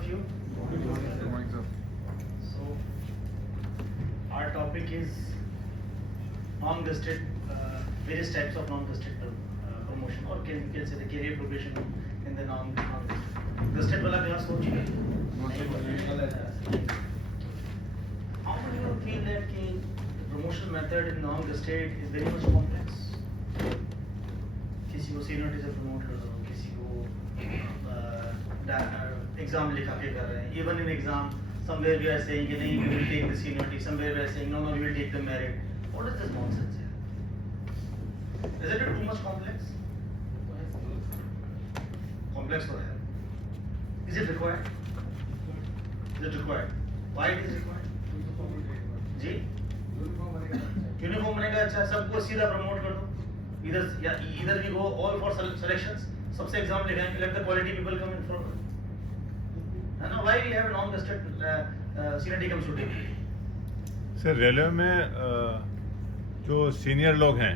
of you. So our topic is non-gazetted, various types of non-gazetted promotion, or can say the career progression in the non-gazetted वाला class हो चुका है. How do you feel that the promotion method in non-gazetted is very much complex? किसी को seniority से promote कर दो, किसी को exam लिखा के कर रहे हैं. Even in exam, somewhere we are saying कि नहीं, we will take the seniority. Somewhere we are saying no, we will take the merit. What is this nonsense here? Isn't it too much complex? Complex तो है. Is it required? Is it required? Why it is required? Ji? Uniform बनेगा अच्छा, सबको सीधा promote कर दो. Either we go all for selections, सबसे exam लिखाएंगे, let the quality people come in front. है ना? Why we have non-gazetted seniority comes to take? Sir railway में जो सीनियर लोग हैं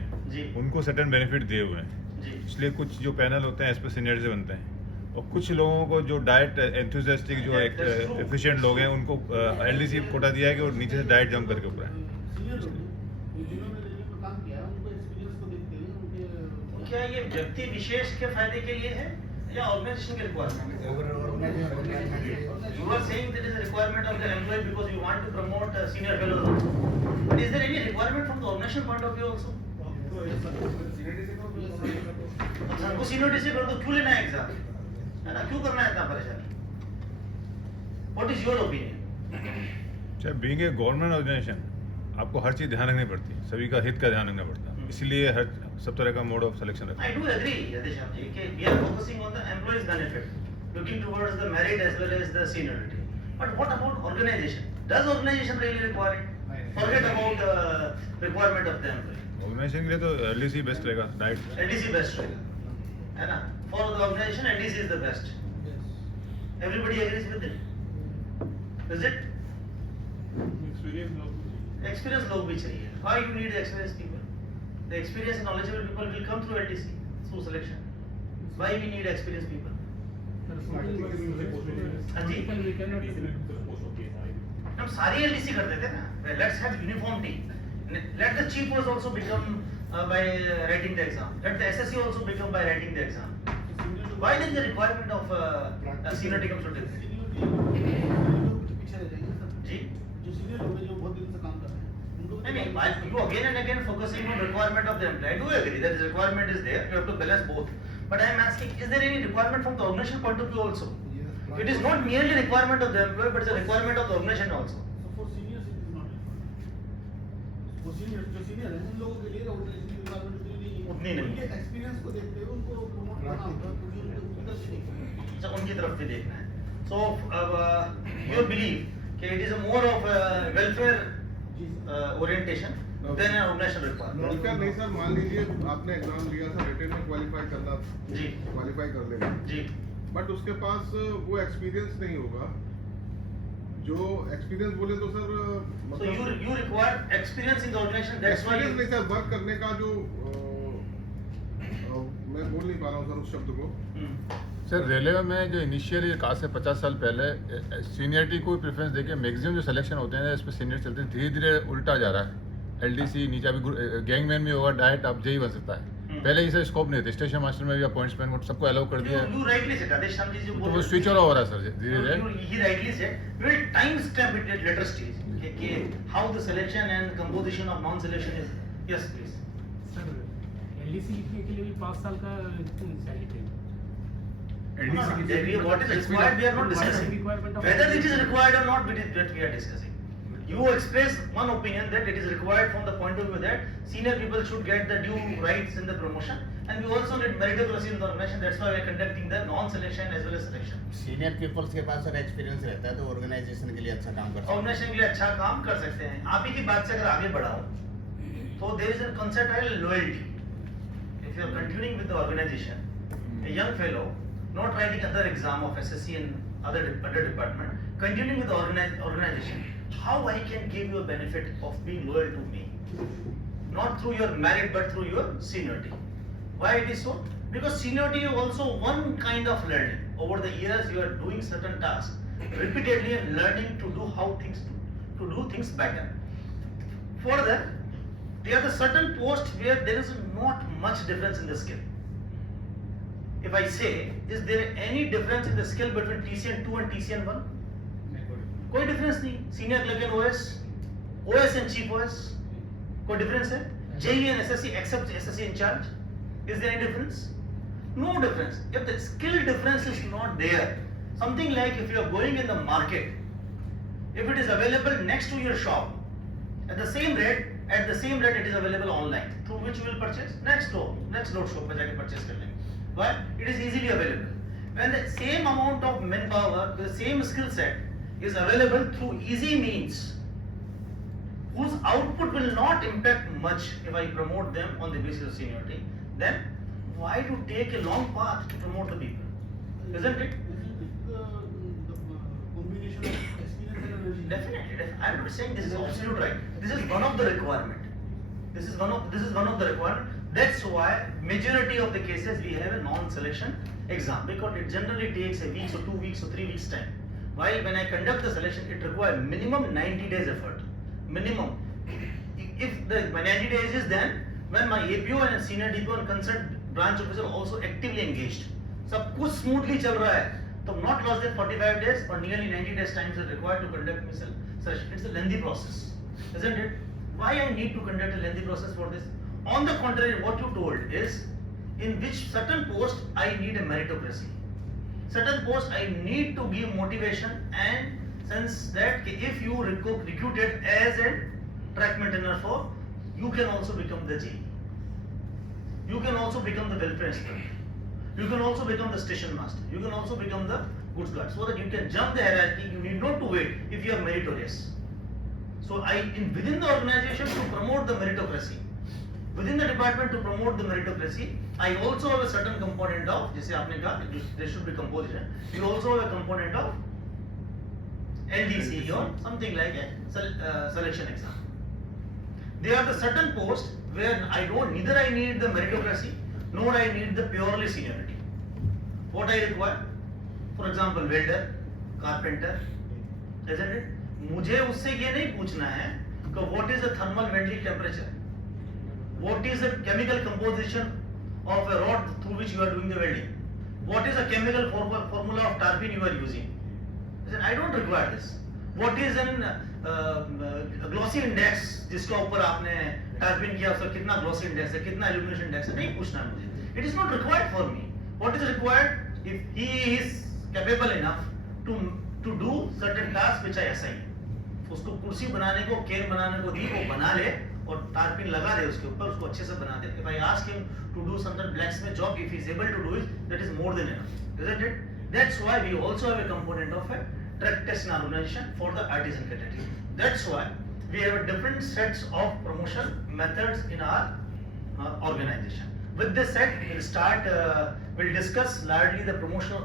उनको सर्टेन बेनिफिट दिए हुए हैं, इसलिए कुछ जो पैनल होते हैं इस पर सीनियर से बनते हैं, और कुछ लोगों को जो डाइट एंथुसियास्टिक जो एफिशिएंट लोग हैं उनको एलडीसी कोटा दिया है कि वो नीचे से डाइट जंप करके ऊपर है. क्या ये व्यक्ति विशेष के फायदे के लिए है या ऑर्गेनाइजेशन के requirement? You are saying that is a requirement of the employee because you want to promote senior fellows. But is there any requirement from the organization point of view also? हमको seniority से कर दो, क्यों लेना है exam? है ना, क्यों करना है इतना परेशानी? What is your opinion? चाहे बीइंग ए गवर्नमेंट ऑर्गेनाइजेशन आपको हर चीज ध्यान रखनी पड़ती है, सभी का हित का ध्यान रखना पड़ता है, इसीलिए हर सब तरह का मोड ऑफ सिलेक्शन रहता है. I do agree, Yadisham ji, कि we are focusing on the employee's benefit, looking towards the merit as well as the seniority. But what about organization? Does organization really require it? Forget about requirement of the employee. Organisation के लिए तो LDC best रहेगा, डाइट LDC best रहेगा, है ना? For the organization, LDC is the best. Everybody agrees with it. Is it? Experienced लोग भी चाहिए. Why you need experienced people? The experienced and knowledgeable people will come through LDC, through selection. Why we need experienced people? हम सारी LDC करते थे ना. Let's have uniformity. Let the chief post also become by writing the exam. Let the SSC also become by writing the exam. Why is the requirement of seniority comes to this? Ji? I mean, you again and again focusing on requirement of the employee. I do agree that the requirement is there. You have to balance both. But I am asking, is there any requirement from the organization point of view also? It is not merely requirement of the employee, but it's a requirement of the organization also. For seniors, it is not. For seniors, जो senior हैं उन लोगों के लिए organization की requirement उतनी नहीं. उनके experience को देखते हुए उनको promote करना होगा, क्योंकि उनके उधर से देखना है. अच्छा, उनकी तरफ भी देखना है. So, your belief कि it is a more of a welfare orientation than an organizational requirement. Welfare नहीं सर, मान लीजिए आपने एग्जाम दिया था, रिटन में क्वालिफाई करना जी, क्वालिफाई कर लेगा जी, बट उसके पास वो एक्सपीरियंस नहीं होगा. जो एक्सपीरियंस बोले तो sir so you require experience in the organization. That's why experience नहीं सर, वर्क करने का जो मैं बोल नहीं पा रहा हूँ सर उस शब्द को. सर रेलवे में जो इनिशियली आज से 50 साल पहले सीनियरिटी को प्रेफरेंस देके मैक्सिमम जो सिलेक्शन होते हैं इस पर सीनियर चलते हैं, धीरे धीरे उल्टा जा रहा है. एलडीसी नीचे अभी गैंगमैन भी होगा, डाइट अब जेई बन सकता है. पहले इसे स्कोप नहीं थे, स्टेशन मास्टर में भी अपॉइंटमेंट को सबको अलाउ कर दिया है. You rightly said, Adesham ji जो तो वो स्विच ओवर हो रहा है सर धीरे धीरे. He rightly said, we will time stamp it at later stage. कि how the selection and composition of non-selection is. Yes, please. Sir LDC लिखने के लिए भी 5 साल का चाहिए. What is required we are not discussing. Whether it is required or not, that we are discussing. You express one opinion that it is required from the point of view that senior people should get the due rights in the promotion, and we also need meritocracy in the organization. That's why we are conducting the non-selection as well as selection. Senior peoples के पास sir experience रहता है तो organisation के लिए अच्छा काम कर सकते हैं. ऑर्गेनाइजेशन के लिए अच्छा काम कर सकते हैं. आप ही की बात से अगर आगे बढ़ाओ तो there is a concept called loyalty. If you are continuing with the organization, a young fellow not writing other exam of SSC and other department, continuing with the organization, how I can give you a benefit of being loyal to me? Not through your merit but through your seniority. Why it is so? Because seniority is also one kind of learning. Over the years you are doing certain tasks repeatedly and learning to do to do things better. Further, there are the certain posts where there is not much difference in the skill. If I say, is there any difference in the skill between TCN 2 and TCN 1? कोई difference नहीं. Senior clerk and OS, OS and chief OS, कोई difference है? JE and SSC except SSC in charge, is there any difference? No difference. If the skill difference is not there, something like if you are going in the market, if it is available next to your shop at the same rate it is available online, through which you will purchase next door shop पे जाके purchase कर लेंगे. Why? It is easily available. When the same amount of manpower, the same skill set is available through easy means, whose output will not impact much if I promote them on the basis of seniority, then why to take a long path to promote the people? Isn't it? The combination of experience and energy. Definitely. I am not saying this is absolute right. This is one of the requirement. This is one of the requirement. That's why majority of the cases we have a non-selection exam, because it generally takes a week or 2 weeks or 3 weeks time. While when I conduct the selection, it requires minimum 90 days effort. Minimum. If the 90 days is then when my APO and senior DPO and concerned branch officer also actively engaged. सब कुछ smoothly चल रहा है, तो not less than 45 days or nearly 90 days time is required to conduct my selection. It's a lengthy process, isn't it? Why I need to conduct a lengthy process for this? On the contrary, what you told is, in which certain post I need a meritocracy. Certain post I need to give motivation and sense that if you recruited as a track maintainer for, you can also become the J. You can also become the welfare inspector. You can also become the station master. You can also become the goods guard, so that you can jump the hierarchy. You need not to wait if you are meritorious. So within the organization to promote the meritocracy, within the department to promote the meritocracy, I also have a certain component of, जैसे आपने कहा, there should be composition. You also have a component of LDC or something like a selection exam. There are the certain posts where neither I need the meritocracy nor I need the purely seniority. What I require, for example, welder, carpenter, isn't it? मुझे उससे ये नहीं पूछना है कि what is the thermal venting temperature, what is the chemical composition of a rod through which you are doing the welding, what is the chemical formula of tarpin you are using. I don't require this. What is a glossy index जिसके ऊपर आपने tarpin किया, उसका कितना glossy index है, कितना illumination index है, नहीं पूछना है मुझे. It is not required for me. What is required? If he is capable enough to do certain tasks which I assign, उसको कुर्सी बनाने को, केन बनाने को दी, वो बना ले और टारपिन लगा दे उसके ऊपर, उसको अच्छे से बना दे. If I ask him to do certain blacksmith job, if he is able to do it, that is more than enough, isn't it? That's why we also have a component of a track test in our organization for the artisan category. That's why we have different sets of promotion methods in our organization. With this set, we'll discuss largely the promotional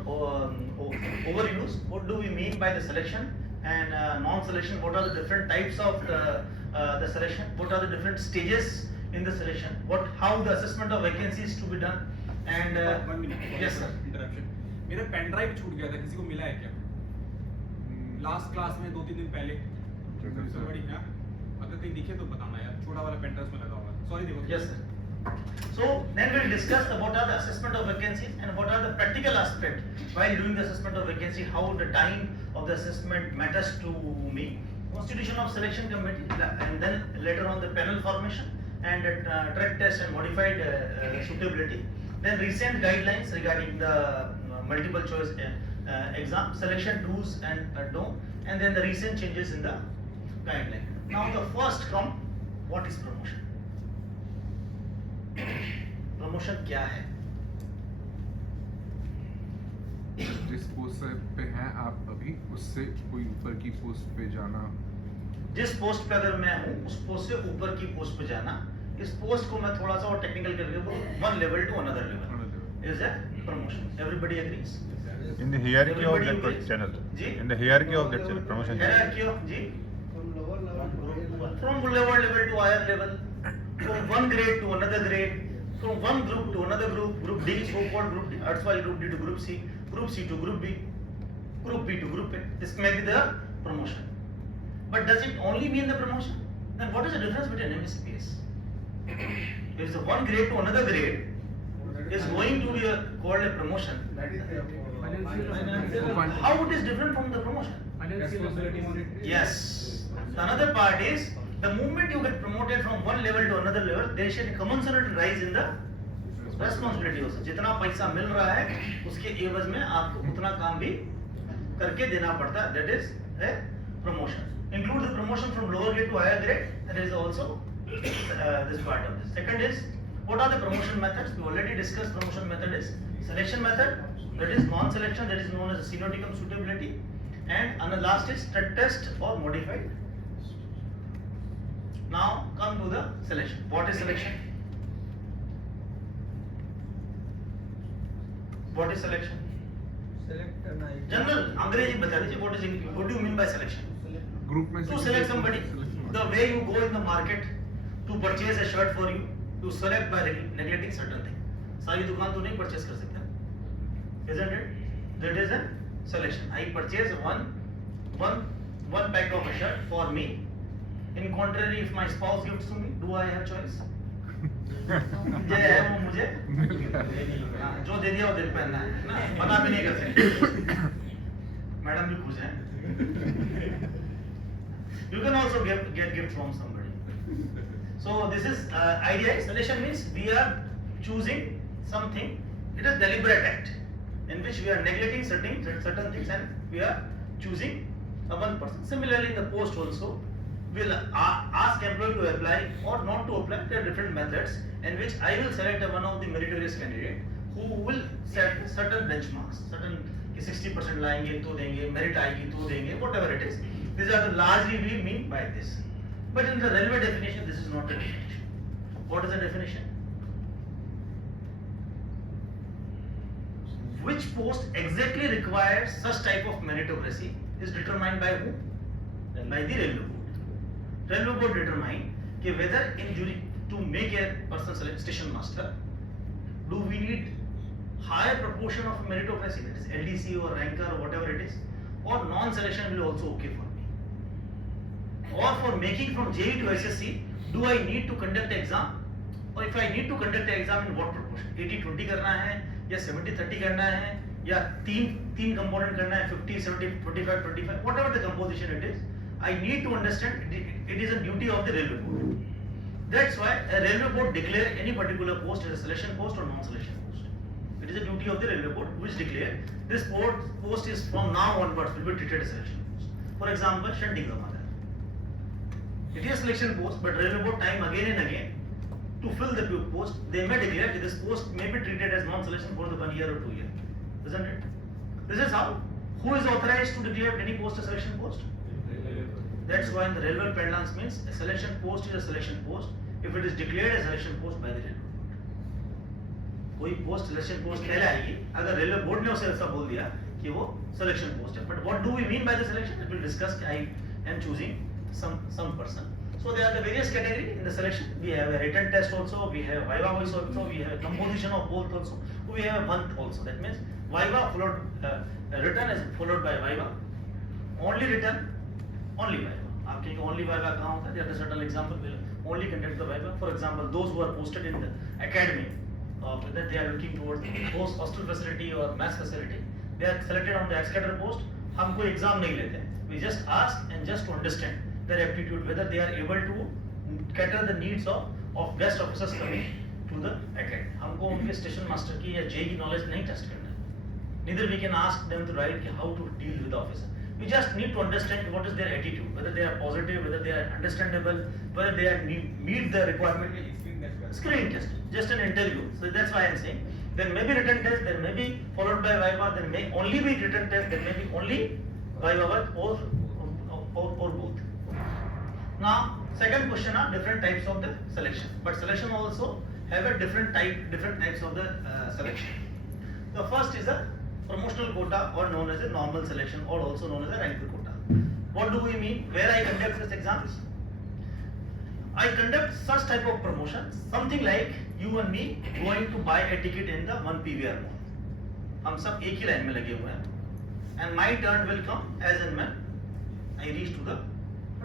overviews. What do we mean by the selection and non-selection? What are the different types of the selection? What are the different stages in the selection? How the assessment of vacancies to be done? And 1 minute. yes sir. Interruption. मेरा pen drive छूट गया था, किसी को मिला है क्या? Last class में 2-3 दिन पहले. Somebody, हाँ? अगर कहीं दिखे तो बताना यार. छोटा वाला पेन ड्राइव में लगा हुआ है. Sorry देखो. Yes sir. So then we'll discuss what are the assessment of vacancies and what are the practical aspects while doing the assessment of vacancy, how the time of the assessment matters to me, constitution of selection committee, and then later on the panel formation and track test and modified suitability, then recent guidelines regarding the multiple choice exam, selection do's and don't, and then the recent changes in the guideline. Now the first come, what is promotion? Promotion क्या है? जिस post पे हैं आप अभी, उससे कोई ऊपर की पोस्ट पे जाना. जिस पोस्ट पे अगर मैं हूँ, उस पोस्ट से ऊपर की पोस्ट पे जाना. इस पोस्ट को मैं थोड़ा सा और टेक्निकल करके one level to another level is a promotion. Everybody agrees? In the hierarchy of that channel. In the hierarchy of that channel, promotion. Hierarchy of ji. From lower level to higher level, from one grade to another grade, from one group to another group, group D, so-called group D, erstwhile group D to group C to group B. group B to group A. This may be the promotion. But does it only mean the promotion? Then what is the difference between MSPS? If it's one grade to another grade, is going to be called a promotion. How it is different from the promotion? Yes. The another part is the moment you get promoted from one level to another level, there should be commensurate rise in the responsibility also. जितना पैसा मिल रहा है उसके एवज में आपको उतना काम भी करके देना पड़ता है. That is a promotion. Include the promotion from lower grade to higher grade. That is also this part of this. Second is, what are the promotion methods? We already discussed promotion method is selection method, that is non-selection, that is known as seniority suitability, and the last is test or modified. Now come to the selection. What is selection? What is selection? General अंग्रेजी बता दीजिए. What is English? What do you mean by selection? Group में To select somebody, the way you go in the market to purchase a shirt for you, you select by neglecting certain things. सारी दुकान तो नहीं purchase कर सकते, isn't it? That is a selection. I purchase one pack of a shirt for me. In contrary, if my spouse gives to me, do I have choice? जो है वो मुझे जो दे दिया वो दिल पहनना है ना, मना भी नहीं कर सकते. मैडम भी खुश हैं. You can also get gift from somebody. So this is idea. Selection means we are choosing something. It is deliberate act in which we are neglecting certain things and we are choosing one person. Similarly, in the post also, we will ask employee to apply or not to apply. There are different methods in which I will select one of the meritorious candidate who will set certain benchmarks, certain 60% लाएंगे तो देंगे, merit आएगी तो देंगे, whatever it is. These are the largely we mean by this. But in the relevant definition, this is not a definition. What is the definition? Which post exactly requires such type of meritocracy is determined by who? By the railway board. Railway board determine कि whether in duty to make a person select station master, do we need higher proportion of meritocracy, that is LDC or ranker or whatever it is, or non-selection will also okay for me. Or for making from JE to SSC, do I need to conduct exam? Or if I need to conduct the exam, in what proportion? 80-20 करना है या 70-30 करना है या तीन component करना है 50-70 25-25, whatever the composition it is, I need to understand it is a duty of the railway board. That's why a railway board declare any particular post as a selection post or non-selection post. It is a duty of the railway board which declare this post is from now onwards will be treated as selection post. For example, shunting commander. It is a selection post, but railway board time again and again to fill the post, they may declare that this post may be treated as non-selection for the 1 year or 2 years, isn't it? This is how. Who is authorized to declare any post a selection post? That's why in the railway parlance means a selection post is a selection post if it is declared a selection post by the railway board. कोई post selection post कहलाएगी अगर railway board ने उसे ऐसा बोल दिया कि वो selection post है. But what do we mean by the selection? It will discuss. I am choosing some person. So there are the various categories in the selection. We have a written test also, we have viva voice also, we have a composition of both also, we have a month also. That means viva followed, written is followed by viva. Only written, only viva. आपके only viva कहाँ होता है? There are certain example will only conduct the viva. For example, those who are posted in the academy, whether they are looking towards post hostel facility or mass facility, they are selected on the ex-cadre post. हम कोई exam नहीं लेते. We just ask and just to understand their aptitude, whether they are able to cater the needs of best officers coming to the academy. हमको उनके station master की या JE की knowledge नहीं test करना है. Neither we can ask them to write how to deal with the officer. We just need to understand what is their attitude, whether they are positive, whether they are understandable, whether they are meet the requirement. Screening test, just an interview. So that's why I am saying there may be written test, there may be followed by viva, there may only be written test, there may be only viva or both. Now, second question are different types of the selection, but selection also have a different types of the selection. The first is a promotional quota or known as a normal selection or also known as a rank quota. What do we mean? Where I conduct such exams? I conduct such type of promotion, something like you and me going to buy a ticket in the one PVR mall. हम सब एक ही line में लगे हुए हैं and my turn will come as and when I reach to the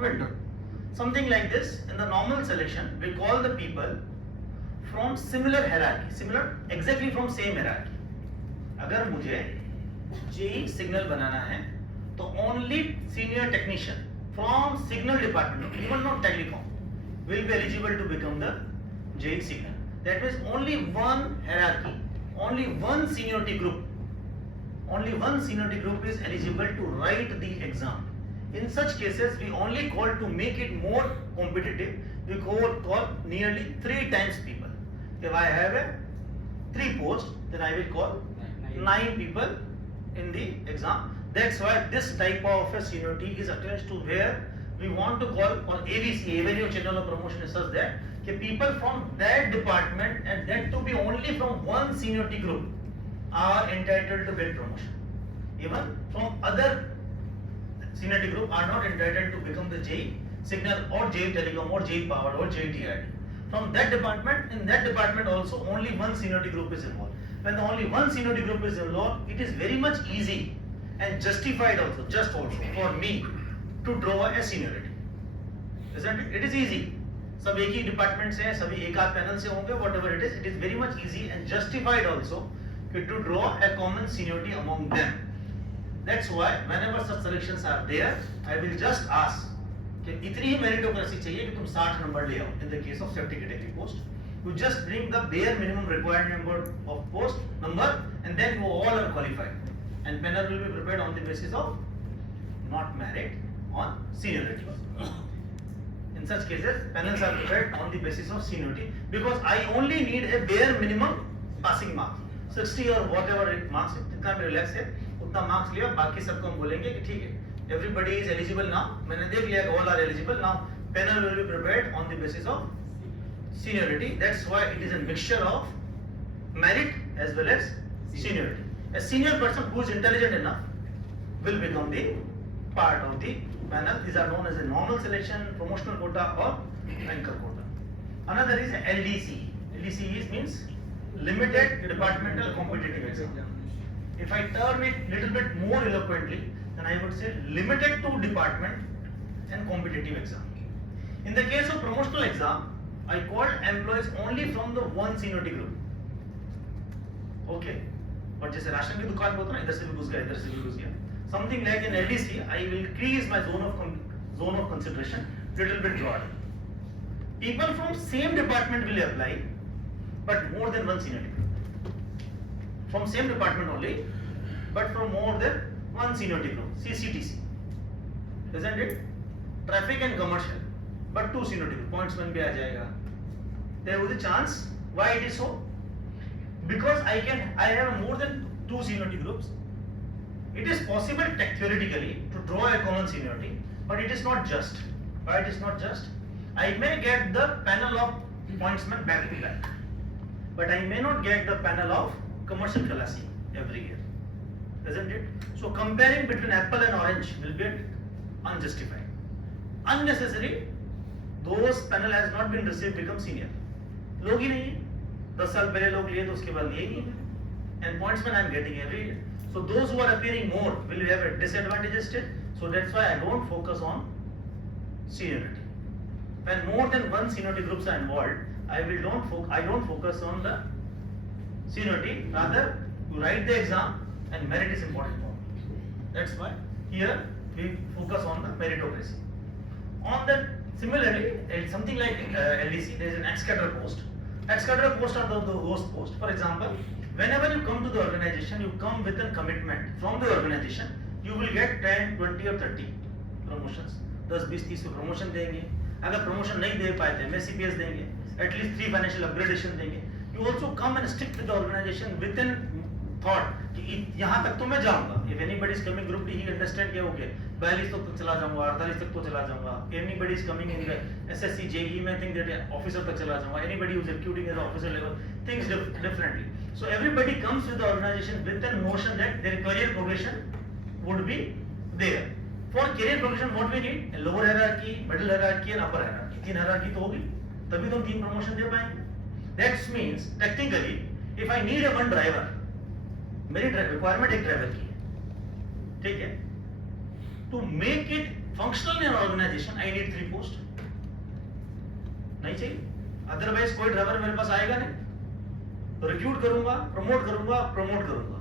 window. Something like this. In the normal selection, we call the people from similar hierarchy, similar exactly from same hierarchy. अगर मुझे JEE signal बनाना है, तो only senior technician from signal department, even not telecom, will be eligible to become the JEE signal. That means only one hierarchy, only one seniority group is eligible to write the exam. In such cases, we only call to make it more competitive. We call nearly 3 times people. If I have a 3 posts, then I will call 9 people in the exam. That's why this type of a seniority is attached to where we want to call on ABC, Avenue Channel of Promotion is such that people from that department, and that to be only from one seniority group, are entitled to get promotion. Even from other seniority group are not entitled to become the JEE Signal or JEE Telecom or JEE Power or JEE TID. From that department, in that department also only one seniority group is involved. When only one seniority group is involved, it is very much easy and justified also, just also for me to draw a seniority. Isn't it? It is easy. सब एक ही department से हैं, सभी एक आध panel से होंगे, whatever it is very much easy and justified also to draw a common seniority among them. That's why whenever such selections are there, I will just ask कि इतनी ही मेरिटोक्रेसी चाहिए कि तुम 60 नंबर ले आओ. In the case of safety category post, you just bring the bare minimum required number of post number, and then you all are qualified. And panel will be prepared on the basis of not merit, on seniority. In such cases, panels are prepared on the basis of seniority because I only need a bare minimum passing marks. 60 or whatever marks, जितना भी relax है उतना marks लिया, बाकी सबको हम बोलेंगे कि ठीक है, everybody is eligible now. मैंने देख लिया all are eligible now. Panel will be prepared on the basis of seniority. That's why it is a mixture of merit as well as seniority. A senior person who is intelligent enough will become the part of the panel. These are known as a normal selection, promotional quota or anchor quota. Another is LDC. LDC means limited departmental competitive exam. If I term it little bit more eloquently, then I would say limited to department and competitive exam. In the case of promotional exam, I called employees only from the one seniority group. Okay. और जैसे ration की दुकान होता है ना, इधर से भी घुस गया, इधर से भी घुस गया. Something like in LDC, I will increase my zone of consideration little bit broader. People from same department will apply, but more than one seniority group. From same department only, but from more than one seniority group. CCTC, isn't it? Traffic and commercial, but 2 seniority group. Pointsman भी आ जाएगा. There was a chance. Why it is so? Because I have more than 2 seniority groups. It is possible theoretically to draw a common seniority, but it is not just. Why it is not just? I may get the panel of pointsmen back to back, but I may not get the panel of commercial classing every year, isn't it? So comparing between apple and orange will be unjustified. Unnecessary. Those panel has not been received become senior. लोग ही नहीं है. 10 साल पहले लोग लिए तो उसके बाद लिए ही नहीं. And pointsmen I am getting every year. So those who are appearing more will have a disadvantage state. So that's why I don't focus on seniority. When more than one seniority groups are involved, I don't focus on the seniority. Rather, you write the exam and merit is important for me. That's why here we focus on the meritocracy. On the similarly, something like LDC, there is an ex-cadre post. Ex-cadre post are those posts. For example, whenever you come to the organization, you come with a commitment from the organization. You will get 10, 20 or 30 promotions. 10, 20, 30 promotion देंगे. अगर promotion नहीं दे पाए तो MSCPS देंगे. At least 3 financial upgradation देंगे. You also come and stick with the organization within thought कि यहाँ तक तो मैं जाऊँगा. If anybody is coming group D, he understand क्या हो गया. 42 तक तो चला जाऊँगा, 48 तक तो चला जाऊँगा. Anybody is coming in the SSC, JEE, मैं think that officer तक चला जाऊँगा. Anybody who is executing as officer level thinks differently. So everybody comes with the organization with the notion that their career progression would be there. For career progression, what we need? A lower hierarchy, middle hierarchy, and upper hierarchy. 3 hierarchy तो होगी, तभी तो 3 promotion दे पाएंगे. That means technically, if I need a one driver, मेरी requirement एक driver की है, ठीक है, to make it functional in organisation I need 3 post, नहीं चाहिए, अदरवाइज कोई ड्राइवर मेरे पास आएगा नहीं, तो रिक्रूट करूंगा, प्रमोट करूंगा, प्रमोट करूंगा,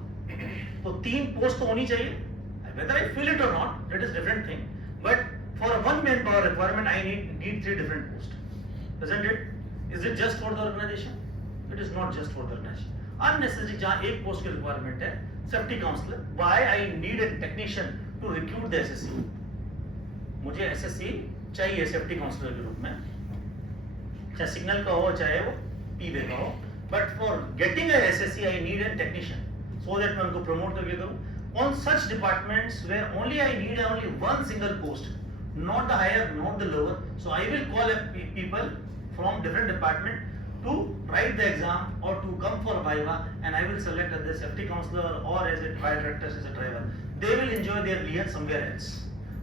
तो 3 पोस्ट तो होनी चाहिए, whether I fill it or not, that is different thing, but for a one manpower requirement I need 3 different posts, isn't it? Is it just for the organization? It is not just for the organization. Unnecessary जहाँ एक post की requirement है, safety counsellor, why I need a technician to recruit the SSC? मुझे SSC चाहिए safety counsellor के रूप में, चाहे सिग्नल का हो चाहे वो पीवे का हो, but for getting a SSC I need a technician so that मैं उनको प्रमोट करके करूँ. On such departments where only I need only one single post, not the higher, not the lower, so I will call people from different department to write the exam or to come for Viva, and I will select as a safety counselor or as a fire director, as a driver. They will enjoy their liaison somewhere else.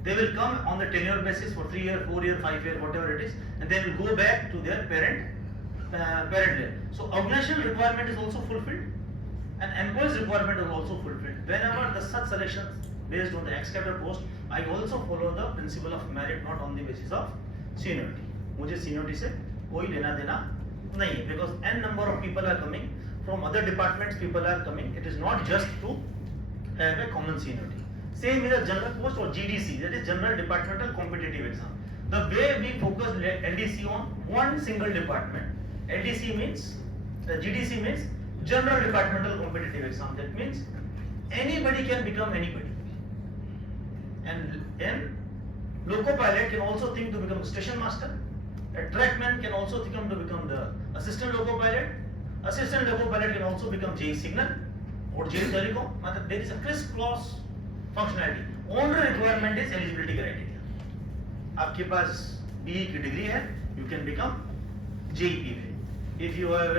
They will come on the tenure basis for 3 year, 4 year, 5 year, whatever it is, and they will go back to their parent there. So organizational requirement is also fulfilled, and employees requirement is also fulfilled. Whenever the such selections based on the ex-cadet post, I also follow the principle of merit, not on the basis of seniority. मुझे seniority से कोई लेना देना नहीं है, because n number of people are coming from other departments. People are coming. It is not just to have a common seniority. Same with the general post or GDC, that is General Departmental Competitive Exam. The way we focus LDC on one single department, LDC means GDC means General Departmental Competitive Exam. That means anybody can become anybody, and loco pilot can also think to become station master. A trackman can also think to become the assistant loco pilot. Assistant loco pilot can also become J signal or J telecom. मतलब there is a crisscross functionality. Only requirement is eligibility criteria. आपके पास BE की degree है, you can become JEP. If you have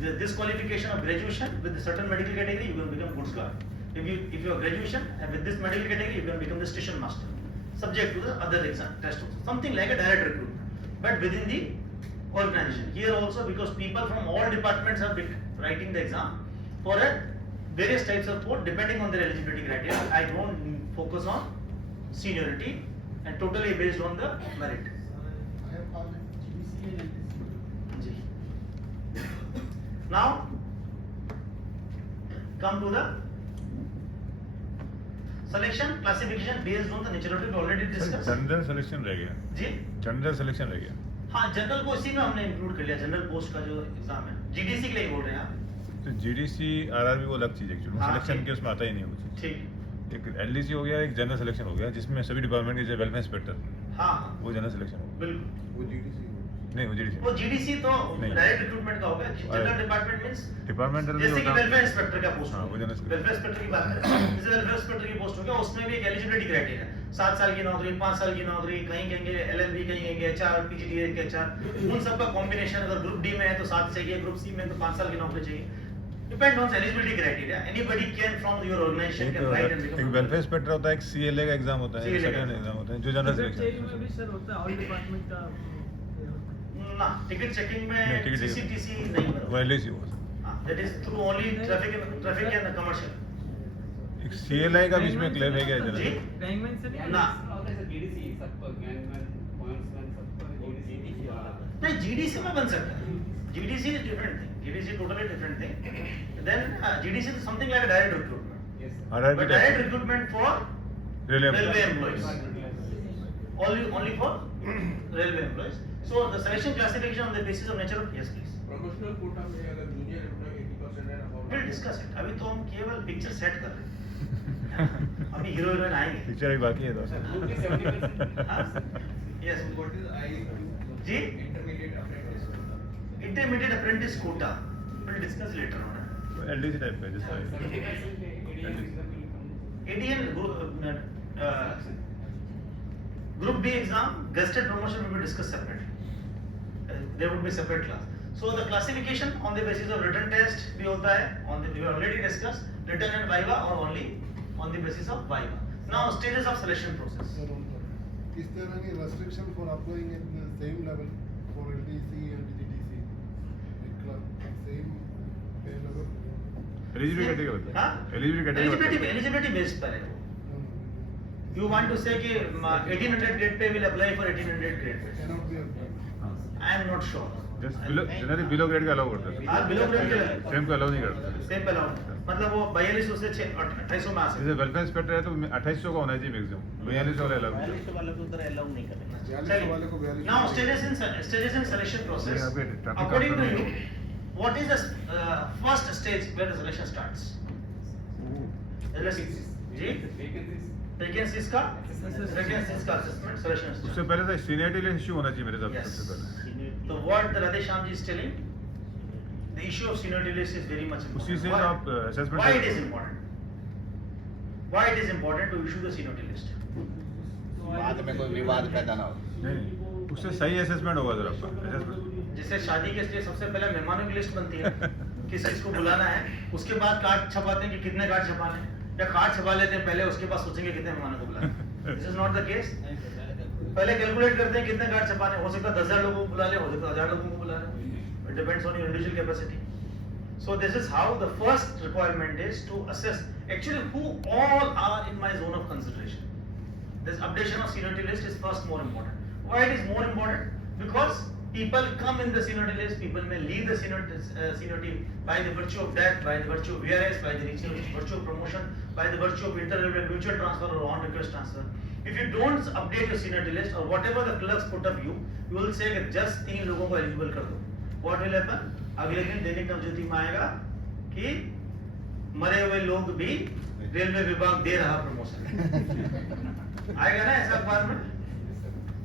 this qualification of graduation with a certain medical category, you can become goods guard. If you have graduation and with this medical category, you can become the station master, subject to the other exam test also. Something like a direct recruitment, but within the organization. Here also, because people from all departments are writing the exam for a various types of post depending on their eligibility criteria. I don't focus on seniority and totally based on the merit. I have called it GDC and LDC. Now come to the selection classification based on the nature of it already discussed. General selection रह गया जी, general selection रह गया. हाँ, general को इसी में हमने include कर लिया. जनरल पोस्ट का जो एग्जाम है जीडीसी के लिए बोल रहे हैं आप. तो जीडीसी आरआरबी वो अलग चीज है एक्चुअली, हाँ, सिलेक्शन ठीक. के उसमें आता ही नहीं है कुछ. ठीक, एक एलडीसी हो गया, एक जनरल सिलेक्शन हो गया, जिसमें सभी डिपार्टमेंट के जैसे वेलफेयर इंस्पेक्टर हाँ वो जनरल सिलेक्शन हो गया. बिल्कुल. वो जीडीसी नहीं वो जीडीसी वो जीडीसी तो नहीं. डायरेक्ट रिक्रूटमेंट का हो गया. जनरल डिपार्टमेंट मींस डिपार्टमेंटल जैसे कि वेलफेयर इंस्पेक्टर का पोस्ट. हाँ, वो जनरल सिलेक्शन. वेलफेयर इंस्पेक्टर की बात करें, जैसे वेलफेयर इंस्पेक्टर की पोस्ट हो गया, उसमें भी एक एलिजिबिलिटी क्राइटेरिया, 7 साल की नौकरी, 5 साल की नौकरी, कहीं कहेंगे एलएलबी, कहीं कहेंगे एचआर, पीजीडीए के एचआर, उन सब का कॉम्बिनेशन. अगर ग्रुप डी में है तो 7 चाहिए, ग्रुप सी में तो 5 साल की नौकरी चाहिए. Depend on eligibility criteria. Anybody can from your organization can write and एक become. वेलफेयर इंस्पेक्टर होता है, एक सीएलए का एग्जाम होता है, CLA का सेकंड एग्जाम होता है, जो जनरल सिलेक्शन. में भी सर होता है ऑल डिपार्टमेंट का. ना, टिकट चेकिंग नहीं, में टिकट सीसीटीसी नहीं वो बरोबर. एलडीसी हुआ. हाँ, that is through only traffic and commercial. एक सीएलआई का बीच में क्लेम है क्या जी? जनरल? गैंगमैन से नहीं. ना, जीडीसी सबको गैंगमैन पॉइंट्समैन सबको जीडीसी नहीं, जीडीसी में बन सकता है. GDC is different thing. GDC is totally different thing. Then GDC is something like a direct recruitment. Yes RRB But direct recruitment for railway railway employees. Only for railway employees. So the selection classification on the basis of nature of, yes please. Promotional quota में अगर junior employee 80% है ना, We'll discuss it. अभी तो हम केवल picture set कर रहे हैं. अभी हीरो हीरोइन आएंगे. पिक्चर भी बाकी है तो. Yes. What is I G? Intermediate apprentice quota? Intermediate apprentice quota. We'll discuss later on. LDC type का जैसा ADN group B exam, gazetted promotion will be discussed separately. There would be separate class. So the classification on the basis of written test भी होता है. On the we already discussed written and viva, or only on the basis of viva. Now stages of selection process. Is there any restriction for applying at the same level for LDC and GDC? Same pay level? Eligibility का होता हाँ? है. Eligibility Eligibility based पर है. You want to say कि 1800 grade पे will apply for 1800 grade पे? Cannot be applied. I am not sure. Generally below grade का अलाउ करता है, हाँ below grade के सेम को अलाउ नहीं करता। same पे allowed. मतलब वो 4200 से 2800 में आ सकते जैसे वेलफेयर इंस्पेक्टर है तो 2800 का होना चाहिए मैक्सिमम, 4200 वाले अलाउ। 42 वाले को उधर अलाउ नहीं करेंगे। 42 वाले को 42 Now stages in selection process. Yeah, wait, traffic According to control. you, what is the first stage where the selection starts? Ji? Vacancies का assessment selection उससे starts. पहले तो सीनियरिटी लिस्ट इशू होना चाहिए मेरे हिसाब से Yes. सबसे पहले। So what the Radhesham ji is telling, the issue of seniority list is very much important. उसी से Why? आप assessment Why it करते is हो। important? Why it is important to issue the seniority list? बाद में कोई विवाद पैदा ना हो। नहीं, उससे सही असेसमेंट होगा सर आपका असेसमेंट। जैसे शादी के लिए सबसे पहले मेहमानों की लिस्ट बनती है, किस किस को बुलाना है, उसके बाद कार्ड छपाते हैं कि कितने कार्ड छपाने हैं, या कार्ड छपा लेते हैं पहले, उसके बाद सोचेंगे कितने मेहमानों को बुलाना है। This is not the case. पहले कैलकुलेट करते हैं कितने कार्ड छपाने, हो सकता है 10,000 लोगों को बुला ले, हो सकता है 1,000 लोगों को बुला ले। It depends on your individual capacity. So this is how the first requirement is to assess actually who all are in my zone of consideration. This updation of seniority list is first more important. Why it is more important? Because people come in the seniority list, people may leave the seniority by the virtue of death, by the virtue of VRS, by the virtue of promotion, by the virtue of inter-level mutual transfer or on-request transfer. If you don't update your seniority list or whatever the clerks put up you will say that just 3 लोगों को eligible कर दो. What will happen? अगले दिन दैनिक नवज्योति में आएगा कि मरे हुए लोग भी रेलवे विभाग दे रहा प्रमोशन। आएगा ना ऐसा अखबार में?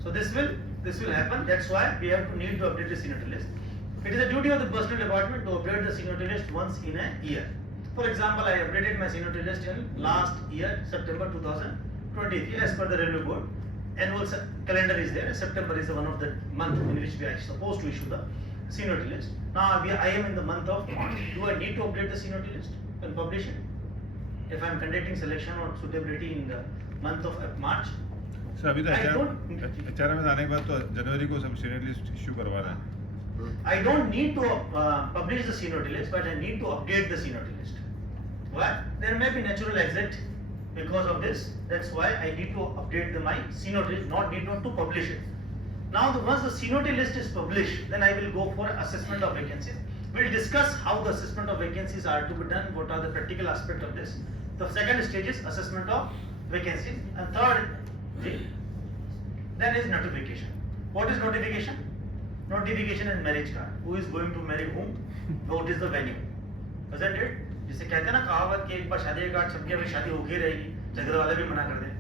So this will happen. That's why we have to need to update the seniority list. It is a duty of the personnel department to update the seniority list once in a year. For example, I updated my seniority list in last year, September 2023, as per the railway board. Annual calendar is there. September is one of the month in which we are supposed to issue the seniority list. Now I am in the month of March. Do I need to update the seniority list and publish it? If I am conducting selection or suitability in the month of March, sir अभी तो I don't- HRM में आने के बाद तो जनवरी को सब senior list issue करवा रहे हैं। I don't need to publish the seniority list, but I need to update the seniority list. Why? There may be natural exit because of this. That's why I need to update my seniority list, not need not to publish it. Now, once the seniority list is published, then I will go for assessment of vacancies. We'll discuss how the assessment of vacancies are to be done. What are the practical aspects of this? The second stage is assessment of vacancies, and third, then is notification. What is notification? Notification is marriage card. Who is going to marry whom? What is the venue? Isn't it? जिसे कहते हैं ना कहावत कि एक बार शादी का card छप गया फिर शादी होके रहेगी, झगड़े वाले भी मना कर दें।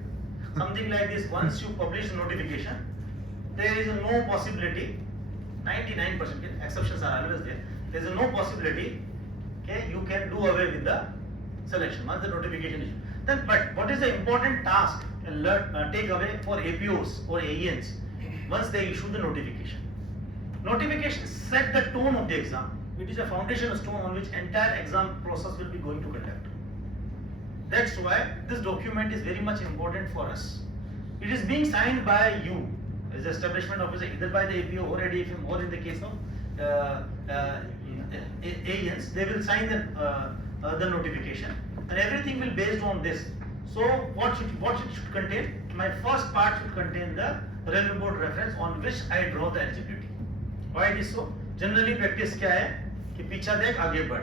Something like this. Once you publish the notification, there is no possibility. 99% exceptions are always there. There is no possibility. Okay, you can do away with the selection once the notification is. Then, but what is the important task? Take away for APOs or AENs once they issue the notification. Notification set the tone of the exam. It is a foundation stone on which entire exam process will be going to conduct. That's why this document is very much important for us. It is being signed by you as the establishment officer, either by the APO or ADFM, or in the case of AENs, they will sign the notification, and everything will based on this. So what it should contain? My first part should contain the railway board reference on which I draw the eligibility. Why it is so? Generally practice क्या है कि पीछा देख आगे बढ़,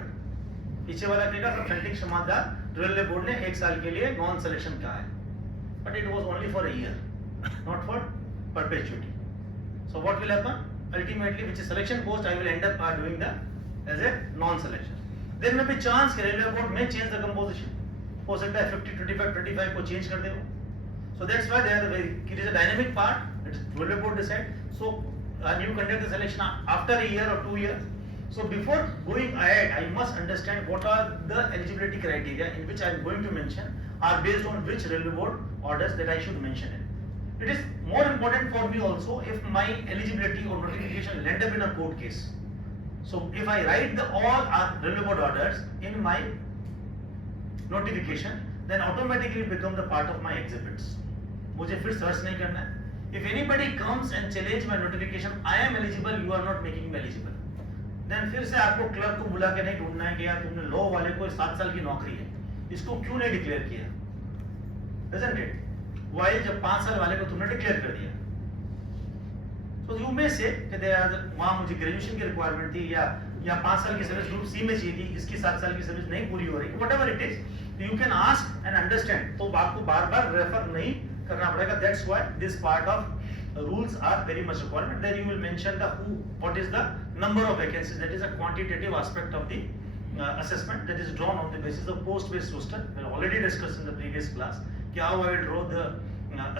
पीछे वाला कहेगा कंसल्टिंग क्षमतादार रेलवे बोर्ड ने 1 साल के लिए नॉन सिलेक्शन कहा है, but it was only for a year, not for perpetuity. So what will happen? Ultimately, which is selection post, I will end up doing the as a non-selection. There may be chance कि railway board may change the composition. हो सकता है 50-25 को change कर दे वो. So that's why it is a dynamic part. It's railway board decide. So you conduct the selection after a year or 2 years. So before going ahead, I must understand what are the eligibility criteria in which I am going to mention are based on which railway board orders that I should mention it. It is more important for me also if my eligibility or notification end up in a court case. So if I write all railway board orders in my notification, then automatically become the part of my exhibits. मुझे फिर search नहीं करना है. If anybody comes and challenge my notification, I am eligible, you are not making me eligible. Then फिर से आपको clerk को बुला के नहीं ढूंढना है कि यार तुमने लॉ वाले को 7 साल की नौकरी है, इसको क्यों नहीं डिक्लेयर किया? Isn't it? वाइल जब 5 साल वाले को तुमने डिक्लेयर कर दिया, तो यू मे से कि वहां मुझे ग्रेजुएशन की रिक्वायरमेंट थी या 5 साल की सर्विस ग्रुप सी में चाहिए थी, इसकी 7 साल की सर्विस नहीं पूरी हो रही, whatever it is, you can ask and understand. तो आपको बार-बार रेफर नहीं करना पड़ेगा। That's why this part of rules are very much requirement. Then you will mention the who, what is the number of vacancies, that is a quantitative aspect of the assessment that is drawn on the basis of post-based roster. We already discussed in the previous class how I will draw the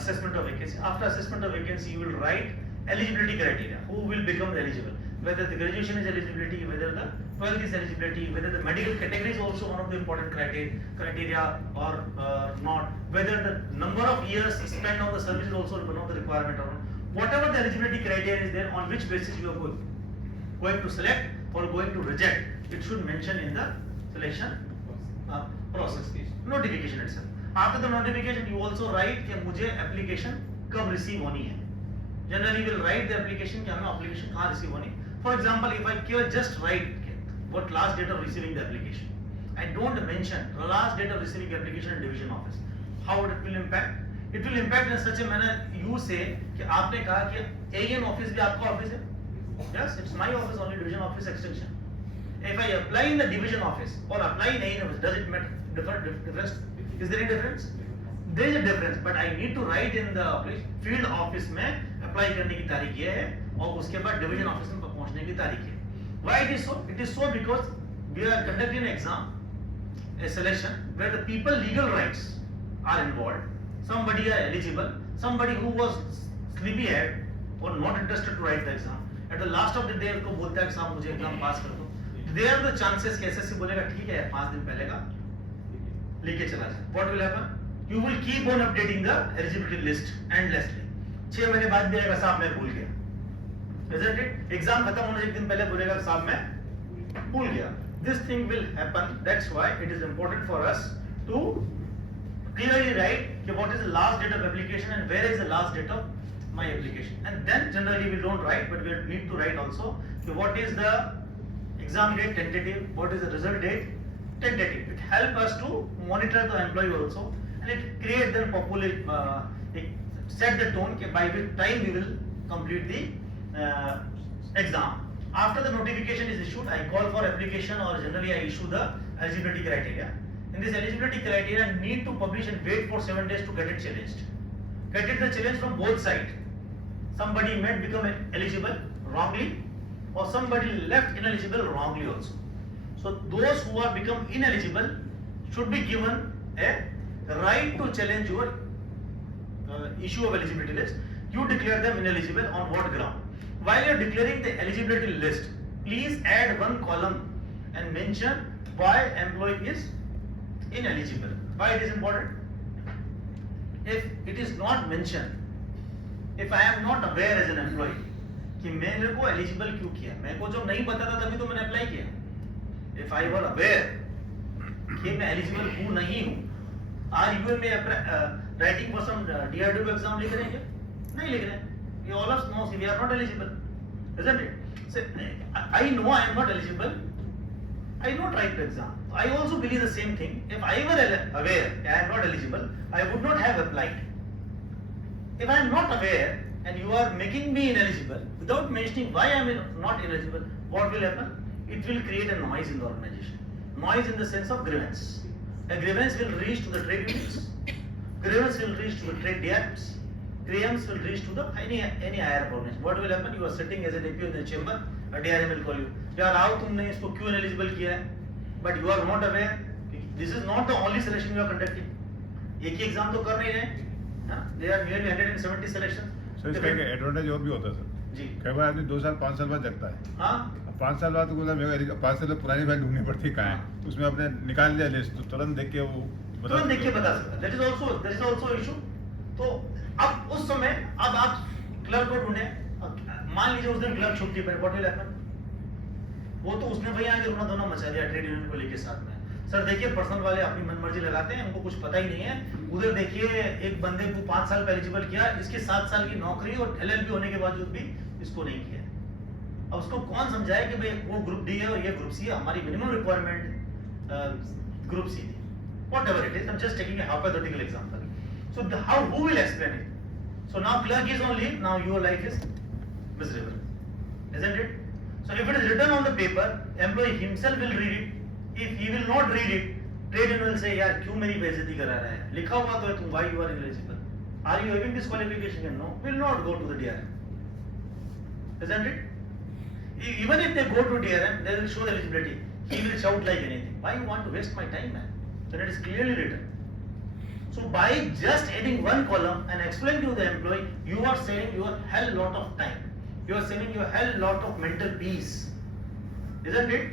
assessment of vacancy. After assessment of vacancy, you will write eligibility criteria, who will become eligible, whether the graduation is eligibility, whether the 12th is eligibility, whether the medical category is also one of the important criteria or not, whether the number of years spent on the service is also one of the requirement or not. Whatever the eligibility criteria is there, on which basis you are going to select or going to reject, it should mention in the selection process. Notification itself. After the notification, you also write कि मुझे application कब receive होनी है. Generally, we will write the application कि हमें application कहाँ receive होनी. For example, if I just write what last date of receiving the application, I don't mention the last date of receiving application in division office. How it will impact? It will impact in such a manner you say कि आपने कहा कि AN office भी आपका office है. Yes, it's my office only, division office extension. If I apply in the division office or apply in AN office, does it make difference? Is there any difference? There is a difference, but I need to write in the field office में apply करने की तारीख ये है और उसके बाद division office में पहुंचने की तारीख है. Why it is so? It is so because we are conducting an exam, a selection where the people legal rights are involved. Somebody are eligible, somebody who was sleepyhead or not interested to write the exam. At the last of the day उनको बोलता है कि साहब मुझे exam पास कर दो. There are the chances कि SSC बोलेगा ठीक है 5 दिन पहले का लेके चला जाए. What will happen? You will keep on updating the eligibility list endlessly. 6 महीने बाद भी आएगा साहब मैं भूल गया. Isn't it? एग्जाम खत्म होने से एक दिन पहले बोलेगा साहब मैं भूल गया. This thing will happen. That's why it is important for us to clearly write कि what is the last date of application and where is the last date of my application. And then generally we don't write, but we need to write also कि what is the exam date tentative, what is the result date tentative. It helps us to monitor the employee also, and it creates then it set the tone कि by which time we will complete the exam. After the notification is issued, I call for application or generally I issue the eligibility criteria. In this eligibility criteria, need to publish and wait for 7 days to get it challenged. Get it the challenge from both sides. Somebody may become eligible wrongly or somebody left ineligible wrongly also. So those who are become ineligible should be given a right to challenge your issue of eligibility list. You declare them ineligible on what ground? While you are declaring the eligibility list, please add one column and mention why employee is ineligible. Why it is important? If it is not mentioned, if I am not aware as an employee कि मैंने को eligible क्यों किया, मेरे को जब नहीं पता था तभी तो मैंने अप्लाई किया. If I were aware कि मैं eligible हूँ नहीं हूँ, are you writing for some DRW exam लिख रहे हैं क्या? नहीं लिख रहे हैं. You all of us know we are not eligible, isn't it? So, I know I am not eligible. I don't write the exam. I also believe the same thing. If I were aware I am not eligible, I would not have applied. If I am not aware and you are making me ineligible without mentioning why I am not eligible, what will happen? It will create a noise in the organization. Noise in the sense of grievance. A grievance will reach to the trade unions. Grievance will reach to the trade DRMs. Grievance will reach to the any higher organization. What will happen? You are sitting as a DPO in the chamber. A DRM will call you. यार आओ तुमने इसको क्यों ineligible किया है? But you are not aware. This is not the only selection you are conducting. एक ही exam तो कर नहीं रहे. There are nearly 170 selections. Sir इसका एक एडवांटेज और भी होता है सर. जी. कई बार आदमी 2 साल 5 साल बाद जगता है. हाँ. 5 साल बाद तो बोला मेरे को 5 साल पुरानी फाइल ढूंढनी पड़ती है कहाँ है. उसमें आपने निकाल लिया लिस्ट तो तुरंत देख के वो बता सकता. That is also issue. तो अब उस समय अब आप क्लर्क को ढूंढे. मान लीजिए उस दिन क्लर्क छुट्टी पर, व्हाट विल हैपन? वो तो उसने भैया आगे रोना धोना मचा दिया ट्रेड यूनियन को लेके साथ में. सर देखिए पर्सनल वाले अपनी मनमर्जी लगाते हैं, उनको कुछ पता ही नहीं है. उधर देखिए एक बंदे को 5 साल पे एलिजिबल किया, इसके 7 साल की नौकरी और LLB होने के बावजूद भी इसको नहीं किया. अब उसको कौन समझाए कि भाई वो ग्रुप डी है और ये ग्रुप सी है, हमारी मिनिमम रिक्वायरमेंट ग्रुप सी थी. Whatever it is, I'm just taking a hypothetical example. So who will explain it? So now clerk is on leave, now your life is miserable, isn't it? So if it is written on the paper, employee himself will read it. If he will not read it, trade union will say, यार क्यों मेरी बेइज्जती करा रहा है? लिखा हुआ तो है तुम, why you are ineligible? Are you having this qualification? No, will not go to the DRM, isn't it? Even if they go to DRM, they will show eligibility. He will shout like anything. Why you want to waste my time, man? Then it is clearly written. So by just adding one column and explaining to the employee, you are saving your hell lot of time. You are saving your hell lot of mental peace, isn't it?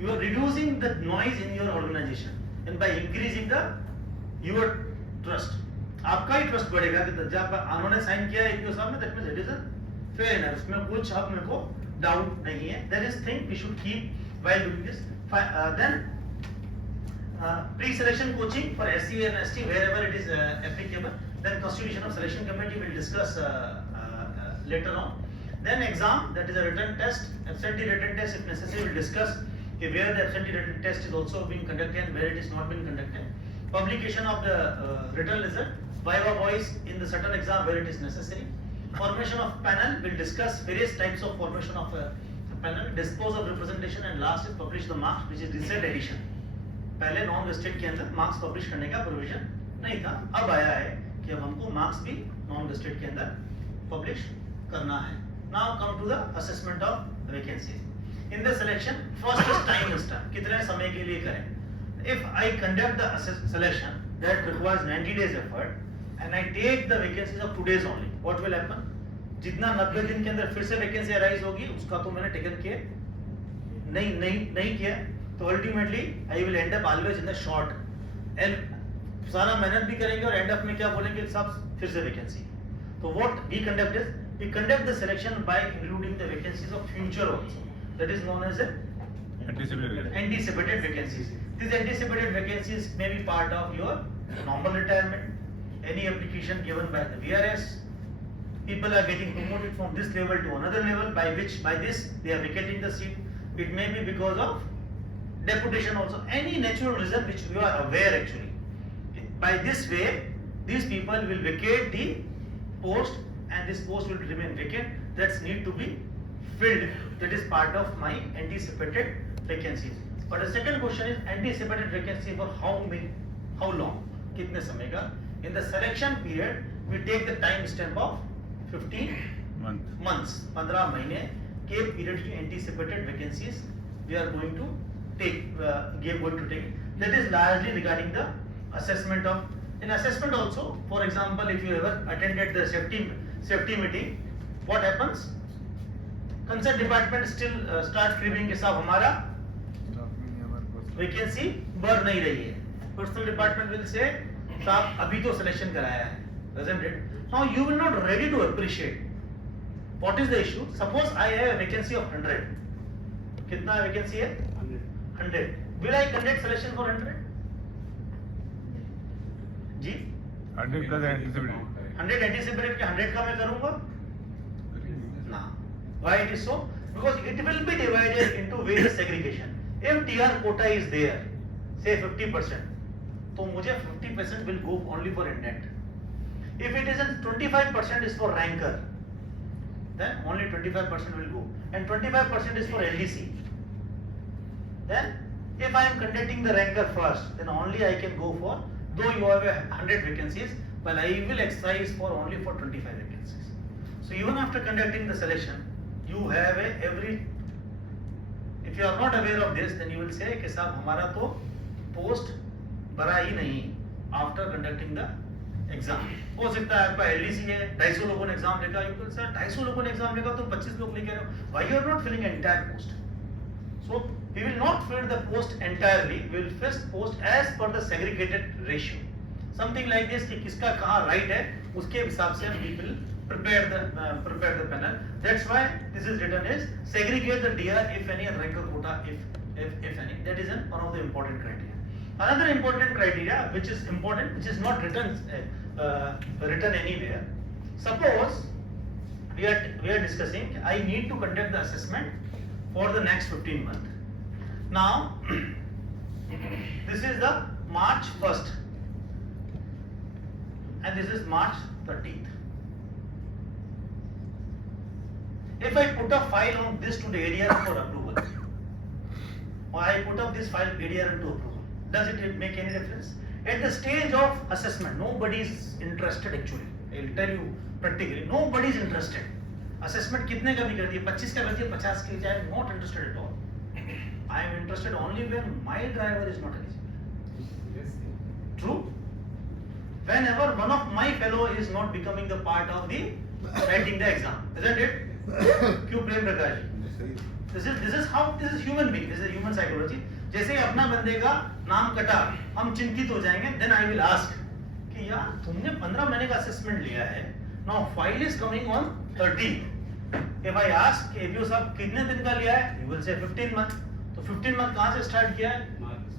You are reducing the noise in your organization and by increasing your trust. आपका ही trust बढ़ेगा कि जब उन्होंने sign किया है सामने, that means it is fair enough, उसमें कुछ अब मेरे को डाउट नहीं है. That is thing we should keep while doing this. Then pre-selection coaching for SC and ST wherever it is applicable. Then constitution of selection committee will discuss later on. Then exam, that is a written test, absentee written test if necessary will discuss where the absentee written test is also being conducted and where it is not being conducted. Publication of the written result, viva voice in the certain exam where it is necessary. Formation of panel will discuss various types of formation of panel, dispose of representation, and last is publish the marks, which is recent edition. पहले non gazetted के अंदर marks publish करने का provision नहीं था, अब आया है कि अब हमको मार्क्स भी नॉन गेस्टेड के अंदर पब्लिश करना है. Now come to the assessment of vacancies. In the selection first is time start, कितने समय के लिए करें. If I conduct the selection that requires 90 days effort and I take the vacancies of 2 days only, what will happen? जितना 90 दिन के अंदर फिर से वैकेंसी अराइज होगी उसका तो मैंने टेकन किया नहीं किया, तो ultimately I will and up always in the short and सारा मेहनत भी करेंगे और एंड अप में क्या बोलेंगे, सब फिर से वैकेंसी. तो what we conduct is we conduct the selection by including the vacancies of future also, that is known as anticipated vacancies. These anticipated vacancies may be part of your normal retirement, any application given by the VRS. People are getting promoted from this level to another level, by this they are vacating the seat. It may be because of deputation also, any natural reason which you are aware actually. By this way, these people will vacate the post and this post will remain vacant. That's need to be filled. That is part of my anticipated vacancies. But the second question is anticipated vacancy for how long? कितने समय का? In the selection period, we take the time stamp of 15 months. 15 महीने के period की anticipated vacancies we are going to take. That is largely regarding the assessment of. In assessment also, for example, if you ever attended the safety meeting, what happens? Concerned department still start cribbing कि साहब हमारा vacancy बढ़ नहीं रही है. Personal department will say साहब अभी तो सिलेक्शन कराया है, doesn't it? Now you will not ready to appreciate what is the issue. Suppose I have a vacancy of 100. कितना वैकेंसी है? 100. Will I conduct selection for 100? Ji 100 plus anticipated. 100 anticipated के 100 का मैं करूंगा ना. Why it is so? Because it will be divided into various segregation. If TR quota is there, say 50%, तो मुझे 50% will go only for indent. If it is 25% is for ranker, then only 25% will go, and 25% is for LDC. Then, if I am conducting the ranker first, then only I can go for, though you have 100 vacancies, but I will exercise for only for 25 vacancies. So even after conducting the selection, you have if you are not aware of this, then you will say कि साहब हमारा तो post भरा ही नहीं after conducting the exam. हो सकता है आपका LDC है, 250 लोगों ने एग्जाम लिखा, you will say 250 लोगों ने एग्जाम लिखा तो 25 लोग लेके रहे हो. Why you are not filling entire post? So we will not fill the post entirely. We will first post as per the segregated ratio. Something like this कि किसका कहाँ right है, उसके हिसाब से we will prepare the panel. That's why this is written as segregate the DR if any, ranker quota if any. That is one of the important criteria. Another important criteria which is important, which is not written anywhere. Suppose we are discussing I need to conduct the assessment for the next 15 months. Now this is the March 1st. and this is March 13th. If I put a file on this to the ADR for approval, or I put up this file ADR into approval, does it make any difference? At the stage of assessment, nobody is interested actually. I will tell you practically, nobody is interested. Assessment कितने का भी करती है, 25 का करती है, 50 के, I am not interested at all. I am interested only when my driver is not eligible. Yes. True. Whenever one of my fellow is not becoming the part of the writing the exam, isn't it? क्यों Prem Prakash ji? This is human being. This is human psychology. जैसे ही अपना बंदे का नाम कटा, हम चिंतित हो जाएंगे. Then I will ask कि यार तुमने 15 महीने का असेसमेंट लिया है. Now file is coming on 13th. If I ask कि APO साहब कितने दिन का लिया है, you will say 15 month. तो 15 मंथ कहाँ से स्टार्ट किया है?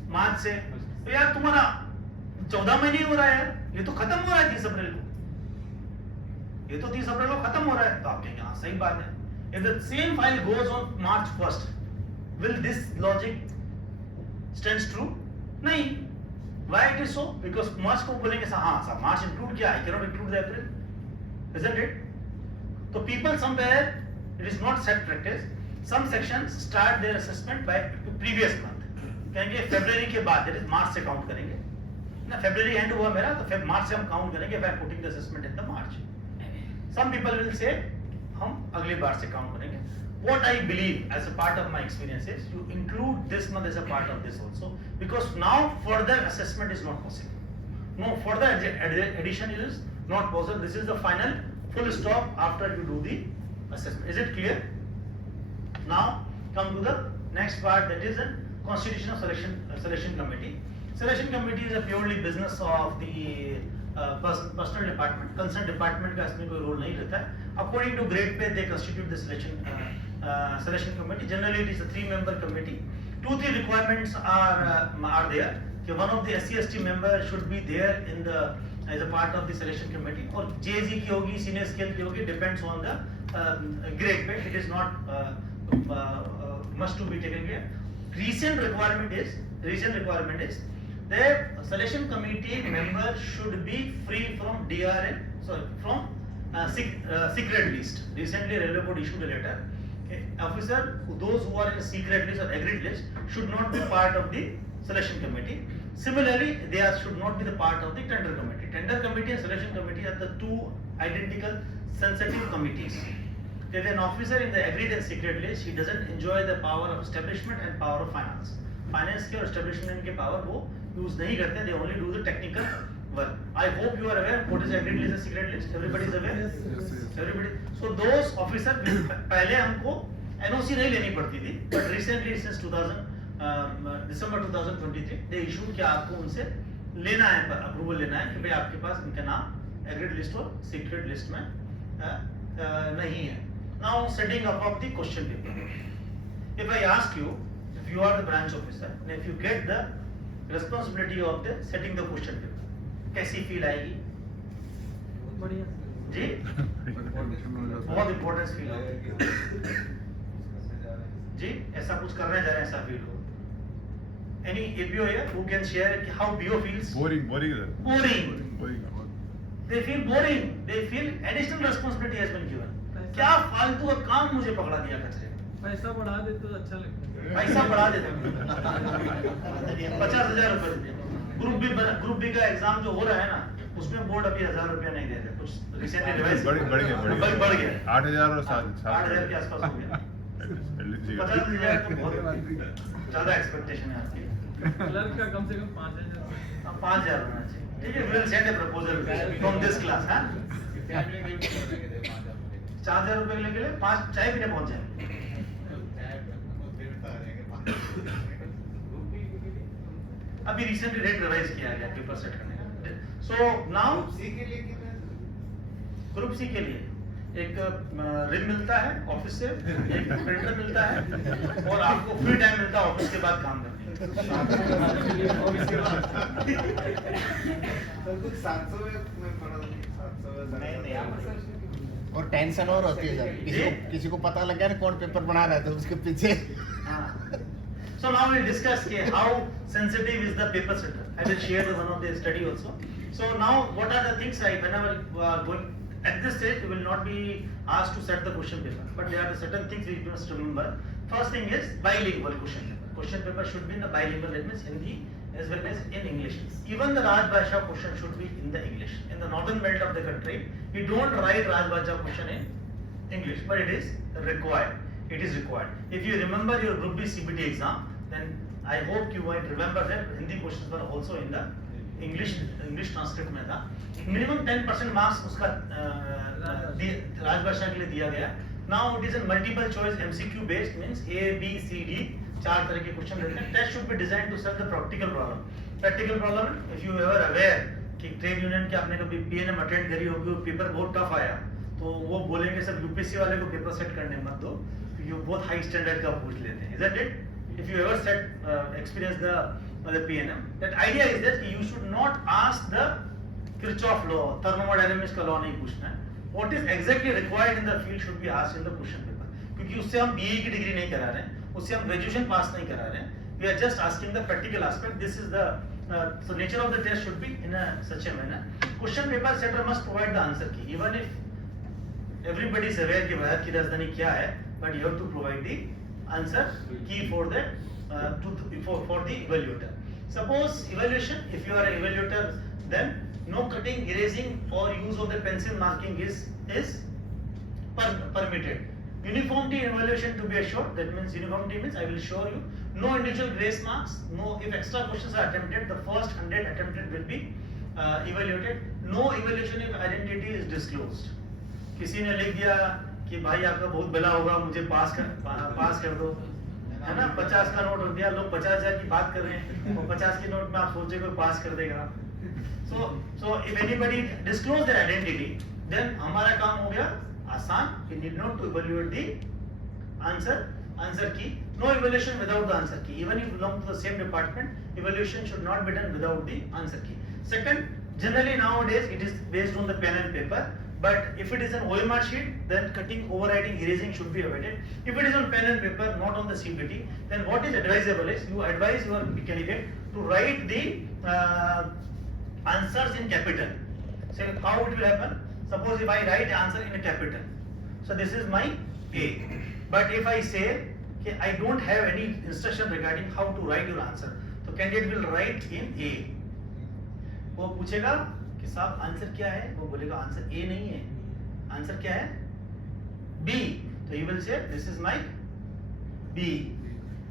मार्च से. तो यार तुम्हारा 14 महीने हो रहा है यार. ये तो खत्म हो रहा है 30 अप्रैल को. ये तो 30 अप्रैल को खत्म हो रहा है. तो आप कहेंगे हाँ सही बात है. If the same file goes on March 1st, will this logic stands true? नहीं. Why it is so? Because March को बोलेंगे हाँ सर March include किया, I cannot include the April, isn't it? So people somewhere, it is not set practice. Some sections start their assessment by previous month. कहेंगे February के बाद, that is March से count करेंगे. ना February end हुआ मेरा, तो March से हम count करेंगे by putting the assessment in the March. Some people will say हम अगले बार से count करेंगे. What I believe as a part of my experience is you include this month as a part of this also, because now further assessment is not possible. No further addition is not possible. This is the final full stop after you do the assessment. Is it clear? Now come to the next part, that is the constitution of selection committee. Selection committee is a purely business of the personal department. Concerned department का इसमें कोई role नहीं रहता है. According to grade पे they constitute the selection committee. Generally it is a 3-member committee. 2-3 requirements are there. कि one of the SC/ST member should be there in the as a part of the selection committee. और JG की होगी, senior scale की होगी, depends on the grade पे. It is not must to be taken care. Recent requirement is the selection committee member should be free from DRN, from secret list. Recently Railway Board issued a letter. Officer, those who are in secret list or agreed list should not be part of the selection committee. Similarly, they should not be the part of the tender committee. Tender committee and selection committee are the two identical sensitive committees. If an officer in the agreed and secret list, he doesn't enjoy the power of establishment and power of finance. Finance के और establishment के power वो use नहीं करते. They only do the technical work. I hope you are aware what is agreed list and secret list. Everybody is aware. Yes. Everybody. So those officers पहले हमको NOC नहीं लेनी पड़ती थी. But recently since December 2023 they issued कि आपको उनसे लेना है, approval लेना है कि भाई आपके पास इनका नाम agreed list और secret list में नहीं है. Now setting up of the question paper. If I ask you, if you are the branch officer and if you get the responsibility of the setting the question paper, कैसी feel आएगी? जी? बहुत importance feel होगी. जी? ऐसा कुछ करने जा रहे हैं, ऐसा feel हो. Any APO here who can share how BO feels? Boring. They feel boring. They feel additional responsibility has been given. क्या फालतू का काम मुझे पकड़ा दिया कचरे में. पैसा बढ़ा दे तो अच्छा लगता है. पैसा बढ़ा देते 50,000 रुपए देते. ग्रुप बी का एग्जाम जो हो रहा है ना, उसमें बोर्ड अभी 1,000 रुपया नहीं देते. कुछ रिसेंटली रिवाइज बढ़ गया 8,000 और 8,000 के आसपास हो गया. 50,000 तो बहुत ज्यादा एक्सपेक्टेशन है आपकी. क्लर्क का कम से कम 5,000. 5,000 होना चाहिए. ठीक है, we will send a proposal from this class. हाँ 4,000 रुपए के लिए 5 चाय पीने पहुंच जाए. अभी रिसेंटली रेट रिवाइज किया गया पेपर सेट करने का. सो नाउ ग्रुप सी के लिए एक रिम मिलता है ऑफिस से, एक प्रिंटर मिलता है और आपको फ्री टाइम मिलता है ऑफिस के बाद काम करने. और टेंशन और होती है जब किसी को पता लग गया ना कौन पेपर बना रहा है तो उसके पीछे. So now we'll discuss how sensitive is the paper setter. I will share one of the study also. So now what are the things like whenever you are going at this stage, you will not be asked to set the question paper, but there are certain things which you must remember. First thing is bilingual question paper. Question paper should be in the bilingual, that means Hindi as well as in English. Even the Rajbhasha question should be in the English. In the northern belt of the country, you don't write Rajbhasha question in English, but it is required. It is required. If you remember your Group B CBT exam, then I hope you might remember that Hindi questions were also in the English transcript में था. Minimum 10% marks उसका राजभाषा के लिए दिया गया. Now it is a multiple choice MCQ based, means A, B, C, D 4 तरह के क्वेश्चन रहते हैं. Test should be designed to solve the practical problem. Practical problem, if you ever aware कि ट्रेड यूनियन के आपने कभी PNM attend करी होगी और पेपर बहुत टफ आया, तो वो बोलेंगे सब यूपीएससी वाले को पेपर सेट करने मत दो क्योंकि वो बहुत हाई स्टैंडर्ड का पूछ लेते हैं. Isn't it? If you ever experience the PNM, that idea is that you should not ask the Kirchhoff law, thermodynamics का law नहीं पूछना है. What is exactly required in the field should be asked in the question paper. क्योंकि उससे हम BE की degree नहीं करा रहे हैं, उससे हम ग्रेजुएशन पास नहीं करा रहे हैं. We are just asking the practical aspect. This is the so nature of the test should be in such a manner. Question paper setter must provide the answer key, even if everybody is aware कि भारत की राजधानी क्या है, but you have to provide the answer key for that for the evaluator. Suppose evaluation, if you are an evaluator, then no cutting, erasing or use of the pencil marking is permitted. Uniformity in evaluation to be assured, that means uniformity means I will show you no individual grace marks. No, if extra questions are attempted, the first 100 attempted will be evaluated. No evaluation if identity is disclosed. किसी ने लिख दिया कि भाई आपका बहुत भला होगा, मुझे पास कर दो, है ना. 50 का नोट रख दिया, लोग 50,000 की बात कर रहे हैं और 50 के नोट में आप सोचे कोई पास कर देगा. So if anybody disclose their identity, then हमारा काम हो गया आसान. We need not to evaluate the answer key. No evaluation without the answer key. Even if you belong to the same department, evaluation should not be done without the answer key. Second, generally nowadays it is based on the pen and paper. But if it is an OMR sheet, then cutting, overwriting, erasing should be avoided. If it is on pen and paper, not on the CPT, then what is advisable is you advise your candidate to write the answers in capital. So how it will happen? Suppose if I write answer in a capital, so this is my A. But if I say okay, I don't have any instruction regarding how to write your answer, so candidate will write in A. वो पूछेगा कि साहब answer क्या है, वो बोलेगा answer A नहीं है, आंसर क्या है B, तो he will say this is my B.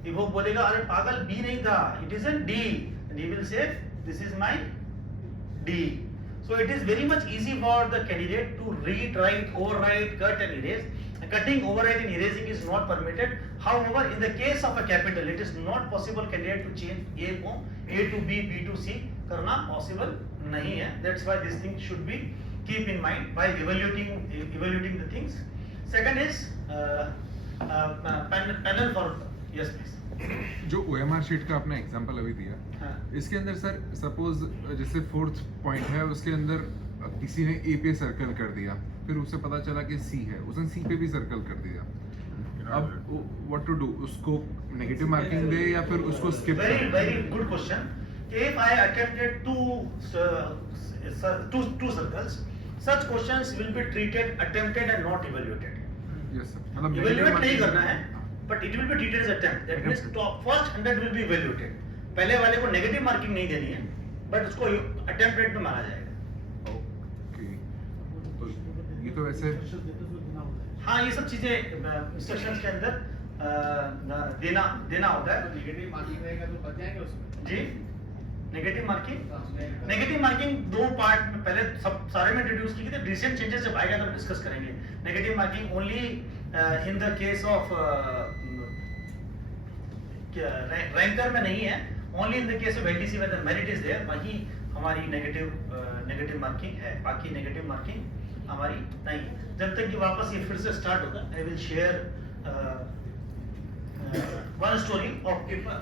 if वो बोलेगा अरे पागल B नहीं था, it is a D, and he will say this is my D. So it is very much easy for the candidate to read, write, overwrite, cut and erase. Cutting, overwriting, erasing is not permitted. However, in the case of a capital, it is not possible candidate to change A को A to B, B to C करना possible नहीं है. That's why this thing should be keep in mind while evaluating the things. Second is panel for yes please. जो OMR sheet का आपने example अभी दिया, इसके अंदर सर सपोज जैसे 4th पॉइंट है, उसके अंदर किसी ने A पे सर्कल कर दिया, फिर उसे पता चला कि C है, उसने C पे भी सर्कल कर दिया. अब व्हाट टू डू, उसको नेगेटिव मार्किंग दे या फिर उसको skip? Very good question. If I attempted two circles, such questions will be treated attempted and not evaluated. Yes sir. मतलब evaluate नहीं करना है, but it will be treated as attempt. That means first 100 will be evaluated. पहले वाले को negative marking नहीं देनी है, बट उसको अटेम्प्ट रेट में माना जाएगा. ओके, तो ये तो वैसे हाँ ये सब चीजें इंस्ट्रक्शंस के अंदर देना होता है. नेगेटिव मार्किंग रहेगा तो बच जाएंगे उसमें जी. नेगेटिव मार्किंग दो पार्ट में पहले सब सारे में इंट्रोड्यूस की थी. रिसेंट चेंजेस जब आएगा तब डिस्कस करेंगे. Negative marking only in the case of ranker में नहीं है, only in the case of LDC where the merit is there, वही हमारी नेगेटिव मार्किंग है. बाकी नेगेटिव मार्किंग हमारी नहीं है. जब तक कि वापस ये फिर से स्टार्ट होगा, I will share one story of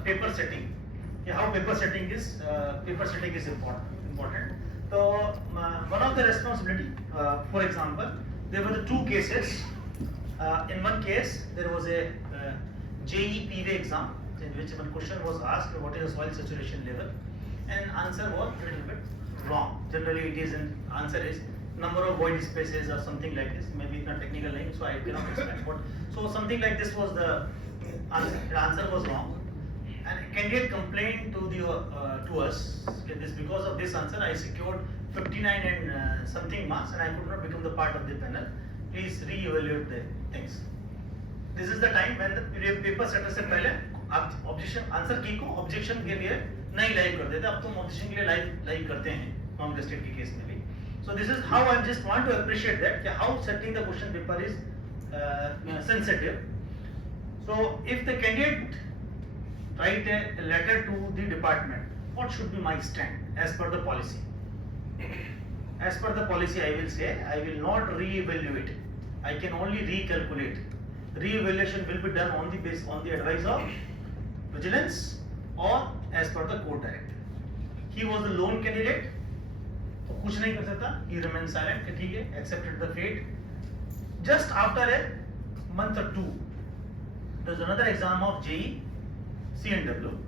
paper setting, how paper setting is important. So one of the responsibility, for example, there were the two cases. In one case there was a JEE PV exam in which one question was asked what is the soil saturation level, and answer was a little bit wrong. Generally it is answer is number of void spaces or something like this. Maybe it's not technical name, so I cannot explain what. So something like this was the answer. The answer was wrong. And candidate complained to us that this because of this answer I secured 59 and something marks and I could not become the part of the panel. Please re-evaluate the things. This is the time when the paper setter से पहले आप objection answer की को objection के लिए नहीं live करते थे, अब तुम objection के लिए लाइव करते हैं non-gazetted के केस में भी. So this is how I just want to appreciate that कि how setting the question paper is sensitive. So if the candidate write a letter to the department, what should be my stand as per the policy? As per the policy, I will say I will not re-evaluate. I can only recalculate. Re-evaluation will be done on the basis on the advice of vigilance or as per the court directive. He was the lone candidate, तो कुछ नहीं कर सकता. He remained silent. ठीक है, accepted the fate. Just after a month or two, there's another exam of JEE, C&W.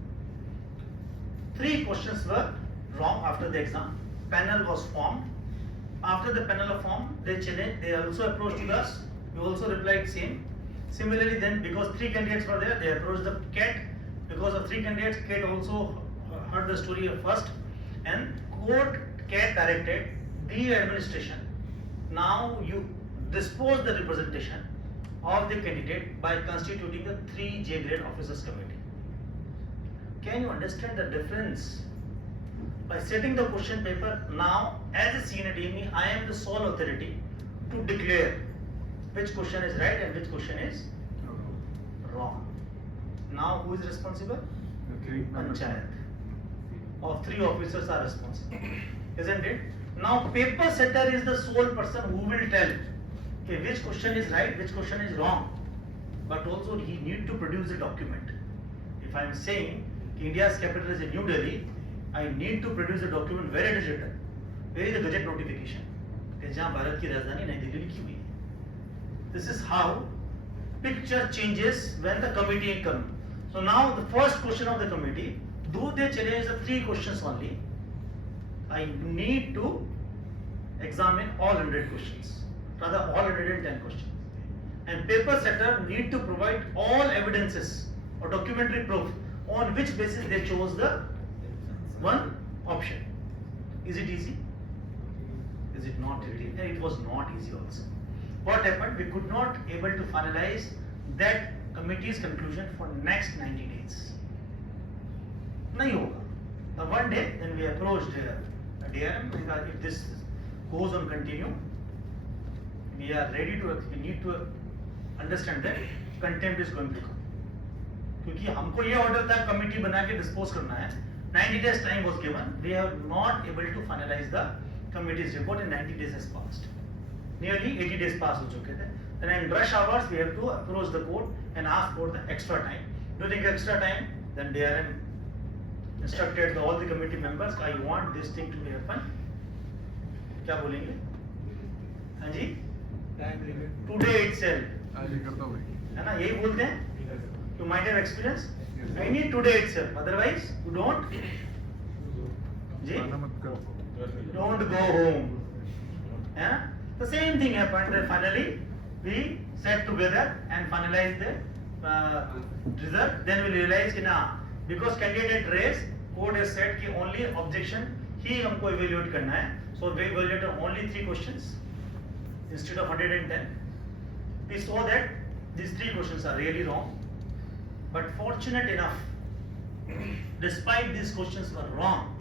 3 questions were wrong after the exam. Panel was formed. After the panel was formed, they challenged. They also approached us. We also replied same. Similarly, then because 3 candidates were there, they approached the CAT. Because of 3 candidates, CAT also heard the story first, and court CAT directed the administration. Now you dispose the representation of the candidate by constituting the 3 J grade officers committee. Can you understand the difference? By setting the question paper, now as a senior DME, I am the sole authority to declare which question is right and which question is wrong. Now who is responsible? Panchayat. Of 3 officers are responsible, isn't it? Now paper setter is the sole person who will tell okay, which question is right, which question is wrong. But also he need to produce a document. If I am saying India's capital is in New Delhi, I need to produce a document where it is written. Where is the gazette notification? कि जहाँ भारत की राजधानी नई दिल्ली लिखी हुई है. This is how picture changes when the committee comes. So now the first question of the committee, though they challenge the 3 questions only, I need to examine all 100 questions, rather all 110 questions. And paper setter need to provide all evidences or documentary proof on which basis they chose the one option. Is it easy? Is it not easy? It was not easy also. What happened? We could not able to finalize that committee's conclusion for next 90 days. नहीं होगा. The one day, then we approached DRM. If this goes on continue, we are ready to. We need to understand that contempt is going to come. क्योंकि हमको ये order था committee बना के dispose करना है. 90 days time was given. We are not able to finalize the committee's report in 90 days has passed. Nearly 80 days passed हो चुके थे. Then in rush hours we have to approach the court and ask for the extra time. During extra time, then DRM instructed all the committee members, I want this thing to be happen. क्या बोलेंगे? हाँ जी? Today itself. आज ही करता हूँ भाई. है ना? यही बोलते हैं? You might have experience. I need today itself. Otherwise, you don't. जी? मत करो. Don't go home. है ना? The same thing happened. Then finally, we sat together and finalized the result. Then we realized कि ना, because candidate raised, court has said कि only objection ही हमको evaluate करना है. So we evaluated only 3 questions instead of 110. We saw that these 3 questions are really wrong. But fortunate enough, despite these questions were wrong,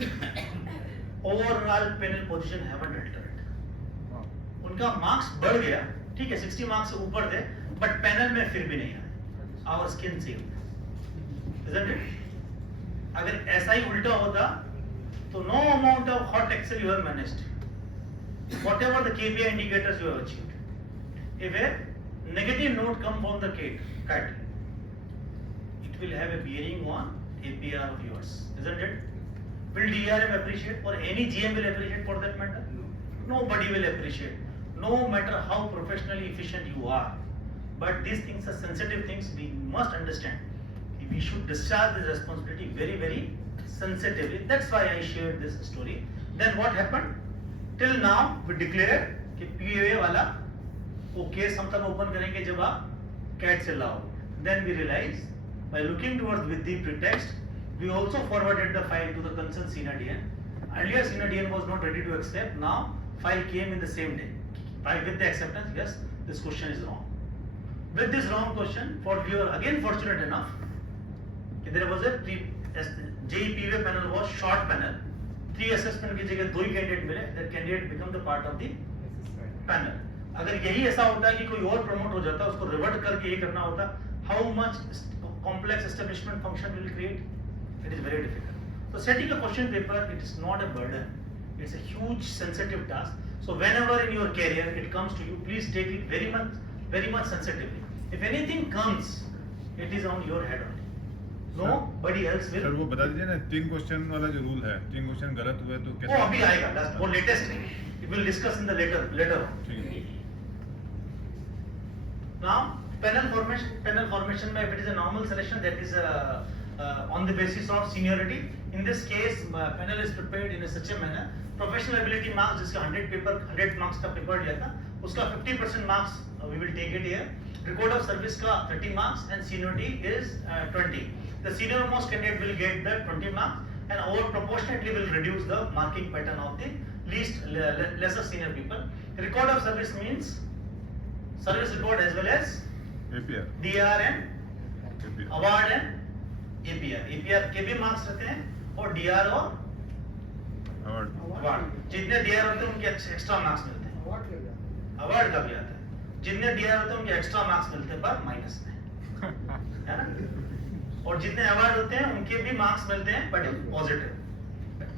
overall panel position haven't altered. उनका marks बढ़ गया, ठीक है 60 marks से ऊपर थे, but panel में फिर भी नहीं आए. Our skin saved, isn't it? अगर ऐसा ही उल्टा होता, तो no amount of hot excel you have managed. Whatever the KPI indicators you have achieved, if a negative note come from the CAT, it will have a bearing on APR of yours, isn't it? Will DRM appreciate, or any GM will appreciate for that matter? Nobody will appreciate, no matter how professionally efficient you are. But these things are sensitive things. We must understand. We should discharge this responsibility very, very sensitively. That's why I shared this story. Then what happened? Till now we declare कि POA वाला वो case हम तब open करेंगे जब आप CAT से लाओ. Then we realize by looking towards with the pretext, we also forwarded the file to the concerned senior DN. Earlier senior DN was not ready to accept. Now file came in the same day. With the acceptance, yes, this question is wrong. With this wrong question, we were again fortunate enough that there was a JEPA panel was short panel. 3 assessment की जगह 2 ही candidate मिले. That candidate become the part of the panel. अगर यही ऐसा होता है कि कोई और प्रमोट हो जाता, उसको रिवर्ट करके ये करना होता, how much complex establishment function will create? It is very difficult. So setting a question paper, it is not a burden. It's a huge sensitive task. So whenever in your career it comes to you, please take it very much sensitively. If anything comes, it is on your head only. Nobody else will. Sir वो बता दीजिए ना 3 question वाला जो rule है, 3 question गलत हुए तो कैसे? वो अभी आएगा लास्ट, वो लेटेस्ट है. We will discuss in the later on. ठीक है. Now panel formation में if it is a normal selection, that is on the basis of seniority. In this case, panel is prepared in such a manner. Professional ability marks जिसका 100 marks का paper लिया था, उसका 50% marks we will take it here. Record of service का 30 marks and seniority is 20. The senior most candidate will get the 20 marks and over proportionately will reduce the marking pattern of the lesser senior people. Record of service means service record as well as APR, DR and award and APR. APR के भी marks रहते हैं और DR और award. जितने DR होते हैं उनके एक्स्ट्रा मार्क्स मिलते हैं. अवार्ड का भी आता है. जितने DR होते हैं उनके एक्स्ट्रा मार्क्स मिलते हैं पर माइनस में, है ना? और जितने अवार्ड होते हैं उनके भी मार्क्स मिलते हैं but positive.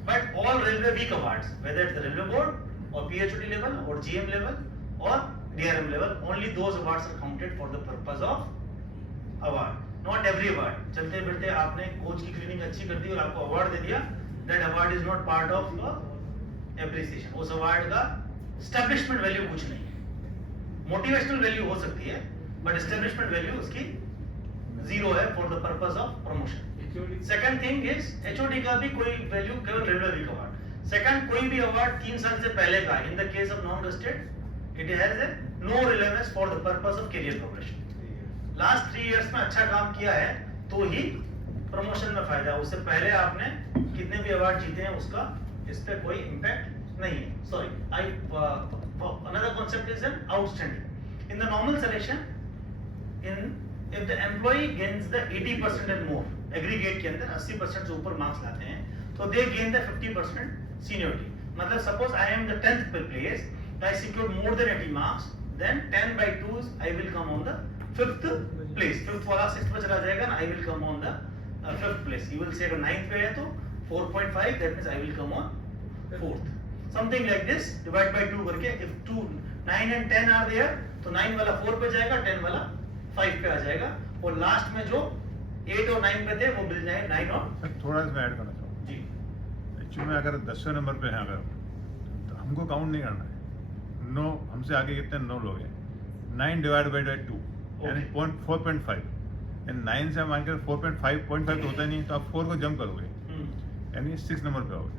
But all railway week awards, whether it's the railway board और PHOD लेवल और GM लेवल और DRM level, only those awards are counted for the purpose of award. Not every award. चलते फिरते आपने coach की cleaning अच्छी कर दी और आपको अवार्ड दे दिया, that award is not part of appreciation. उस अवार्ड का establishment value कुछ नहीं है. मोटिवेशनल वैल्यू हो सकती है बट एस्टेब्लिशमेंट वैल्यू उसकी 0 है for the purpose of promotion. Second thing is HOD का भी कोई वैल्यू केवल रेलवे वीक अवार्ड. सेकंड, कोई भी अवार्ड 3 साल से पहले का, in the case of non gazetted it has a no relevance for the purpose of career progression. Last 3 years में अच्छा काम किया है तो ही प्रमोशन में फायदा है. उससे पहले आपने कितने भी अवार्ड जीते हैं उसका इस पे कोई इंपैक्ट नहीं है. Sorry, another concept is an outstanding. In the normal selection, if the employee gains the 80% and more, aggregate के अंदर 80% से ऊपर मार्क्स लाते हैं तो they gain the 50% seniority. मतलब suppose I am the 10th place, I secured more than 80 marks, then 10/2 I will come on the 5th place. 5th वाला 6th पे चला जाएगा ना, I will come on the 5th place. You will say अगर 9th पे है तो 4.5, that means I will come on 4th. Something like this, divide by 2 करके, if 2, 9 and 10 are there, तो 9 वाला 4 पे जाएगा, 10 वाला 5 पे आ जाएगा, और लास्ट में जो 8 और 9 पे थे वो मिल जाए 9 और थोड़ा इसमें ऐड करना चाहूँ जी. एक्चुअली में अगर 10वें नंबर पे हैं अगर तो हमको काउंट नहीं करना है. 9 हमसे आगे कितने 9 लोग हैं. 9 डिवाइड बाई 2 यानी 4.5 एंड 9 से मान कर 4.5 तो होता नहीं, तो आप 4 को जंप करोगे यानी 6 नंबर पे आओगे.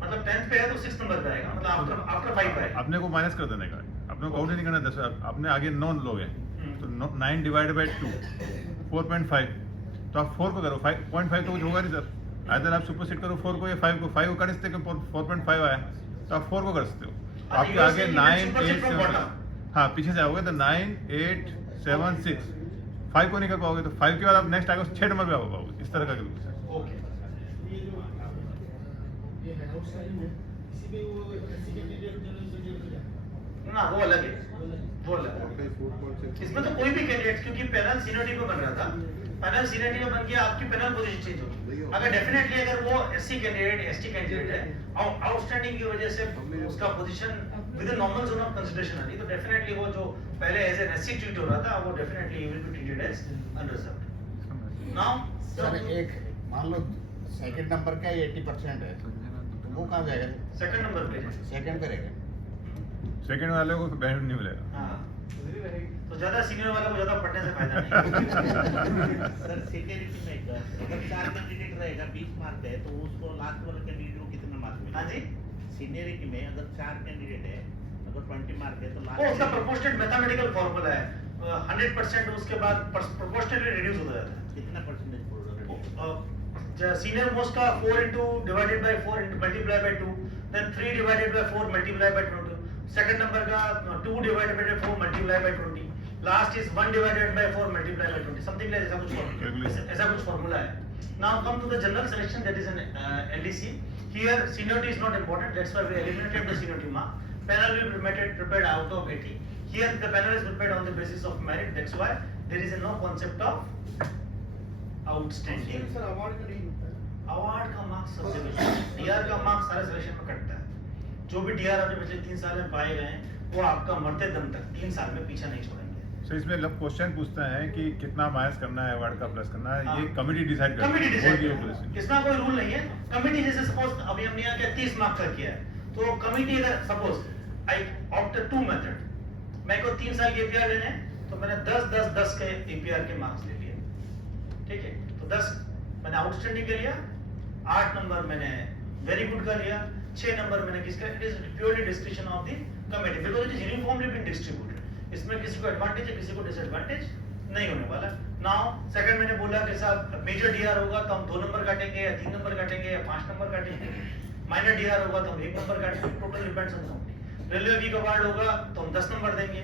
मतलब 10th पे है तो 6th नंबर पे आएगा, मतलब आफ्टर 5 आएगा. अपने को माइनस कर देने का, अपने को काउंट नहीं करना. 10 अपने आगे 9 लोग हैं तो 9 डिवाइड बाई 2 4.5, तो आप 4 को करो. 5.5 तो कुछ होगा नहीं सर. आइदर आप सुपरसीड करो 4 को या 5 को कर सकते हो. 4.5 आया तो आप 4 को कर सकते हो. आपके आगे 9, 8, 7, हाँ पीछे से आओगे तो 9, 8, 7, 6, 5 को नहीं कर पाओगे तो 5 के बाद आप नेक्स्ट आगे 6 नंबर पे आ पाओगे. इस तरह का ओके. ना वो अलग है, वो अलग है. इसमें तो कोई भी कैंडिडेट, क्योंकि पैनल सीनियरिटी पे बन रहा था, पैनल सीनियरिटी पे बन गया आपकी पैनल पोजीशन चेंज होगी. अगर डेफिनेटली अगर वो SC कैंडिडेट ST कैंडिडेट है और आउटस्टैंडिंग की वजह से उसका position with in normal zone of consideration आनी, तो डेफिनेटली वो जो पहले एज एन SC ट्रीट हो रहा था वो definitely will be treated as unreserved. Now sir एक मान लो सेकंड नंबर का 80% है तो वो कहाँ जाएगा? सेकंड नंबर पे सेकंड करेगा. सेकंड वाले को बेनिफिट नहीं मिलेगा. हाँ, तो ज्यादा सीनियर वाले को ज्यादा पढ़ने से फायदा नहीं. सर सीनियरिटी में अगर 4 कैंडिडेट रहेगा 20 मार्क है तो उसको लास्ट वाले कैंडिडेट को कितना मार्क हाँ जी, सीनियरिटी में अगर 4 कैंडिडेट है, अगर 20 मार्क है तो वो उसका प्रोपोर्शनेट मैथमेटिकल फॉर्मूला है, 100% उसके बाद प्रोपोर्शनेटली रिड्यूस होता जाता है। कितना परसेंटेज सीनियर मोस्ट का 4 into divided by 4 into multiply by 2, then 3 divided by 4 multiply by 20, second number का 2 divided by 4 multiply by 20, last is 1 divided by 4 multiply by 20, something like ऐसा कुछ फॉर्मूला है। Now come to the general selection, that is an LDC। Here seniority is not important, that's why we eliminated the seniority mark. Panel will be prepared out of 80. Here the panel is prepared on the basis of merit, that's why there is no concept of outstanding. Sir award का नहीं होता है। Award का marks सब जगह, D R का marks सारे selection में कटता है। जो भी डीआर आपने पिछले 3 साल में पाए गए हैं वो आपका मरते दम तक 3 साल में पीछा नहीं छोड़ेंगे। सो इसमें क्वेश्चन पूछता है कि कितना माइनस करना है अवार्ड का, प्लस करना है, ये कमिटी डिसाइड करती है। कमिटी डिसाइड बोर्ड की ओर से। इसमें कोई रूल नहीं है। कमिटी जैसे सपोज अभी हमने यहाँ क्या 30 मार्क्स का किया है, तो कमिटी अगर सपोज आई ऑप्ट 2 मेथड, मैं को 3 साल के एपीआर लेने हैं, तो मैंने 10 के एपीआर के मार्क्स ले लिए, ठीक है। तो 10 मैंने आउटस्टैंडिंग के लिया, 8 नंबर मैंने वेरी गुड का लिया, 6 नंबर मैंने किसका, it is purely description of the committee because it is uniformly being distributed. इसमें किसी को एडवांटेज है, किसी को डिसएडवांटेज नहीं होने वाला। नाउ सेकंड मैंने बोला कि साहब मेजर डीआर होगा तो हम 2 नंबर काटेंगे या 3 नंबर काटेंगे या 5 नंबर काटेंगे, माइनर डीआर होगा तो हम 1 नंबर काटेंगे, total depends on the company. Railway week award होगा तो हम 10 नंबर देंगे,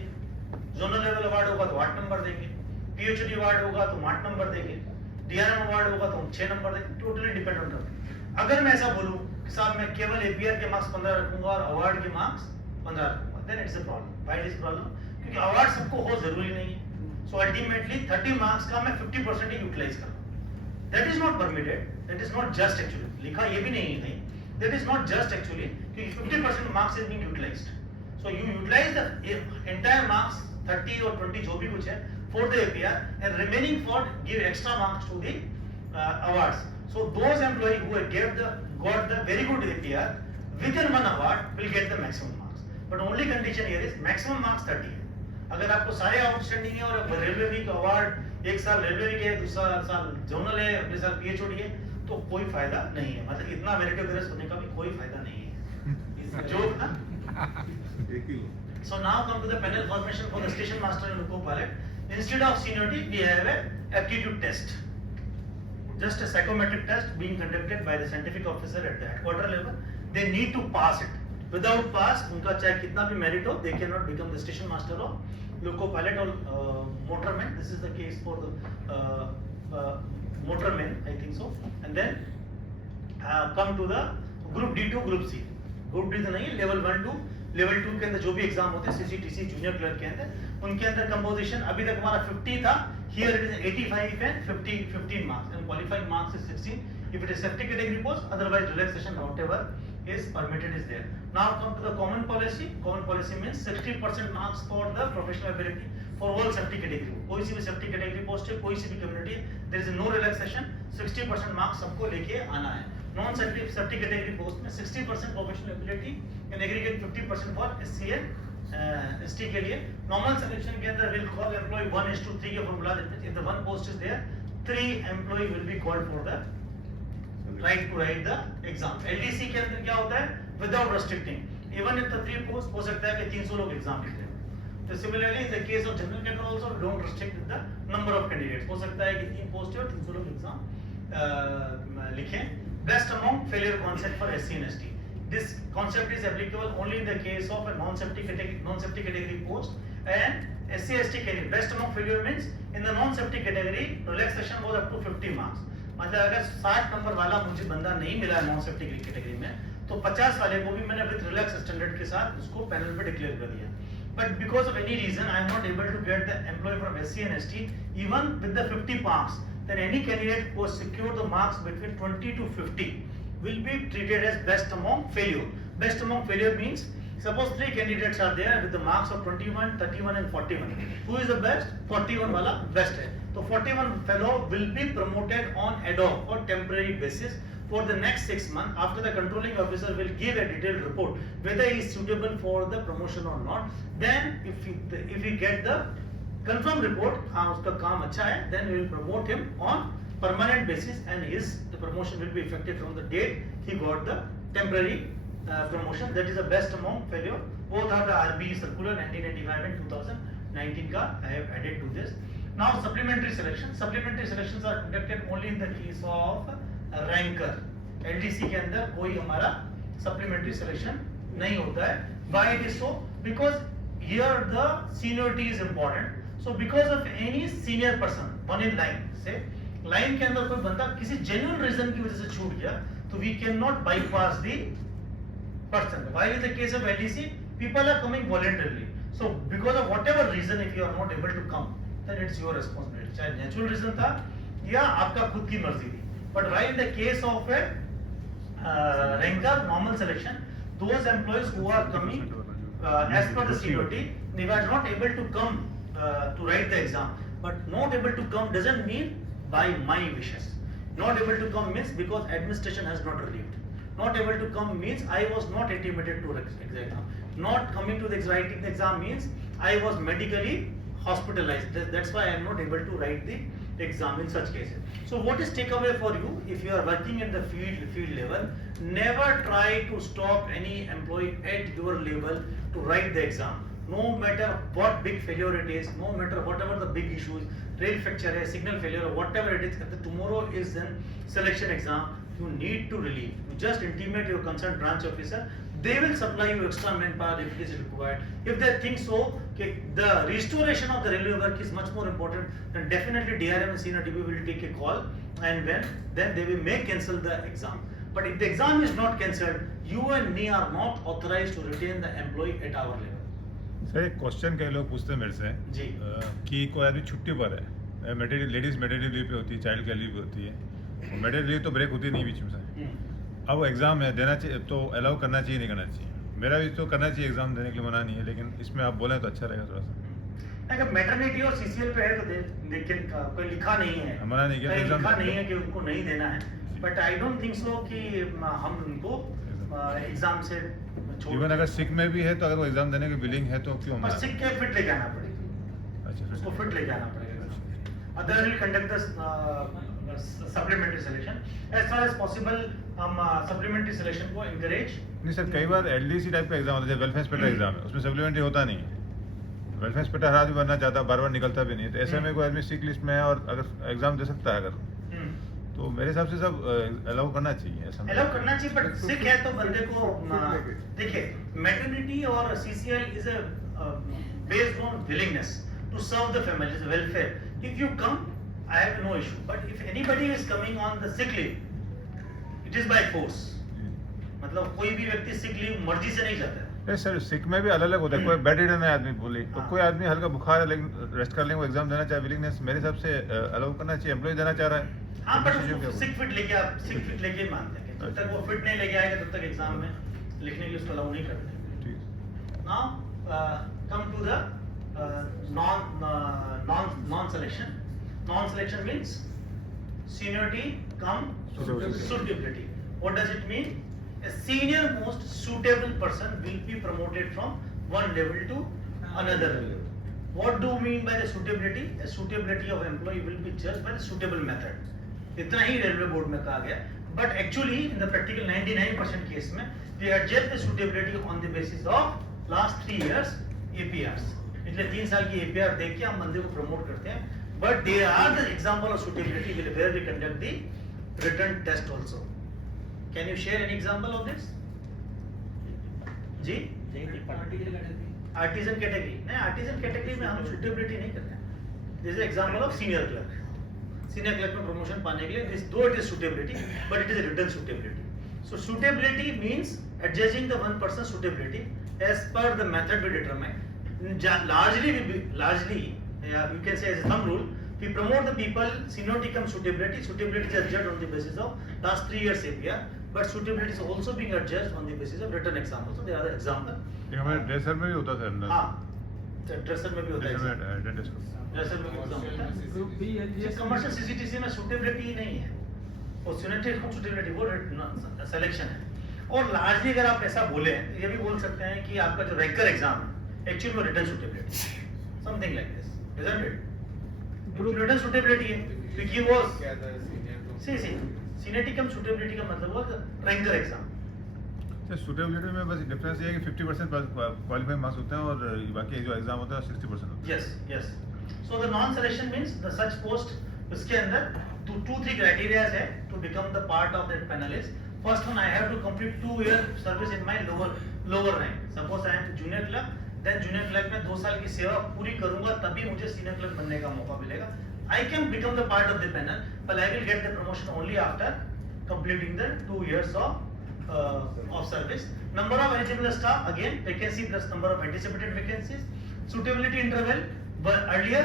जोनल लेवल अवार्ड होगा तो 8 नंबर देंगे, पीएचडी अवार्ड होगा तो 8 नंबर देंगे, डीआरएम अवार्ड होगा तो हम 6 नंबर देंगे, टोटली डिपेंड ऑन कंपनी। अगर मैं ऐसा बोलूं कि साहब मैं केवल एपीआर के मार्क्स 15 रखूंगा और अवार्ड के मार्क्स 15 रखूंगा, then it's a problem. Why it is problem? क्योंकि अवार्ड सबको हो जरूरी नहीं है। सो अल्टीमेटली 30 मार्क्स का मैं 50% ही यूटिलाइज करूंगा। That is not permitted, that is not just actually, लिखा ये भी नहीं है कहीं, that is not just actually, क्योंकि 50% marks is being utilized. So you utilize the entire marks 30 और 20 जो भी कुछ है for the APR and remaining for give extra marks to the awards. So those employee who got the very good APR within 1 award will get the maximum marks. But only condition here is maximum marks 30 है। अगर आपको सारे outstanding है और railway week award एक साल railway week है, दूसरा साल जोनल है, अगले साल पीएचडी है, तो कोई फायदा नहीं है। मतलब इतना मेरिटोरियस होने का भी कोई फायदा नहीं है। जो ना So now come to the panel formation for the station master and loco pilot. Instead of seniority, we have a aptitude test. Just a psychometric test being conducted by the scientific officer at the headquarter level. They need to pass it. Without pass, उनका चाहे कितना भी merit हो, they cannot become the station master or loco pilot or motorman. This is the case for the motorman, I think so. And then come to the group D to group C. Group D तो नहीं, level 1 to level 2 के अंदर जो भी exam होते हैं CCTC junior clerk के अंदर, उनके अंदर कंपोजिशन अभी तक हमारा 50 था, here it is 85 and 15 marks and qualifying marks is 16 if it is safety category post, otherwise relaxation whatever is permitted is there. Now come to the common policy. Common policy means 60% marks for the professional ability for all safety category. कोई सी भी safety category post है, कोई सी भी community, there is no relaxation, 60% marks सबको लेके आना है। Non safety category post में 60% professional ability and aggregate 50% for SC and ST के लिए। Normal selection के अंदर will call employee 1:3 के formula देते हैं। If the one post is there, 3 employee will be called for the right to write the exam. LDC के अंदर क्या होता है? Without restricting, even if the 3 post हो सकता है कि 300 लोग एग्जाम लिखते हैं। तो similarly in the case of general category also don't restrict the number of candidates. हो सकता है कि 3 post है और 300 लोग एग्जाम लिखें। Best among failure concept for SC and ST. This concept is applicable only in the case of a non-safety category post and SC ST category. Best among failure means in the non-safety category relaxation was up to 50 marks. मतलब अगर 60 number वाला मुझे बंदा नहीं मिला non safety category में, तो 50 वाले को भी मैंने विद रिलैक्स स्टैंडर्ड के साथ उसको पैनल पे डिक्लेयर कर दिया। But because of any reason I am not able to get the employ from SC and ST even with the 50 marks, then any candidate who secure the marks between 20 to 50 will be treated as best among failure. Best among failure means suppose 3 candidates are there with the marks of 21, 31 and 41. Who is the best? 41 वाला best है। तो 41 fellow will be promoted on ad hoc or temporary basis for the next 6 months after the controlling officer will give a detailed report whether he is suitable for the promotion or not. Then if he get the confirmed report, हाँ उसका काम अच्छा है, then we will promote him on permanent basis and the promotion will be effective from the date he got the temporary promotion, that is the best among failure. Both are the RB circular 1995 and 2019 ka I have added to this. Now supplementary selection. Supplementary selections are conducted only in the case of ranker. LDC के अंदर कोई हमारा supplementary selection नहीं होता है. Why it is so? Because here the seniority is important. So because of any senior person, one in line, say line के अंदर कोई बंदा किसी genuine reason की वजह से छूट गया, तो we cannot bypass the person. While in the case of LDC, people are coming voluntarily. So because of whatever reason, if you are not able to come, then it's your responsibility. चाहे natural reason था या आपका खुद की मर्जी थी. But while in the case of a ranker normal selection, those employees who are coming as per the seniority, they were not able to come to write the exam. But not able to come doesn't mean by my wishes. Not able to come means because administration has not relieved. Not able to come means I was not intimated to exam. Not coming to the writing the exam means I was medically hospitalized. That's why I am not able to write the exam in such cases. So what is takeaway for you if you are working at the field level? Never try to stop any employee at your level to write the exam. No matter what big failure it is, no matter whatever the big issues, rail fracture, signal failure, or whatever it is, if tomorrow is an selection exam, you need to relieve. You just intimate your concerned branch officer. They will supply you extra manpower if it is required. If they think so, okay, the restoration of the railway work is much more important, then definitely DRM and senior DB will take a call, and then they may cancel the exam. But if the exam is not cancelled, you and me are not authorized to retain the employee at our level. Sir एक question कई लोग पूछते हैं मेरे से जी कि कोई आदमी छुट्टी पर है, मेटरनिटी लेडीज मेटरनिटी लीव पे होती है, चाइल्ड केयर लीव होती है, मेटरनिटी लीव तो ब्रेक होती नहीं बीच में से. अब वो एग्जाम है देना चाहिए तो अलाउ करना चाहिए नहीं करना चाहिए? मेरा भी तो करना चाहिए, एग्जाम देने के लिए मना नहीं है, लेकिन इसमें आप बोलें तो अच्छा रहेगा थोड़ा सा. अगर मैटरनिटी और सीसीएल पे है तो लेकिन कोई लिखा नहीं है, मना नहीं किया, लिखा नहीं है कि उनको नहीं देना है. But I don't think so कि हम उनको एग्जाम से इवन अगर सिक में भी है तो अगर वो एग्जाम देने की बिलिंग है तो क्यों? सिक के फिट लेके आना पड़ेगा. अच्छा, उसको फिट लेके आना पड़ेगा. Other will conduct the supplementary selection as far as possible. हम सप्लीमेंट्री सिलेक्शन को एनकरेज नहीं सर. कई बार एलडीसी टाइप का एग्जाम होता है, वेलफेयर इंस्पेक्टर एग्जाम है, उसमें सप्लीमेंट्री होता नहीं है. वेलफेयर इंस्पेक्टर हर आदमी बनना चाहता है, बार बार निकलता भी नहीं है, तो ऐसे में कोई आदमी सिक लिस्ट में है और अगर एग्जाम दे सकता है अगर, तो मेरे हिसाब से सब अलाउ करना चाहिए. ऐसा अलाउ करना चाहिए, बट सिक है तो बंदे को देखिए मैटरनिटी और CCL is based on willingness to serve the family, is welfare. If you come I have no issue, but if anybody is coming on the sick leave it is by force. मतलब कोई भी व्यक्ति sick leave मर्जी से नहीं जाता है. Sir सिक में भी अलग अलग होता है. कोई बेड रिडन है आदमी बोली, तो कोई आदमी हल्का बुखार है लेकिन रेस्ट कर लेंगे, वो एग्जाम देना चाहे, विलिंगनेस मेरे हिसाब से अलाउ करना चाहिए. एम्प्लॉय देना चाह रहा है. हाँ, बट सिक फिट लेके आप सिक फिट लेके ही मानते हैं. जब तक वो फिट नहीं लेके आएगा तब तक एग्जाम में लिखने के लिए उसको अलाउ नहीं करते. Now come to the non selection. Non selection means seniority come suitability. What does it mean? A senior most suitable person will be promoted from one level to another level. What do you mean by the suitability? A suitability of employee will be judged by the suitable method. इतना ही railway board में कहा गया. But actually in the practical 99% case में they adjust the suitability on the basis of last 3 years APRs. पिछले 3 साल की APR देख के हम बंदे को प्रमोट करते हैं. But there are the example of suitability where we conduct the written test also. Can you share any example of this? Ji? Artisan category. नहीं, artisan category में हम suitability नहीं करते हैं. This is example of senior clerk. Senior clerk में promotion पाने के लिए, this though it is suitability, but it is a written suitability. So suitability means adjusting the one person's suitability as per the method we determine. Largely, you can say as a thumb rule, we promote the people, seniority comes suitability. Suitability is judged on the basis of last 3 years APR, but suitability is also being adjudged on the basis of written exam. So there are the example. ये हमारे dresser में भी होता है अंदर. हाँ, dresser में भी होता है. ड्रेसर में भी एग्जाम होता है. कमर्शियल सीसीटीसी में सुटेबिलिटी ही नहीं है, और सुटेबिलिटी वो सिलेक्शन है. और लार्जली अगर आप ऐसा बोले ये भी बोल सकते हैं कि आपका जो रैंकर एग्जाम है एक्चुअली वो written suitability, something like this, isn't it? Written suitability है क्योंकि वो सी सीनियरिटी कम सुटेबिलिटी का मतलब वो रैंकर एग्जाम. सर सुटेबिलिटी में बस डिफरेंस ये है कि 50% क्वालिफाइंग मार्क्स होते हैं और बाकी जो एग्जाम होता है 60% होता है। yes so the non selection means the such post उसके अंदर 2-3 criteria है to become the part of that panelist. First one, I have to complete 2-year service in my lower rank. Suppose I am junior clerk, then junior clerk में 2 साल की सेवा पूरी करूंगा तभी मुझे senior clerk बनने का मौका मिलेगा. I can become the part of the panel, but I will get the promotion only after completing the 2 years of service. Number of eligible staff, again vacancy plus number of anticipated vacancies. Suitability interval, but earlier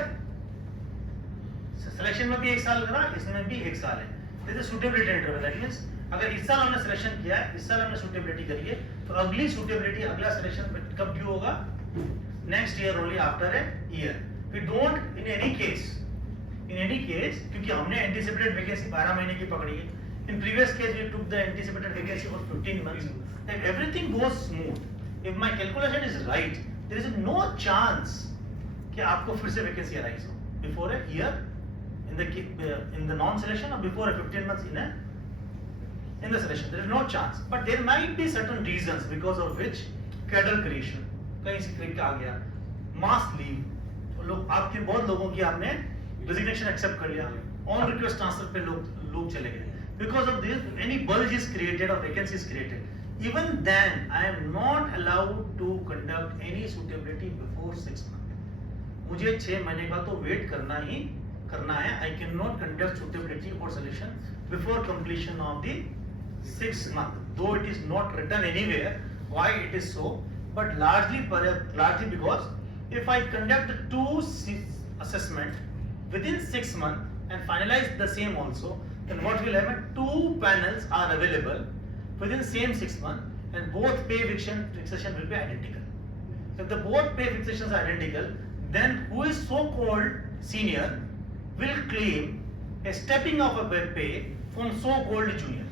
selection में भी 1 साल लगा, इसमें भी 1 साल है. This is suitability interval. That means अगर इस साल हमने सिलेक्शन किया है, इस साल हमने सुटेबिलिटी करी है, तो अगली सुटेबिलिटी अगला सिलेक्शन कब ड्यू होगा? Next year only after a year. We don't in any case क्योंकि हमने एंटीसिपेटेड वैकेंसी 12 महीने की पकड़ी है. In previous case we took the anticipated vacancy for 15 months. If everything goes smooth, if my calculation is right, there is no chance कि आपको फिर से वैकेंसी अराइज हो before a year in the non selection or before a 15 months in the selection. There is no chance, but there might be certain reasons because of which cadre creation कहीं से click आ गया, mass leave, लोग आपके बहुत लोगों की आपने resignation accept कर लिया, on request transfer पे लोग चले गए. Because of this, any bulge is created or vacancy is created. Even then, I am not allowed to conduct any suitability before 6 months. मुझे 6 महीने का तो वेट करना है. I cannot conduct suitability or selection before completion of the 6 month, though it is not written anywhere why it is so, but largely because if I conduct 2 assessment within 6 months and finalize the same also, then what will happen? 2 panels are available within same 6 months and both pay fixation will be identical. If the both pay fixations are identical, then who is so called senior will claim a stepping of a pay from so called junior.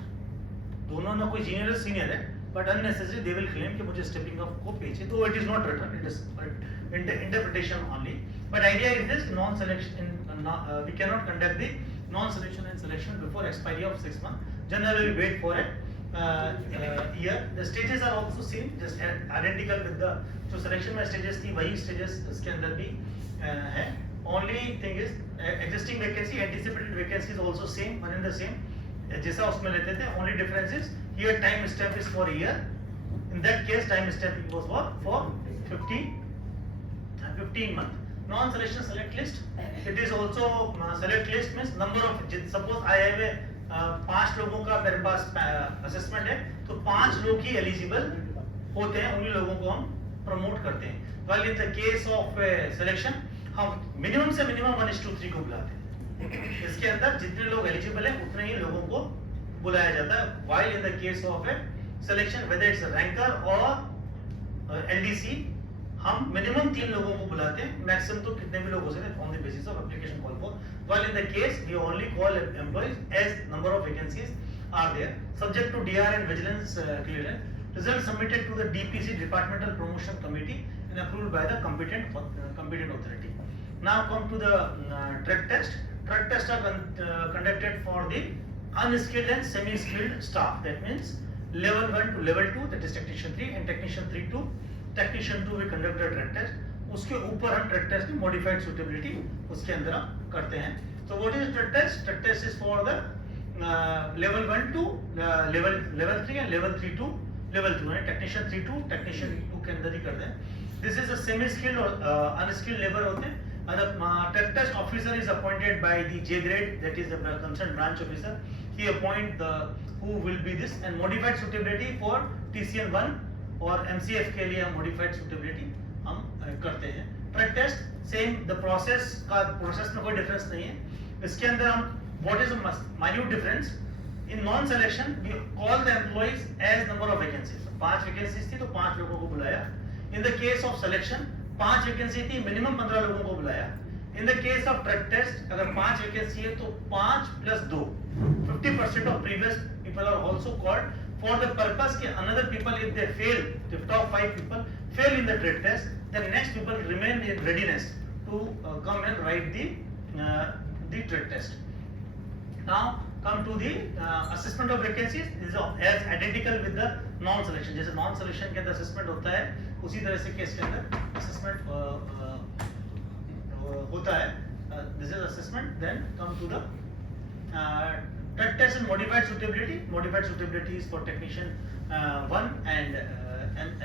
दोनों ना कोई junior है senior है, but unnecessarily they will claim कि मुझे stepping of को पे चाहिए. Though it is not written, it is interpretation only. But idea is this: non-selection, we cannot conduct the non-selection and selection before expiry of 6 months. Generally, we wait for a year. The stages are also same, just identical with the जो selection में stages थी वही stages इसके अंदर भी है. Only thing is existing vacancy, anticipated vacancy is also same, one and the same. जैसा उसमें लेते थे. Only difference is here time step is for a year. In that case, time step was for 15 months. Non-selection select list. It is also select list means number of. Suppose I have a 5 लोगों का मेरे पास assessment है, तो 5 लोग ही eligible होते हैं, उन्हीं लोगों को हम promote करते हैं. While in the case of selection, हम minimum से minimum 1:3 को बुलाते हैं. इसके अंदर जितने लोग एलिजिबल हैं उतने ही लोगों को बुलाया जाता है. While in the case of a selection, whether it's a ranker or LDC, हम minimum 3 लोगों को बुलाते हैं. Maximum तो कितने भी लोग हो सकते हैं on the basis of application call for. While in the case, we only call employees as number of vacancies are there, subject to DR and vigilance clearance. Results submitted to the DPC, Departmental Promotion Committee, and approved by the competent authority. Now come to the drug test. Drug tests are conducted for the unskilled and semi-skilled staff. That means level 1 to level 2, that is technician 3, and technician 3 to technician 2 we conduct a drug test. उसके ऊपर हम drug test की modified suitability उसके अंदर हम करते हैं. So what is drug test? Drug test is for the level 1 to level 3 and level 3 to level 2. Technician 3 to technician 2 के अंदर ही करते हैं. This is a semi-skilled or unskilled labor होते हैं. And the drug test officer is appointed by the J grade, that is the concerned branch officer. He appoint who will be this, and modified suitability for TCN 1 और MCF के लिए हम modified suitability हम करते हैं. Drug test same, the process में कोई difference नहीं है. इसके अंदर हम what is the minute difference? In non-selection we call the employees as number of vacancies. 5 vacancies थी तो 5 लोगों को बुलाया. In the case of selection 5 vacancy थी, मिनिमम 15 लोगों को बुलाया. In the case of drug test अगर 5 वैकेंसी है तो 5 + 2, 50% of previous people are also called for the purpose कि another people if they fail, the top 5 people fail in the drug test, then next people remain in readiness to come and write the drug test. Now come to the assessment of vacancies. This is as identical with the non selection, जैसे non selection के अंदर assessment होता है उसी तरह से case के अंदर असेसमेंट होता है. This is assessment. Then come to the test and modified suitability. Modified suitability is for technician 1 and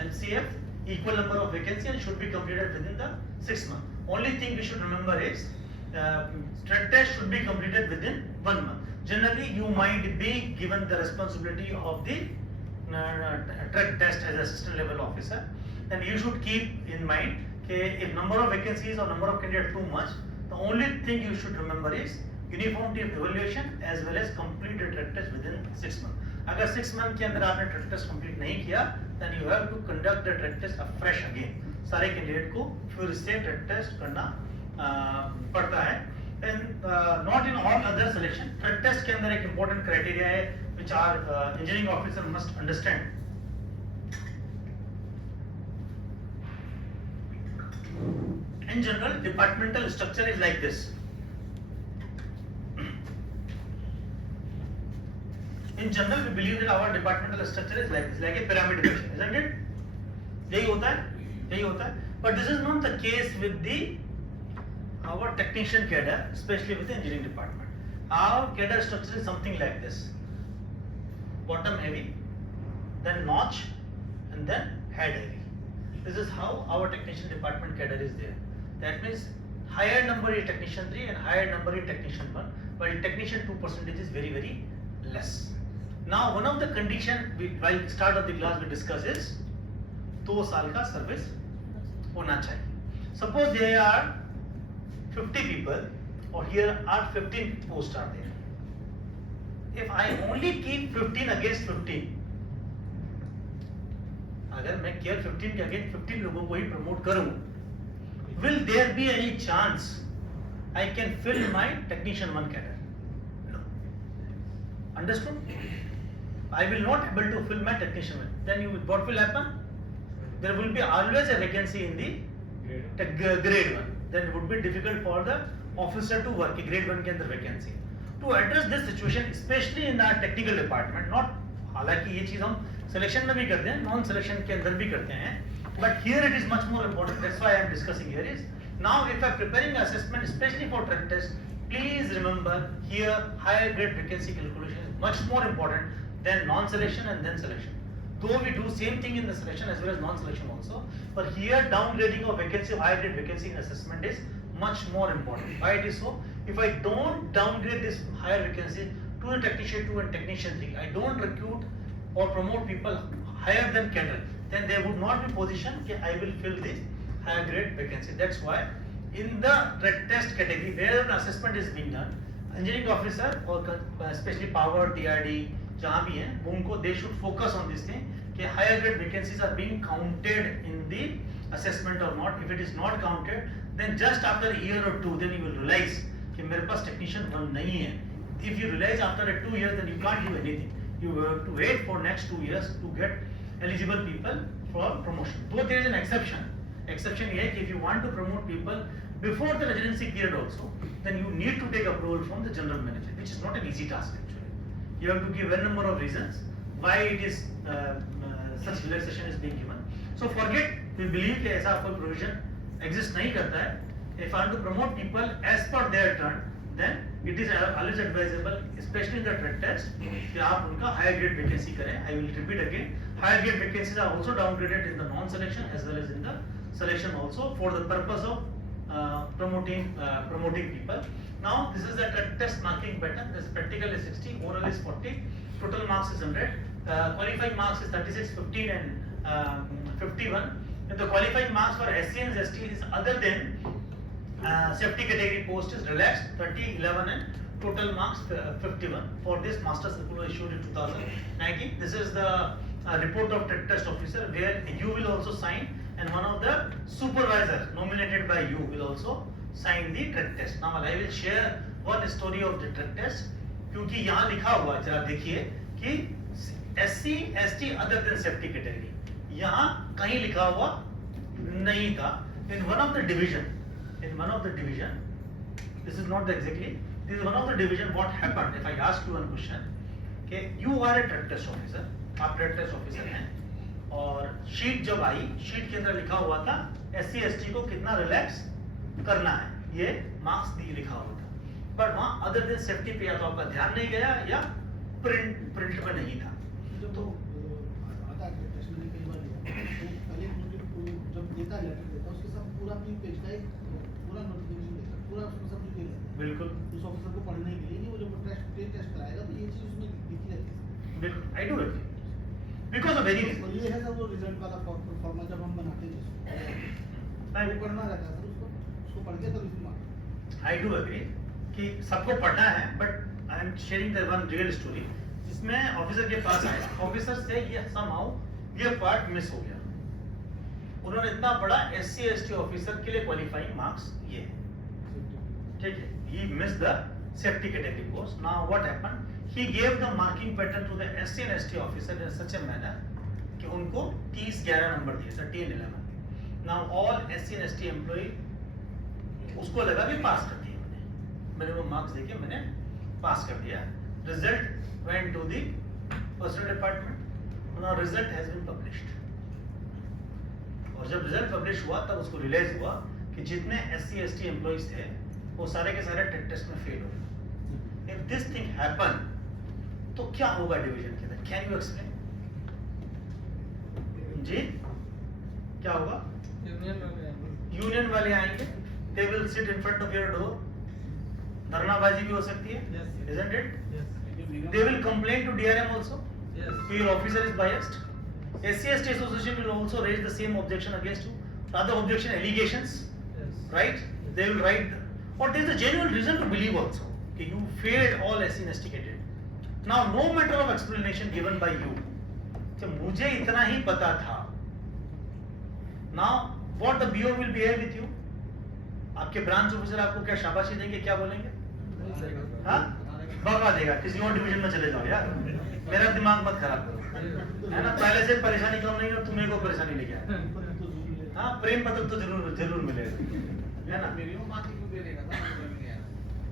MCF, equal number of vacancy and should be completed within the 6 months. Only thing we should remember is drug test should be completed within 1 month. Generally you might be given the responsibility of the drug test as assistant level officer, then you should keep in mind that if number of vacancies or number of candidates too much, the only thing you should remember is uniformity of evaluation as well as complete the drug test within 6 months. अगर 6 month के अंदर आपने drug test complete नहीं किया, then you have to conduct the drug test afresh again. सारे candidate को फिर से drug test करना पड़ता है. And not in all other selection. Drug test के अंदर एक important criteria है which our engineering officer must understand. In general, departmental structure is like this. In general, we believe that our departmental structure is like this, like a pyramid fashion, isn't it? यही होता है. But this is not the case with our technician cadre, especially with the engineering department. Our cadre structure is something like this: bottom heavy, then notch, and then head heavy. This is how our technician department cadre is there. That means higher number is technician 3 and higher number is technician 1, while technician 2% is very, very less. Now one of the condition while start of the class we discuss is 2 साल का service होना चाहिए. Suppose there are 50 people or here are 15 posts are there. If I only keep 15 against 15, अगर मैं केवल 15 के against 15 लोगों को ही प्रमोट करूं, will there be any chance I can fill my technician 1 cadre? No. Understood? I will not able to fill my technician 1. Then what will happen? There will be always a vacancy in the grade 1. Then it would be difficult for the officer to work. Grade 1 के अंदर vacancy. To address this situation, especially in our technical department, not हालांकि ये चीज हम selection में भी करते हैं, non selection के अंदर भी करते हैं, but here it is much more important. That's why I am discussing here is now if I am preparing assessment, especially for drug test, please remember here higher grade vacancy calculation is much more important than non-selection and then selection. Though we do same thing in the selection as well as non-selection also, but here downgrading of vacancy, higher grade vacancy in assessment is much more important. Why it is so? If I don't downgrade this higher vacancy to the technician 2 and technician 3, I don't recruit or promote people higher than cadre, then there would not be position that I will fill this higher grade vacancy. That's why in the drug test category where the assessment is being done, engineering officer or especially power TRD जहाँ भी हैं उनको they should focus on this thing कि higher grade vacancies are being counted in the assessment or not. If it is not counted, then just after a year or 2, then you will realize कि मेरे पास technician 1 नहीं है. If you realize after 2 years, then you can't do anything. You have to wait for next 2 years to get eligible people for promotion. Though there is an exception. Exception ये है कि if you want to promote people before the residency period also, then you need to take approval from the general manager, which is not an easy task actually. You have to give a number of reasons why it is such relaxation is being given. So forget we believe कि ऐसा कोई provision exist नहीं करता है. If I want to promote people as per their turn, then it is always advisable, especially in the drug test, कि आप उनका higher grade vacancy करें. I will repeat again, higher grade vacancies are also downgraded in the non-selection as well as in the selection also for the purpose of promoting people. Now this is the drug test marking pattern. This practical is 60, oral is 40, total marks is 100, qualifying marks is 36, 15 and 51. And the qualifying marks for SC and ST is other than safety category post is relaxed 30, 11 and total marks 51 for this master circular issued in 2019. This is the report of drug test officer where you will also sign and one of the supervisor nominated by you will also sign the drug test. Now I will share one story of the drug test क्योंकि यहाँ लिखा हुआ जरा देखिए कि SC, ST other than safety category यहाँ कहीं लिखा हुआ नहीं था. In one of the division, this is not the exactly, this is one of the division. What happened if I ask you one question, okay, you are a drug test officer आप trade test officer हैं और sheet जब आई, sheet के अंदर लिखा हुआ था SC ST को कितना रिलैक्स करना है, ये मार्क्स दी लिखा हुआ था, बट वहाँ अदर देन सेफ्टी पे या तो आपका ध्यान नहीं गया या प्रिंट में नहीं था। तो आता है टेस्ट में कई बार तो पहले जब देता है लेटर देता है उसके साथ पूरा 3 पेज का एक पूरा नोटिफिकेशन देता है, पूरा उसमें सब डिटेल है बिल्कुल उस ऑफिसर को पढ़ने के लिए, वो जब टेस्ट कराएगा तो ये चीज उसमें लिखी रहती है। बिल्कुल, I do agree because of very तो ये है सर वो रिजल्ट वाला फॉर्मूला जब हम बनाते हैं जिसको वो पढ़ना रहता है सर, उसको पढ़ के तब इसमें मार्क्स। आई डू एग्री कि सबको पढ़ना है, but I am sharing the one real story जिसमें ऑफिसर के पास आया, ऑफिसर से ये समहाउ ये पार्ट मिस हो गया, उन्होंने इतना बड़ा SC ST ऑफिसर के लिए क्वालिफाइंग मार्क्स ये है, ठीक है, he missed the safety category course. Now what happened? He gave the marking pattern to the SC and ST officer in such a manner कि उनको 30-11 नंबर दिए, 13 11. Now all SC and ST employee उसको लगा कि पास कर दिए मैंने वो मार्क्स देके मैंने पास कर दिया। Result went to the personal department. Now result has been published. और जब रिजल्ट पब्लिश हुआ तब उसको रियलाइज हुआ कि जितने SC ST एम्प्लॉइज थे वो सारे के सारे टेस्ट में फेल हो गए। If this thing happen, तो क्या होगा डिवीजन के अंदर? Can you explain? जी क्या होगा? यूनियन वाले आएंगे, they will sit in front of your door, धरनाबाजी भी हो सकती है, isn't it? They will complain to DRM also. Your officer is biased. SC ST association will also raise the same objection against you. Other objection allegations, right? They will write, or there is a genuine reason to believe also that you failed all SC investigated. Now, no matter of explanation given by you, कि मुझे इतना ही पता था. Now, what the BO will behave with you? आपके branch officer आपको क्या शाबाशी देंगे, क्या बोलेंगे? हाँ? भगा देगा, किसी और डिवीजन में चले जाओ यार, मेरा दिमाग मत खराब करो, है ना? पहले से परेशानी कम नहीं और तुम्हें को परेशानी लेके आया। हाँ, प्रेम पत्र तो जरूर मिलेगा, है ना?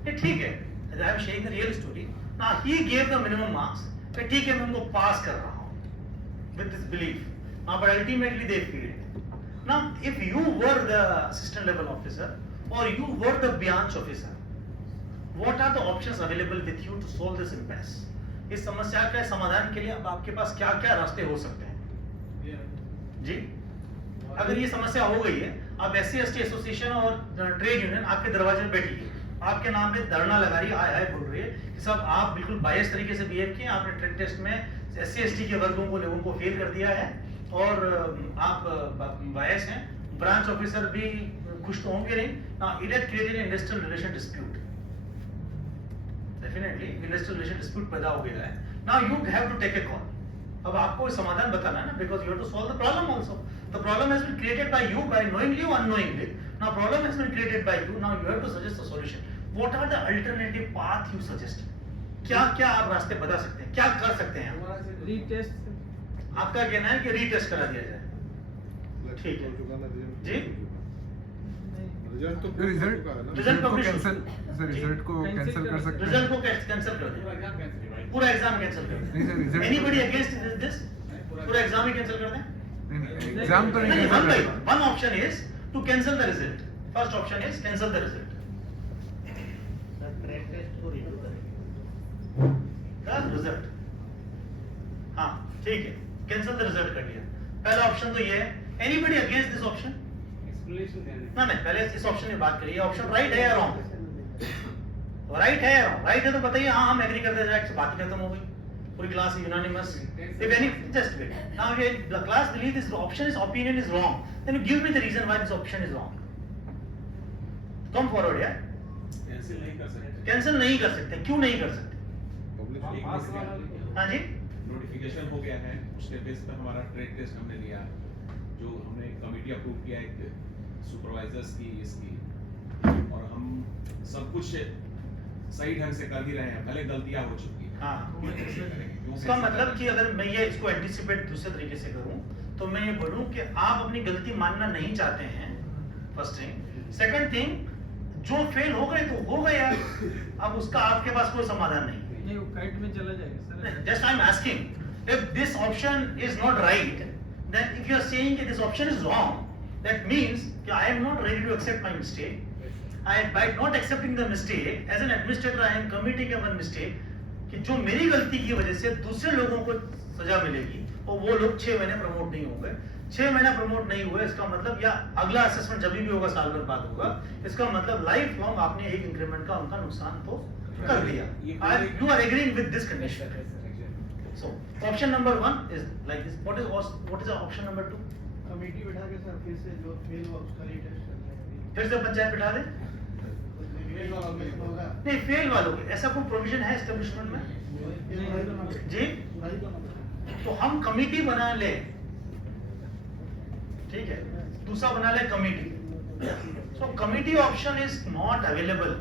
ये ठीक है, I am sharing the real story. Now he gave the minimum marks, कि ठीक है मैं उनको पास कर रहा हूँ, with this belief. Now but ultimately they failed. Now if you were the assistant level officer or you were the branch officer, what are the options available with you to solve this impasse? इस समस्या के समाधान के लिए अब आपके पास क्या-क्या रास्ते हो सकते हैं? जी, अगर ये समस्या हो गई है, अब SC ST एसोसिएशन और ट्रेड यूनियन आपके दरवाजे में बैठी है, आपके नाम पे धरना लगा रही है, हाय बोल रही है कि साहब आप बिल्कुल बायस तरीके से बिहेव किए, आपने ट्रेड टेस्ट में SC ST के वर्गों को लोगों को फेल कर दिया है और आप बायस हैं, ब्रांच ऑफिसर भी खुश तो होंगे नहीं। Now it has created an industrial relation dispute. Definitely industrial relation dispute पैदा हो गया है। Now you have to take a call. अब आपको समाधान बताना है ना, because you have to solve the problem also. The problem has been created by you by knowingly or unknowingly. Now problem has been created by you. Now you have to suggest a solution. What are the alternative path you suggest? क्या आप रास्ते बता सकते हैं, क्या कर सकते हैं? रीटेस्ट, आपका कहना है कि रीटेस्ट करा दिया जाए, ठीक है जी? रिजल्ट तो रिजल्ट रिजल्ट को पब्लिश कैंसिल, सर रिजल्ट को कैंसिल कर सकते हैं, रिजल्ट को कैंसिल कर दें, पूरा एग्जाम कैंसिल कर नहीं सर, दें। Result anybody against this? पूरा एग्जाम ही कैंसिल कर दें? नहीं एग्जाम तो नहीं नहीं, कैंसिल one कर, by one option is to cancel the result. First option is cancel the result. Trade test को रिव्यू करेंगे The result. हाँ, ठीक है, cancel the result कर दिया। पहला ऑप्शन तो ये है। Anybody against this option? Explanation देने ना नहीं, पहले इस ऑप्शन की बात करिए, ऑप्शन राइट है या रॉन्ग? राइट है या रॉन्ग? राइट है तो बताइए, हाँ हम एग्री करते हैं, से बात ही खत्म हो गई, पूरी class unanimous. If any, just wait. Now if the class believe this option is opinion is wrong, then you give me the reason why this option is wrong. Come forward, yeah? Cancel नहीं कर सकते, cancel नहीं कर सकते, क्यों नहीं कर सकते? हाँ जी? नोटिफिकेशन हो गया है, उसके बेस पर हमारा ट्रेड टेस्ट हमने लिया, जो हमने कमेटी अप्रूव किया एक सुपरवाइजर्स की इसकी, और हम सब कुछ सही ढंग से कर भी रहे हैं, भले गलतियां हो चुकी हैं। हाँ, इसका मतलब कि अगर मैं ये इसको एंटिसिपेट दूसरे तरीके से करूं तो मैं ये बोलूं कि आप अपनी गलती मानना नहीं चाहते हैं, फर्स्ट थिंग। सेकंड थिंग, जो फेल हो गए तो हो गए यार, अब उसका आपके पास कोई समाधान नहीं। नहीं वो काइट में चला जाएगा sir. Just I'm asking, If this option is not right, then if you are saying that this option is wrong, that means that I am not ready to accept my mistake. By not accepting the mistake, as an administrator, I am committing a one mistake कि जो मेरी गलती की वजह से दूसरे लोगों को सजा मिलेगी और वो लोग 6 महीने प्रमोट नहीं होंगे। 6 महीना प्रमोट नहीं हुए इसका मतलब, या अगला असेसमेंट जब भी होगा साल भर बाद होगा, इसका मतलब लाइफ लॉन्ग आपने एक इंक्रीमेंट का उनका नुकसान तो कर दिया। You are agreeing with this condition. So option number 1 is like this. What is option number 2? Committee बैठा के सर फिर से जो फेल हुआ उसका रीटेस्ट करना है। फिर से पंचायत बिठा दे। फेल वाला ऑब्जेक्शन होगा। नहीं, फेल वालों के ऐसा कोई प्रोविजन है एस्टेब्लिशमेंट में? जी, तो हम कमेटी बना ले, ठीक है, दूसरा बना ले committee. So committee option is not available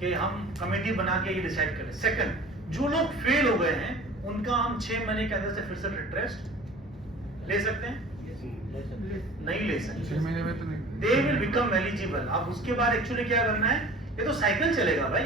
कि हम कमेटी बना के ये डिसाइड करें। सेकंड, जो लोग फेल हो गए हैं उनका हम 6 महीने के अंदर से फिर से रिट्रेस्ट ले सकते हैं? नहीं ले सकते। 6 महीने में तो नहीं। They will become eligible. अब उसके बाद एक्चुअली क्या करना है, ये तो साइकिल चलेगा भाई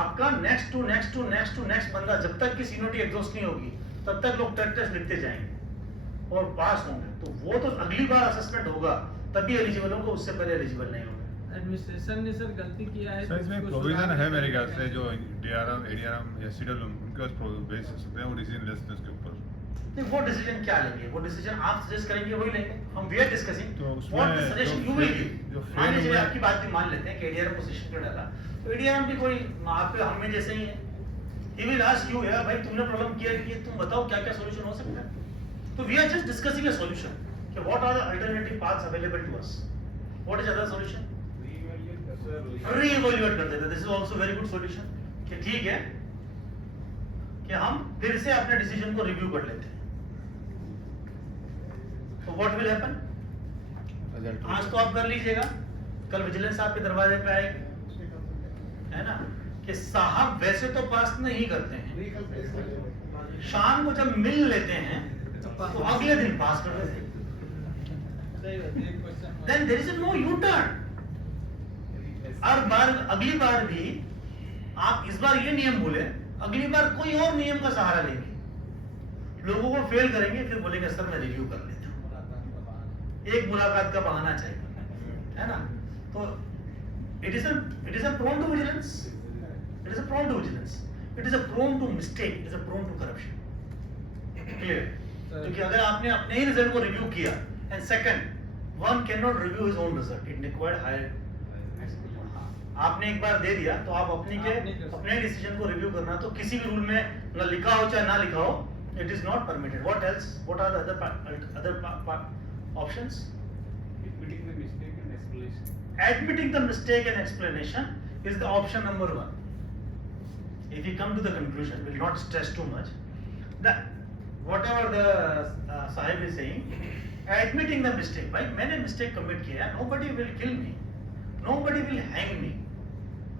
आपका, next to next to next to next बंदा, जब तक की सीनियरिटी एग्जॉस्ट नहीं होगी तब तक लोग टेस्ट लिखते जाएंगे और पास होंगे। तो वो तो अगली बार असेसमेंट होगा तभी एलिजिबल होगा, उससे पहले एलिजिबल नहीं होगा। एडमिनिस्ट्रेशन ने सर गलती किया है सर इसमें प्रोविजन है मेरे ख्याल से, जो डीआरएम एडीआरएम या सीडब्ल्यू उनके पास भेज सकते हैं वो डिसीजन ले सकते हैं उसके ऊपर। नहीं, वो डिसीजन क्या लेंगे? वो डिसीजन आप सजेस्ट करेंगे वही लेंगे। हम वी आर डिस्कसिंग तो उसमें what suggestion you will give. जो मान लीजिए फेल आपकी बात भी मान लेते हैं कि एडीआरएम पोजीशन पे डाला, तो एडीआरएम भी कोई आप हम में जैसे ही है। ही विल आस्क यू, यार भाई तुमने प्रॉब्लम किया कि तुम बताओ क्या क्या सॉल्यूशन हो सकता है। तो we are just discussing a solution कि what are the alternative paths available to us, what is other solution. Reevaluate कर देते, this is also very good solution कि ठीक है कि हम फिर से अपने डिसीजन को रिव्यू कर लेते हैं। तो व्हाट विल हैपन, आज तो आप कर लीजिएगा, कल विजिलेंस आपके दरवाजे पे आएगी, है ना, कि साहब वैसे तो पास नहीं करते हैं, शाम को जब मिल लेते हैं तो अगले दिन पास कर देते हैं। Then there is no U turn. हर बार अगली बार भी आप इस बार ये नियम बोले, अगली बार कोई और नियम का सहारा लेंगे, लोगों को फेल करेंगे, फिर बोलेंगे सर मैं रिव्यू कर लेता हूँ। एक मुलाकात का बहाना चाहिए, है ना। तो it is a prone to vigilance, it is a prone to vigilance, it is a prone to mistake, it is a prone to corruption. Clear? क्योंकि अगर आपने अपने ही रिजल्ट को रिव्यू किया, and second, one can not review his own result, it required higher. आपने एक बार दे दिया तो आप अपने डिसीजन को रिव्यू करना, तो किसी भी रूल में ना लिखा हो चाहे ना लिखा हो, it is not permitted. What else, what are the other options? Admitting the mistake and explanation is the option number 1. If you come to the conclusion, we'll not stress too much. That whatever the Sahib is saying, admitting the mistake, भाई मैंने mistake commit किया, nobody will kill me, nobody will hang me.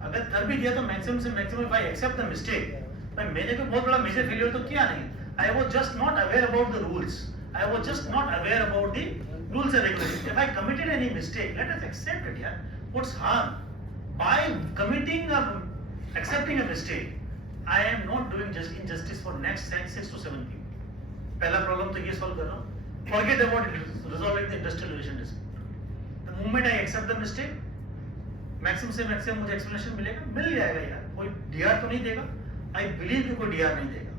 अगर कर भी दिया तो maximum से maximum, if I accept the mistake, भाई मैंने कोई बहुत बड़ा major failure तो किया नहीं. I was just not aware about the rules. I was just not aware about the rules and regulations. If I committed any mistake, let us accept it. Yeah, what's harm? By committing accepting a mistake, I am not doing just injustice for next 6 to 7 people. पहला problem तो ये solve कर रहा हूँ. Forget about it, resolving the industrial relation dispute. The moment I accept the mistake, maximum से maximum मुझे explanation मिलेगा, मिल जाएगा यार. कोई DR तो नहीं देगा. I believe कि कोई DR नहीं देगा.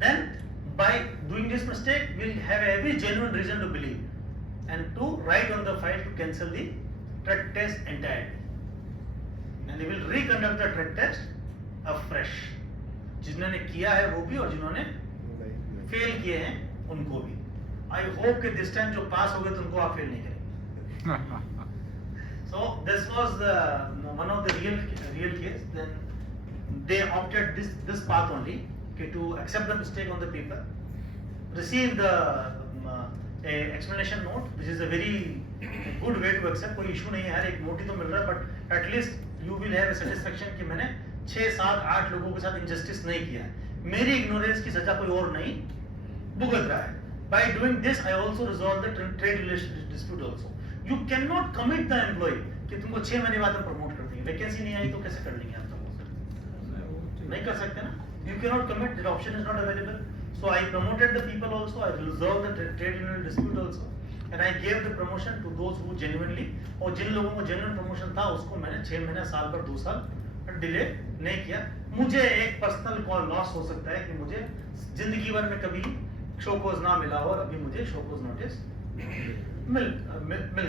Then by doing this mistake, we'll have every genuine reason to believe and to write on the file to cancel the trade test entirely, and they will reconduct the trade test afresh. जिन्होंने किया है वो भी और जिन्होंने fail किए हैं उनको भी. I hope कि this time जो पास हो गए तो उनको आप फेल नहीं करेंगे. So this was the one of the real case. Then they opted this path only. To accept the mistake on the paper, receive the explanation note, which is a very good way to accept. कोई issue नहीं है यार, एक note ही तो मिल रहा है, but at least you will have a satisfaction कि मैंने 6, 7, 8 लोगों के साथ injustice नहीं किया है, मेरी ignorance की सजा कोई और नहीं भुगत रहा है. By doing this, I also resolve the trade relation dispute also. You cannot commit the employee कि तुमको 6 महीने बाद हम promote कर देंगे, vacancy नहीं आई तो कैसे कर लेंगे आप? नहीं कर सकते ना. You cannot commit, that option is not available. So I promoted the people also, I resolved the trade union dispute also, and I gave the promotion to those who genuinely, और जिन लोगों को genuine promotion था उसको मैंने 6 महीने साल भर 2 साल डिले नहीं किया. मुझे एक पर्सनल कॉल लॉस हो सकता है कि मुझे जिंदगी भर में कभी शो कोज ना मिला और अभी मुझे शो कोज नोटिस मिल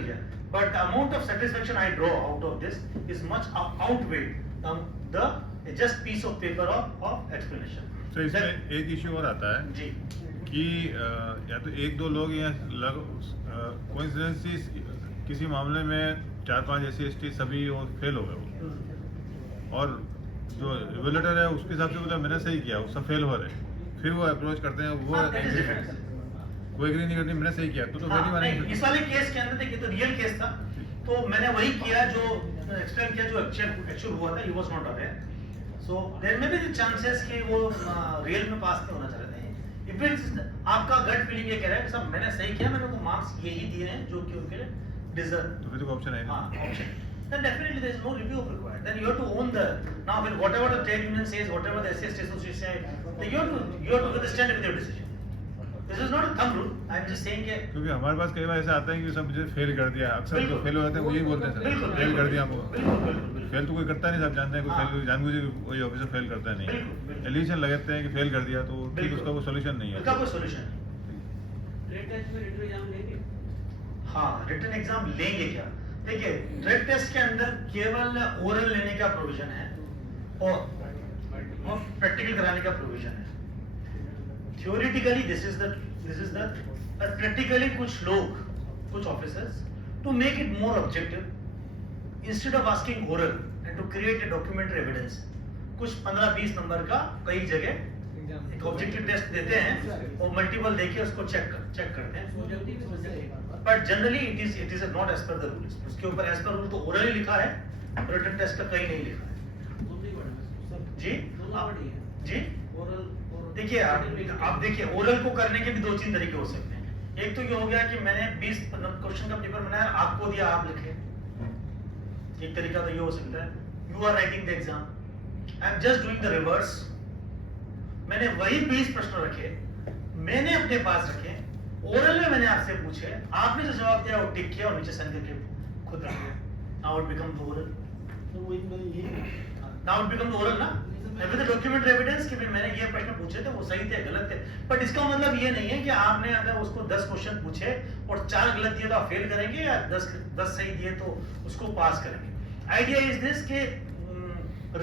गया. But the amount of satisfaction I draw out of this is much outweighed the just piece of paper of explanation. तो इसमें एक इश्यू और आता है जी कि या तो एक दो लोग या कोइंसिडेंटली किसी मामले में 4-5 SC/ST सभी वो फेल हो गए और जो रिवोल्यूटर है उसके हिसाब से बोला मैंने सही किया, वो सब फेल हो रहे हैं, फिर वो अप्रोच करते हैं, वो कोई एग्री नहीं करती मैंने सही किया तो फेल ही मानेंगे. इस वाले केस के अंदर देखिए तो रियल केस था, तो मैंने वही किया जो एक्सप्लेन किया जो एक्चुअल हुआ था. He was not aware, so there may be the chances कि वो रियल में पास नहीं होना चाह रहे थे. इफ इट्स आपका गट फीलिंग ये कह रहा है कि सब मैंने सही किया, मैंने उनको मार्क्स यही दिए हैं जो कि उनके लिए डिजर्व, तो फिर तो ऑप्शन है. हां option, then definitely there is no review required. Then you have to own the, now when whatever the trade union says, whatever the SC/ST association says, then you have to stand with your decision. This is not a thumb rule. I am just saying कि क्योंकि हमारे पास कई बार ऐसा आता है कि सब मुझे फेल कर दिया, अक्सर जो फेल हो जाते हैं वो यही बोलते हैं सर फेल कर दिया हमको. फेल तो कोई करता नहीं, सब जानते हैं कोई फेल जानबूझ के कोई ऑफिसर फेल करता नहीं. एलिगेशन लगाते हैं कि फेल कर दिया तो ठीक, उसका कोई सॉल्यूशन नहीं है. उसका कोई सॉल्यूशन नहीं. ट्रेड टेस्ट में रिटन एग्जाम लेंगे? हाँ रिटन एग्जाम लेंगे क्या? देखिए ट्रेड टेस्ट के अंदर केवल ओरल लेने का प्रोविजन है और प्रैक्टिकल कराने का प्रोविजन है. Theoretically this is the but practically कुछ लोग कुछ officers to make it more objective instead of asking oral and to create a documentary evidence, कुछ 15-20 नंबर का कई जगह एक ऑब्जेक्टिव टेस्ट देते हैं और मल्टीपल देके उसको चेक करते हैं. But generally it is not as per the rule. उसके ऊपर एज पर रूल तो ओरल ही लिखा है, रिटन टेस्ट का कहीं नहीं लिखा है. जी जी देखिए आप देखिए ओरल को करने के भी 2-3 तरीके हो सकते हैं. एक तो ये हो गया कि मैंने 20 क्वेश्चन का पेपर बनाया, आपको दिया, आप लिखे. एक तरीका तो ये हो सकता है. You are writing the exam, I am just doing the reverse. मैंने वही 20 प्रश्न रखे, मैंने अपने पास रखे, ओरल में मैंने आपसे पूछे, आपने जो जवाब दिया वो टिक किया और नीचे साइन करके खुद रख दिया. Now it become the oral. Now it become the oral ना, विद डॉक्यूमेंट्री एविडेंस कि भी मैंने ये प्रश्न पूछे थे, वो सही थे गलत थे. बट इसका मतलब ये नहीं है कि आपने अगर उसको 10 क्वेश्चन पूछे और 4 गलत दिए तो आप फेल करेंगे या 10 सही दिए तो उसको पास करेंगे. आइडिया इज दिस कि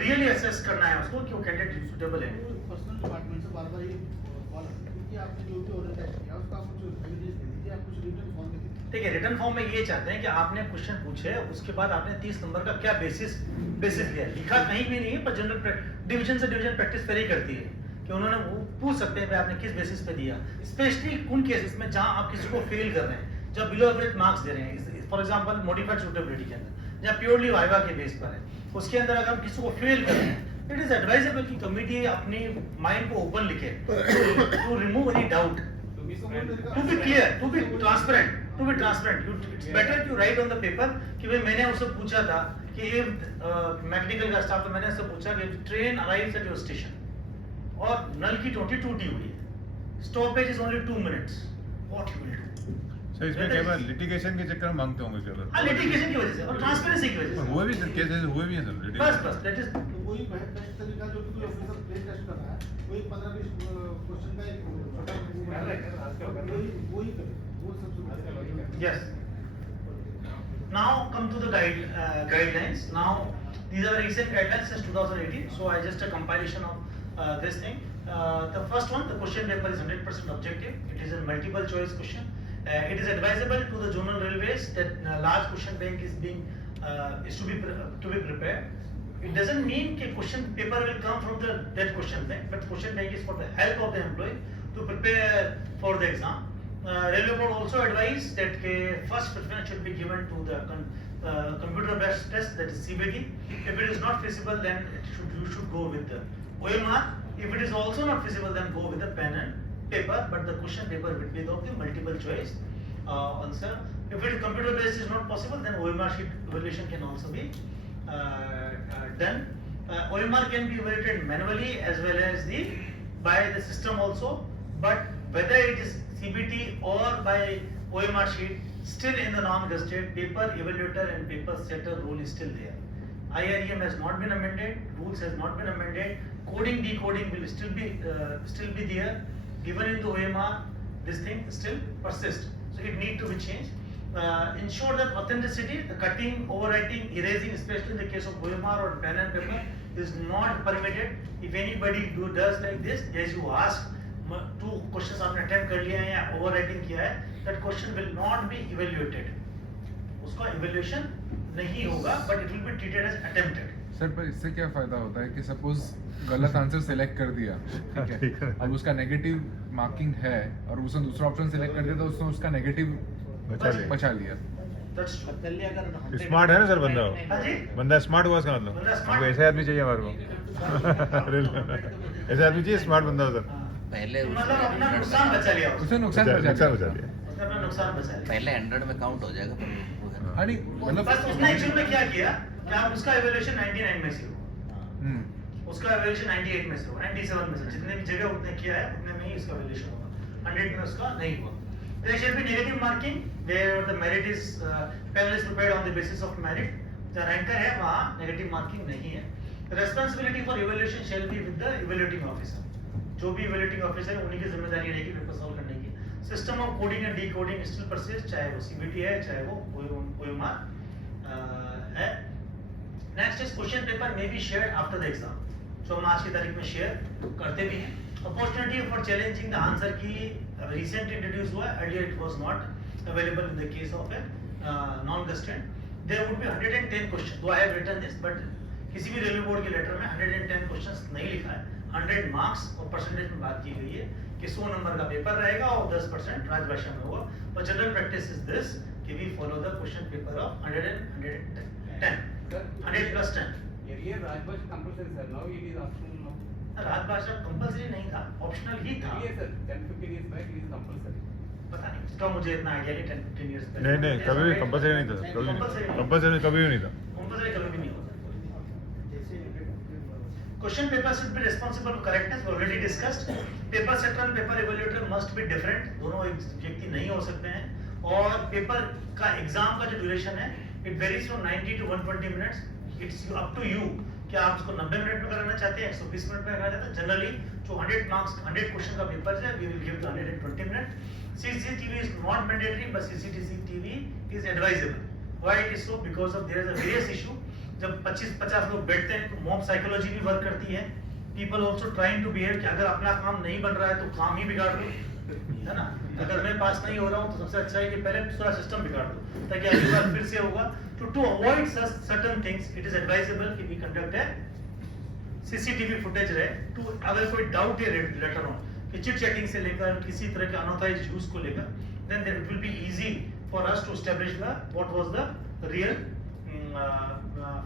रियली असेस करना है उसको कि वो कैंडिडेट सुटेबल है. पर्सनल डिपार्टमेंट से बार-बार ये कॉल आता है कि आपने जो भी ऑर्डर टेस्ट किया उसका कुछ एविडेंस दे दीजिए, आप कुछ रिटन फॉर्म में दे दीजिए. ठीक है, रिटन फॉर्म में ये चाहते हैं कि आपने क्वेश्चन पूछे, उसके बाद आपने 30 नंबर का क्या बेसिस लिया. लिखा कहीं भी नहीं है, पर जनरल डिवीजन से डिवीजन प्रैक्टिस पहले ही करती है कि उन्होंने वो पूछ सकते हैं आपने किस बेसिस पे दिया. स्पेशली उन केसेस में जहां आप किसी को फेल कर रहे हैं, जब बिलो एवरेज मार्क्स दे रहे हैं, फॉर एग्जांपल मॉडिफाइड सूटेबिलिटी के अंदर जहां प्योरली वाइवा के बेस पर है, उसके अंदर अगर हम किसी को फेल कर रहे हैं, इट इज एडवाइजेबल कि कमिटी अपनी माइंड को ओपन लिखे to remove any doubt, to be clear, to be transparent. It's better to write on the paper कि भाई मैंने उससे पूछा था कि मैकेनिकल का स्टाफ, तो मैंने उससे पूछा कि train arrives at your station और नल की टोटी टूटी हुई है, stoppage is only 2 minutes, what you will do. Sir इसमें कई बार लिटिगेशन के चक्कर में मांगते होंगे केवल. हां लिटिगेशन की वजह से और ट्रांसपेरेंसी की वजह से हुए भी केसेस हुए भी हैं सर. बस दैट इज वही बेस्ट तरीका जो कि ऑफिसर प्लेन टेस्ट कर रहा है, वही 15-20 क्वेश्चन का एक छोटा वही वो सबसे yes. Now come to the guidelines. Now these are recent guidelines since 2018, so I just a compilation of this thing. The first one, the question paper is 100% objective. It is a multiple choice question. It is advisable to the zonal railways that large question bank is to be prepared. It doesn't mean that question paper will come from that question bank, but question bank is for the help of the employee to prepare for the exam. Railway board also advised that first preference should be given to the computer based test, that is CBT. If it is not feasible, then you should go with the OMR. If it is also not feasible, then go with the pen and paper, but the question paper will be of the multiple choice answer. If it is computer based is not possible, then OMR sheet evaluation can also be done. OMR can be evaluated manually as well as by the system also, but whether it is CBT or by OMR sheet, still in the non-gazetted, paper evaluator and paper setter role is still there. IREM has not been amended, rules has not been amended, coding decoding will still be there. Given in the OMR, this thing still persists, so it need to be changed. Ensure that authenticity, the cutting, overwriting, erasing, especially in the case of OMR or pen and paper, is not permitted. If anybody does like this, as you ask, 2 questions आपने attempt कर लिया है या overwriting किया है, that question will not be evaluated. उसका evaluation नहीं होगा, but it will be treated as attempted. Sir पर इससे क्या फायदा होता है कि सपोज गलत आंसर सेलेक्ट कर दिया, ठीक है, अब उसका नेगेटिव मार्किंग है और उसने दूसरा ऑप्शन सेलेक्ट कर दिया तो उसने उसका नेगेटिव बचा लिया। स्मार्ट है ना सर बंदा, बंदा स्मार्ट हुआ इसका मतलब, बंदा ऐसे आदमी चाहिए हमारे को। ऐसे आदमी चाहिए, स्मार्ट बंदा उधर। पहले मतलब अपना नुकसान बचा लिया, उसे नुकसान बचा लिया, अपना नुकसान बचा लिया। पहले 100 में काउंट हो जाएगा, हाँ नहीं मतलब बस उसने एक्चुअली में क्या किया कि आप उसका एवैल्यूएशन 99 में से हो, उसका एवैल्यूएशन 98 में से हो, 97 में से, जितने भी जगह उतने किया है उतने में ही इसका एवैल्यूएशन होगा, 100 में उसका नहीं हुआ। There shall be negative marking where the merit is panel is prepared on the basis of merit. जहाँ ranker है वहाँ negative marking नहीं है। The responsibility for evaluation shall be with the evaluating officer. जो भी evaluating officer है उन्हीं की जिम्मेदारी रहेगी पेपर सॉल्व करने की। System of coding and decoding still persists, चाहे वो CBT है चाहे वो OMR है। Next is question paper may be shared after the exam, जो हम आज की तारीख में share करते भी हैं। Opportunity for challenging the answer key recently introduced हुआ, earlier it was not available in the case of a non-gazetted. There would be 110 questions, though I have written this, but किसी भी रेलवे बोर्ड के letter में 110 questions नहीं लिखा है, 100 marks और percentage में बात की गई है कि 100 नंबर का पेपर रहेगा और 10% राजभाषा में होगा। और जनरल प्रैक्टिस इज दिस कि we follow the question paper of 100 plus 10। ये राजभाषा compulsory sir, now it is optional now. राजभाषा कंपलसरी नहीं था, ऑप्शनल ही था। ये sir 10-15 years back it is compulsory. पता नहीं, इसका मुझे इतना आइडिया नहीं, 10-15 इयर्स पहले नहीं, कभी भी कंपलसरी नहीं था, कंपलसरी कभी भी नहीं था, कंपलसरी कभी भी नहीं होता। Question paper should be responsible for correctness, we already discussed. Paper setter and paper evaluator must be different, दोनों एक व्यक्ति नहीं हो सकते हैं। और पेपर का एग्जाम का जो ड्यूरेशन है, it varies from 90 to 120 minutes. It's up to you कि आप उसको 90 मिनट में कराना चाहते हैं, 120 मिनट में कराना चाहते हैं। जनरली जो 100 मार्क्स 100 क्वेश्चन का पेपर है, we will give the 120 minutes. CCTV is not mandatory, but CCTV is advisable. Why it is so? Because of there is a various issue. जब 25-50 लोग बैठते हैं तो मॉब साइकोलॉजी भी वर्क करती है। People also trying to behave कि अगर अपना काम नहीं बन रहा है तो काम ही बिगाड़ दो, है ना। अगर मैं पास नहीं हो रहा हूँ तो सबसे अच्छा है कि पहले पूरा सिस्टम बिगाड़ दो ताकि अगली बार फिर से होगा। To avoid certain things it is advisable कि वी कंडक्ट है सीसीटीवी फुटेज रहे। टू अगर कोई डाउट है लेटर ऑन कि चिट चैटिंग से लेकर किसी तरह के अनऑथराइज्ड यूज को लेकर, then it will be easy for us to establish the what was the real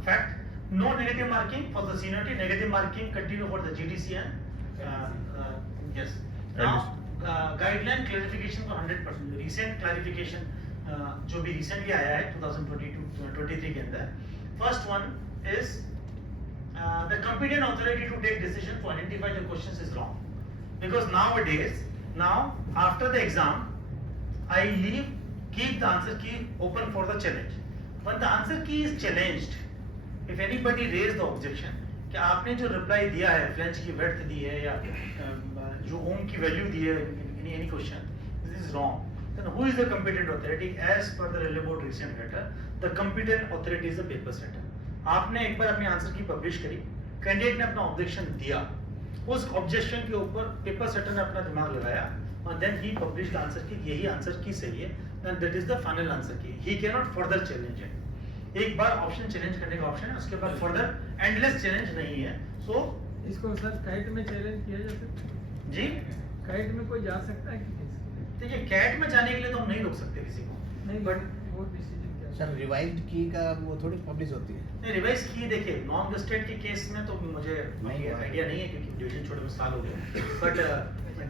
fact. No negative marking for the seniority, negative marking continue for the GDC and yes. Now guideline clarification for 100%. Recent clarification जो भी recently आया है 2022-23 के अंदर, first one is the competent authority to take decision to identify the questions is wrong, because nowadays after the exam I keep the answer key open for the challenge. When the answer key is challenged, if anybody raise the objection कि आपने जो reply दिया है, flange की width दी है या जो ओम की वैल्यू दी है in any question, this is wrong, then who is the competent authority? As per the railway board recent letter, the competent authority is the paper setter. आपने एक बार अपनी आंसर की पब्लिश करी, कैंडिडेट ने अपना ऑब्जेक्शन दिया, उस ऑब्जेक्शन के ऊपर पेपर सेटर ने अपना दिमाग लगाया और देन ही पब्लिश द आंसर की, यही आंसर की सही है, then that is the final answer key. He cannot further challenge it. एक बार ऑप्शन चैलेंज करने का ऑप्शन है, उसके बाद फर्दर एंडलेस चैलेंज नहीं है। सो इसको सर काइट में चैलेंज किया जा सकता है जी, काइट में कोई जा सकता है कि देखिए कैट में जाने के लिए तो हम नहीं रोक सकते किसी को, नहीं, बट वो डिसीजन क्या सर रिवाइज्ड की का वो थोड़ी पब्लिश होती है। नहीं, रिवाइज की देखिए नॉन गेस्टेड के केस में तो मुझे आइडिया नहीं है क्योंकि डिवीजन छोटे में साल हो गए, बट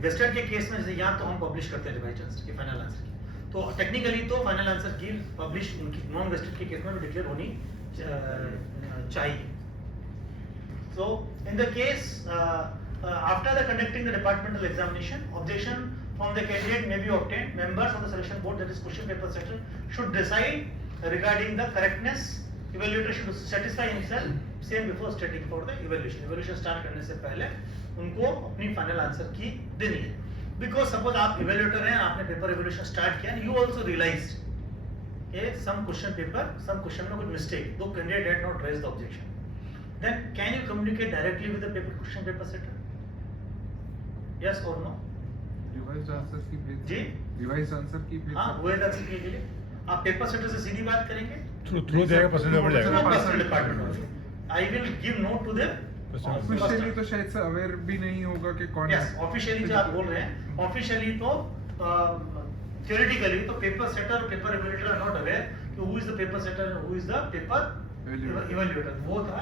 गेस्टेड के केस में जैसे यहाँ तो हम पब्लिश करते हैं रिवाइज आंसर की, फाइनल आंसर की, तो टेक्निकली तो फाइनल आंसर की पब्लिश उनकी नॉन गेस्टेड के केस में डिक्लेयर होनी चाहिए। So in the case after the conducting the departmental examination, objection from the candidate may be obtained. Members of the selection board, that is question paper section, should decide regarding the correctness. Evaluator should satisfy himself same before stating for the evaluation. Evaluation start करने से पहले उनको अपनी final answer की देनी है. Because suppose आप evaluator हैं, आपने paper evaluation start किया, you also realized some question में कुछ mistake, though candidate had not raised the objection. Then can you communicate directly with the question paper setter? Yes or no? Revised answer की भेज जी? Revised answer की भेज हाँ, वो है के लिए आप पेपर सेटर से सीधी बात करेंगे. थ्रू जाएगा, पर्सनल नंबर जाएगा. Personal department. I will give note to the officially तो शायद से अवेयर भी नहीं होगा कि कौन. Yes, ऑफिशियली जो आप बोल रहे हैं, ऑफिशियली तो theoretically तो पेपर सेटर और paper evaluator are not aware कि who is the paper setter and who is the paper evaluator. वो था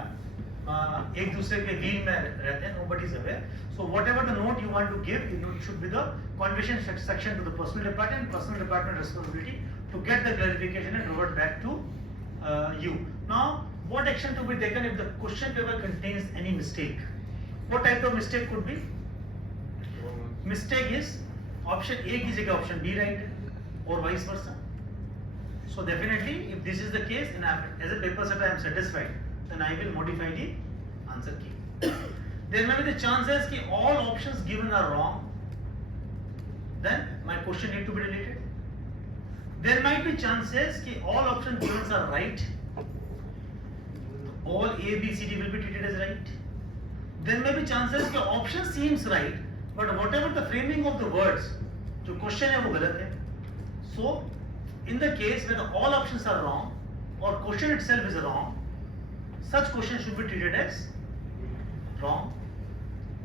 एक दूसरे के व्हील में रहते हैं, nobody is aware. So whatever the note you want to give, it should be the conversation section to the personal department responsibility to get the clarification and revert back to you. Now, what action to be taken if the question paper contains any mistake? What type of mistake could be? Mistake is option A की जगह option B right है, or vice versa. So definitely, if this is the case, and as a paper setter I am satisfied, then I will modify the answer key. There may be the chances that all options given are wrong. Then my question need to be deleted. There might be chances that all options given are right. All A, B, C, D will be treated as right. There may be chances that option seems right, but whatever the framing of the words, जो question है वो गलत है. So, in the case where all options are wrong or question itself is wrong, such question should be treated as wrong.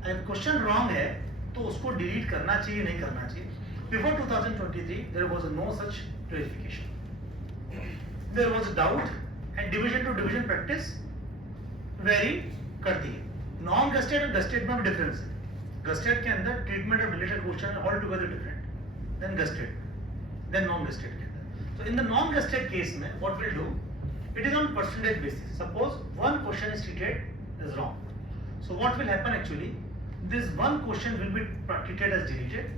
If question wrong है तो उसको delete करना चाहिए नहीं करना चाहिए. Before 2023 there was no such clarification. There was doubt and division to division practice vary करती है. Non-gazetted और gazetted में difference है. Gazetted के अंदर treatment of deleted question are altogether different than gazetted, than non-gazetted के अंदर. So in the non-gazetted case में what we'll do, it is on percentage basis. Suppose one question is treated as wrong. So what will happen actually? This one question will be treated as deleted,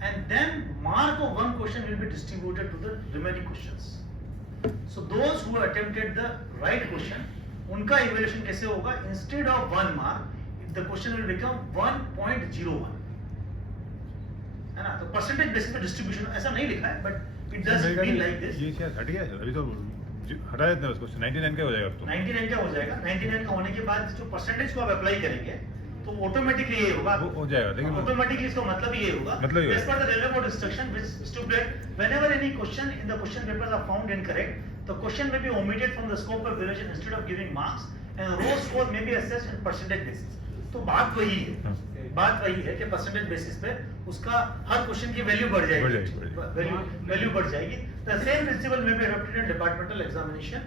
and then mark of one question will be distributed to the remaining questions. So those who attempted the right question, उनका evaluation कैसे होगा? Instead of 1 mark, the question will become 1.01. है ना? तो percentage basis पे distribution ऐसा नहीं लिखा है, but it does mean like this. ये क्या हट गया? अभी तो हटा देते हैं उसको. 99 का हो जाएगा अब तो. 99 का हो जाएगा. 99 का होने के बाद जो percentage को आप apply करेंगे, तो automatically ये होगा. हो जाएगा. लेकिन automatically इसका मतलब ये होगा. As per the relevant board instruction, which stipulate whenever any question in the question papers are found incorrect, the question may be omitted from the scope of evaluation instead of giving marks, and row score may be assessed on percentage basis. तो बात वही है. बात वही है कि percentage basis पे उसका हर क्वेश्चन की वैल्यू बढ़ जाएगी. वैल्यू बढ़ जाएगी. The same principle may be adopted in departmental examination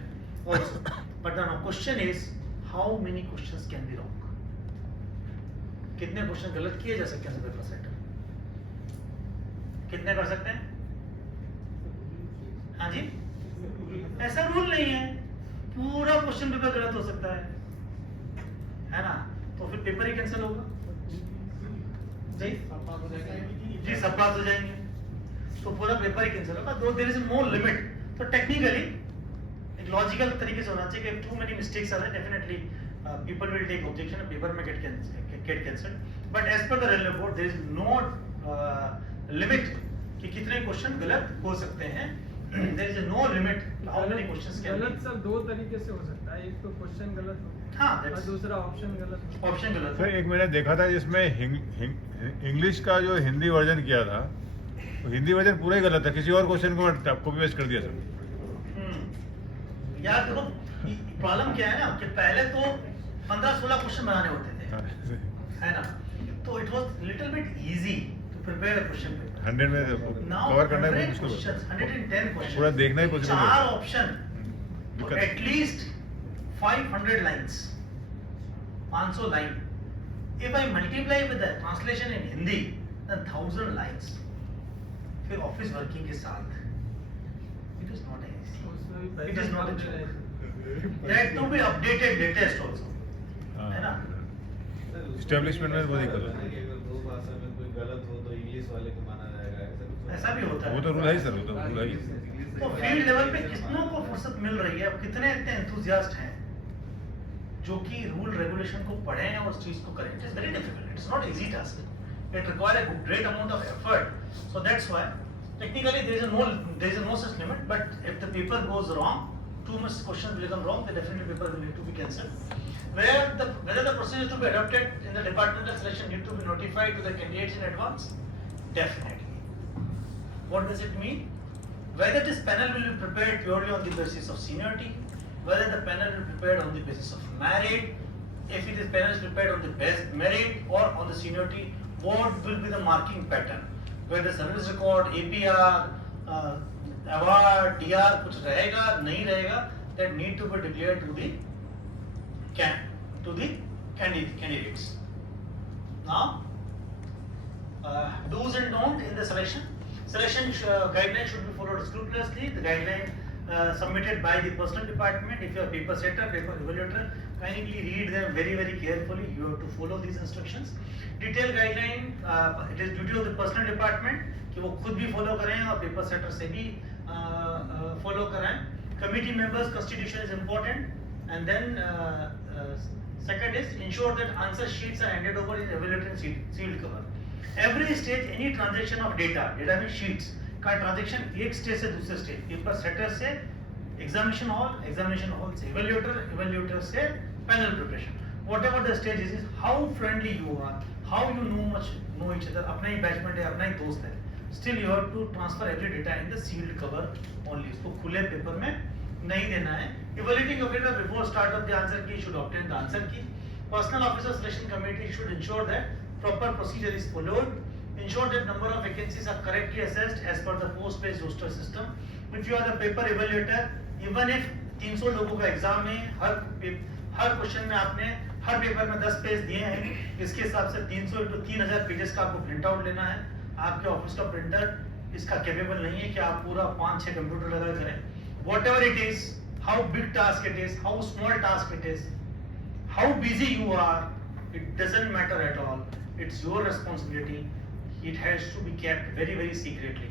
also. But the question is, how many questions can be wrong? कितने क्वेश्चन गलत किए जा सकते हैं पेपर सेटर? कितने कर सकते हैं? हाँ जी? ऐसा रूल नहीं है. पूरा क्वेश्चन पेपर गलत हो सकता है ना? तो फिर पेपर ही कैंसिल होगा. जी सब पास हो जाएंगे तो पूरा पेपर ही कैंसिल होगा. Though there is no limit. तो टेक्निकली एक लॉजिकल तरीके से होना चाहिए कि too many mistakes are definitely people will take objection and paper may get cancelled. But as per the relevant board, there is no limit कि कितने question गलत हो सकते हैं. There is no limit how many questions can be. गलत sir दो तरीके से हो सकता है. एक तो क्वेश्चन गलत हो, हाँ, और दूसरा ऑप्शन गलत. ऑप्शन गलत. सर एक मैंने देखा था जिसमें इंग्लिश का जो हिंदी वर्जन किया था, तो हिंदी वर्जन पूरा ही गलत था. किसी और क्वेश्चन को कॉपी पेस्ट कर दिया सर. यार देखो प्रॉब्लम क्या है ना कि पहले तो 15-16 क्वेश्चन बनाने होते थे, है ना? तो it was little bit easy to prepare a question paper. 100 में कवर करना है मुश्किल है. 110 क्वेश्चन पूरा देखना ही पॉसिबल है. 4 option, at least 500 lines, 500 line. If I multiply with the translation in Hindi, then 1000 lines. फिर ऑफिस वर्किंग के साथ it is not easy. It is not a joke. That to be updated latest also. Establishment में बहुत दिक्कत है कि अगर दो भाषा में कोई गलत हो तो इंग्लिश वाले को माना जाएगा, ऐसा भी होता है। वो तो रूल है ही सर, वो तो रूल है ही। तो फील्ड लेवल पे कितनों को फुर्सत मिल रही है, अब कितने इतने एंथुसियास्ट हैं जो कि रूल रेगुलेशन को पढ़ें और उस चीज को करें। It is very difficult, it's not easy task, it require a great amount of effort. So that's why technically there is no such limit, but if the paper goes wrong, too much questions will become wrong, the definitely paper will need to be cancelled. Whether the procedure to be adopted in the departmental selection need to be notified to the candidates in advance? Definitely. What does it mean? Whether this panel will be prepared purely on the basis of seniority, whether the panel will be prepared on the basis of merit, if it is panel is prepared on the best merit or on the seniority, what will be the marking pattern? Whether service record, APR, award, DR कुछ रहेगा नहीं रहेगा, that need to be declared to the candidates. Now, do's and don'ts in the selection. Selection guidelines should be followed scrupulously. The guideline submitted by the personnel department. If you are paper setter, paper evaluator, kindly read them very very carefully. You have to follow these instructions. Detailed guideline, it is duty of the personnel department कि वो खुद भी follow करें और paper setter से भी follow करें. Committee members constitution is important, and then second is ensure that answer sheets are handed over in evaluated sealed cover. Every stage any transaction of data means sheets का transaction एक stage से दूसरे stage, paper setter से examination hall से evaluator से panel preparation. Whatever the stage is how friendly you are, how you know each other, अपना ही बैचमेंट है, अपना ही दोस्त है, still you have to transfer every data in the sealed cover only. इसको खुले पेपर में नहीं देना है. Evaluating officer before start of the answer key should obtain the answer key. Personal officer selection committee should ensure that proper procedure is followed. Ensure that number of vacancies are correctly assessed as per the post-based roster system. If you are the paper evaluator, even if 300 लोगों का exam में हर question में आपने हर paper में 10 page दिए हैं, इसके हिसाब से 300 into 3000 पेजेस का आपको प्रिंट आउट लेना है. आपके ऑफिस का प्रिंटर इसका कैपेबल नहीं है कि आप पूरा 5-6 कंप्यूटर लगा करें. Whatever it is, how big task it is, how small task it is, how busy you are, it doesn't matter at all. It's your responsibility. It has to be kept very very secretly.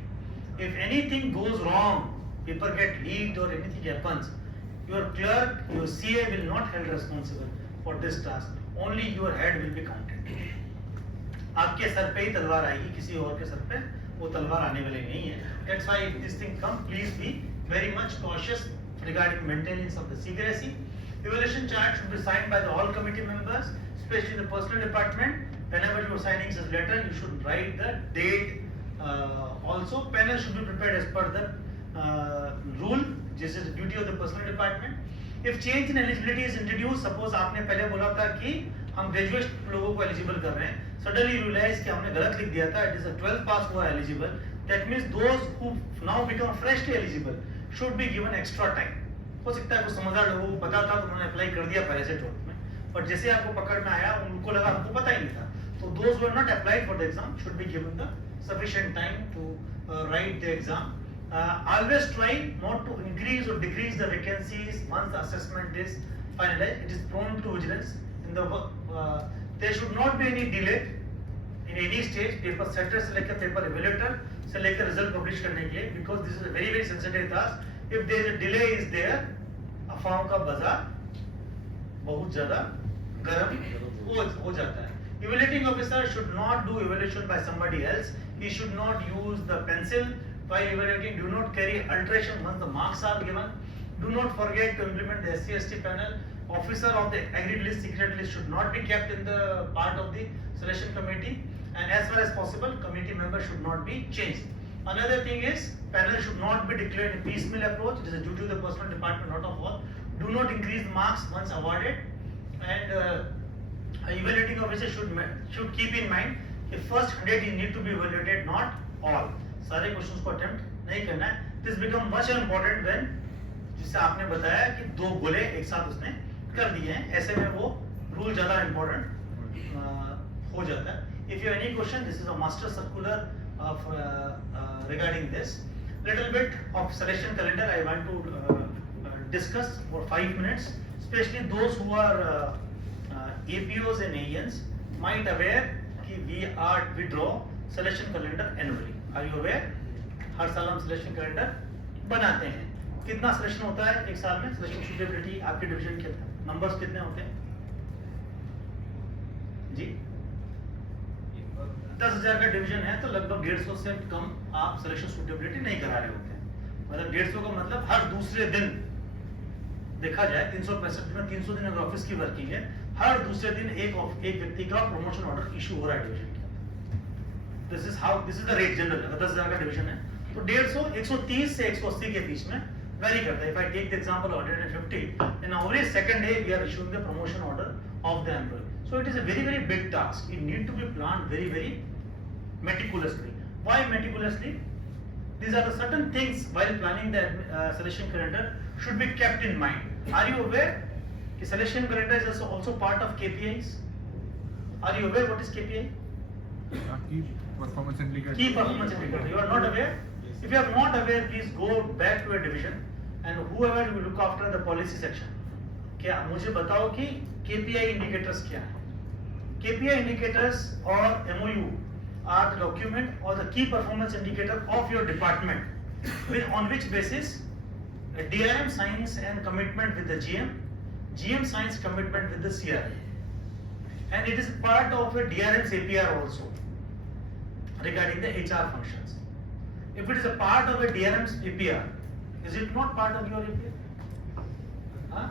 If anything goes wrong, paper get leaked or anything happens, your clerk, your CA will not held responsible for this task. Only your head will be counted. आपके sir पे ही तलवार आएगी, किसी और के sir पे वो तलवार आने वाली नहीं है. That's why if this thing come, please be very much cautious regarding maintenance of the secrecy. Evaluation chart should be signed by the all committee members, especially the personal department. Whenever you are signing such letter, you should write the date. Also, panel should be prepared as per the rule. This is the duty of the personal department. If change in eligibility is introduced, suppose आपने पहले बोला था कि हम graduate लोगों को eligible कर रहे हैं, suddenly realize कि हमने गलत लिख दिया था, it is a 12th pass हुआ eligible. That means those who now become freshly eligible should be given extra time. हो सकता है कुछ समझदार लोगों को पता था तो उन्होंने अप्लाई कर दिया पहले से 12th में, but जैसे आपको पकड़ में आया उनको लगा हमको पता ही नहीं था. So those who are not applied for the exam should be given the sufficient time to write the exam. Always try not to increase or decrease the vacancies once the assessment is finalized. It is prone to vigilance. There should not be any delay in any stage. Paper setter से लेकर paper evaluator से लेकर result publish करने के लिए, because this is a very very sensitive task. If there is a delay is there, अफवाहों का बाजार बहुत ज़्यादा गर्म हो जाता है. Evaluating officer should not do evaluation by somebody else. He should not use the pencil while evaluating. Do not carry alteration once the marks are given. Do not forget to implement the SC/ST panel. Officer of the agreed list, secret list should not be kept in the part of the selection committee. And as far as possible, committee members should not be changed. Another thing is, panel should not be declared in piecemeal approach. It is a duty of the personal department, not of all. Do not increase the marks once awarded. And evaluating officer should keep in mind the first 100 need to be evaluated, not all. सारे questions को attempt नहीं करना है. This become much important when, जिससे आपने बताया कि 2 गोले एक साथ उसने कर दिए हैं, ऐसे में वो रूल ज़्यादा इम्पोर्टेंट हो जाता है. If you have any question, this is a master circular of regarding this. Little bit of selection calendar I want to discuss for 5 minutes, especially those who are APOs and AENs. might aware कि we draw selection calendar annually. Are you aware? हर साल हम selection calendar बनाते हैं. कितना selection होता है एक साल में? Selection suitability आपके division के numbers कितने होते हैं? जी 10,000 का डिवीजन है तो लगभग 150 से कम आप सिलेक्शन सूटेबिलिटी नहीं करा रहे होते हैं. मतलब 150 का मतलब हर दूसरे दिन देखा जाए 365 दिन में 300 दिन अगर ऑफिस की वर्किंग है, हर दूसरे दिन एक व्यक्ति का प्रमोशन ऑर्डर इशू हो रहा है डिवीजन के. This is the rate general. अगर 10,000 का डिवीजन है तो 150 130 से 180 के बीच में वेरी करता है. If I take the example 150 in every second day we are issuing the promotion order of the employ. So it is a very big task. It need to be planned very meticulously. Why meticulously? These are the certain things while planning the selection calendar should be kept in mind. Are you aware that selection calendar is also part of KPIs? Are you aware what is KPI? Key performance indicator. Key performance indicator. You are not aware? If you are not aware, please go back to your division and whoever will look after the policy section. क्या मुझे बताओ कि KPI indicators क्या है? KPI indicators or MOU are the document or the key performance indicator of your department, on which basis a DRM signs and commitment with the GM signs commitment with the CRI, and it is part of a DRM's APR also regarding the HR functions. If it is a part of a DRM's APR, is it not part of your APR? Huh?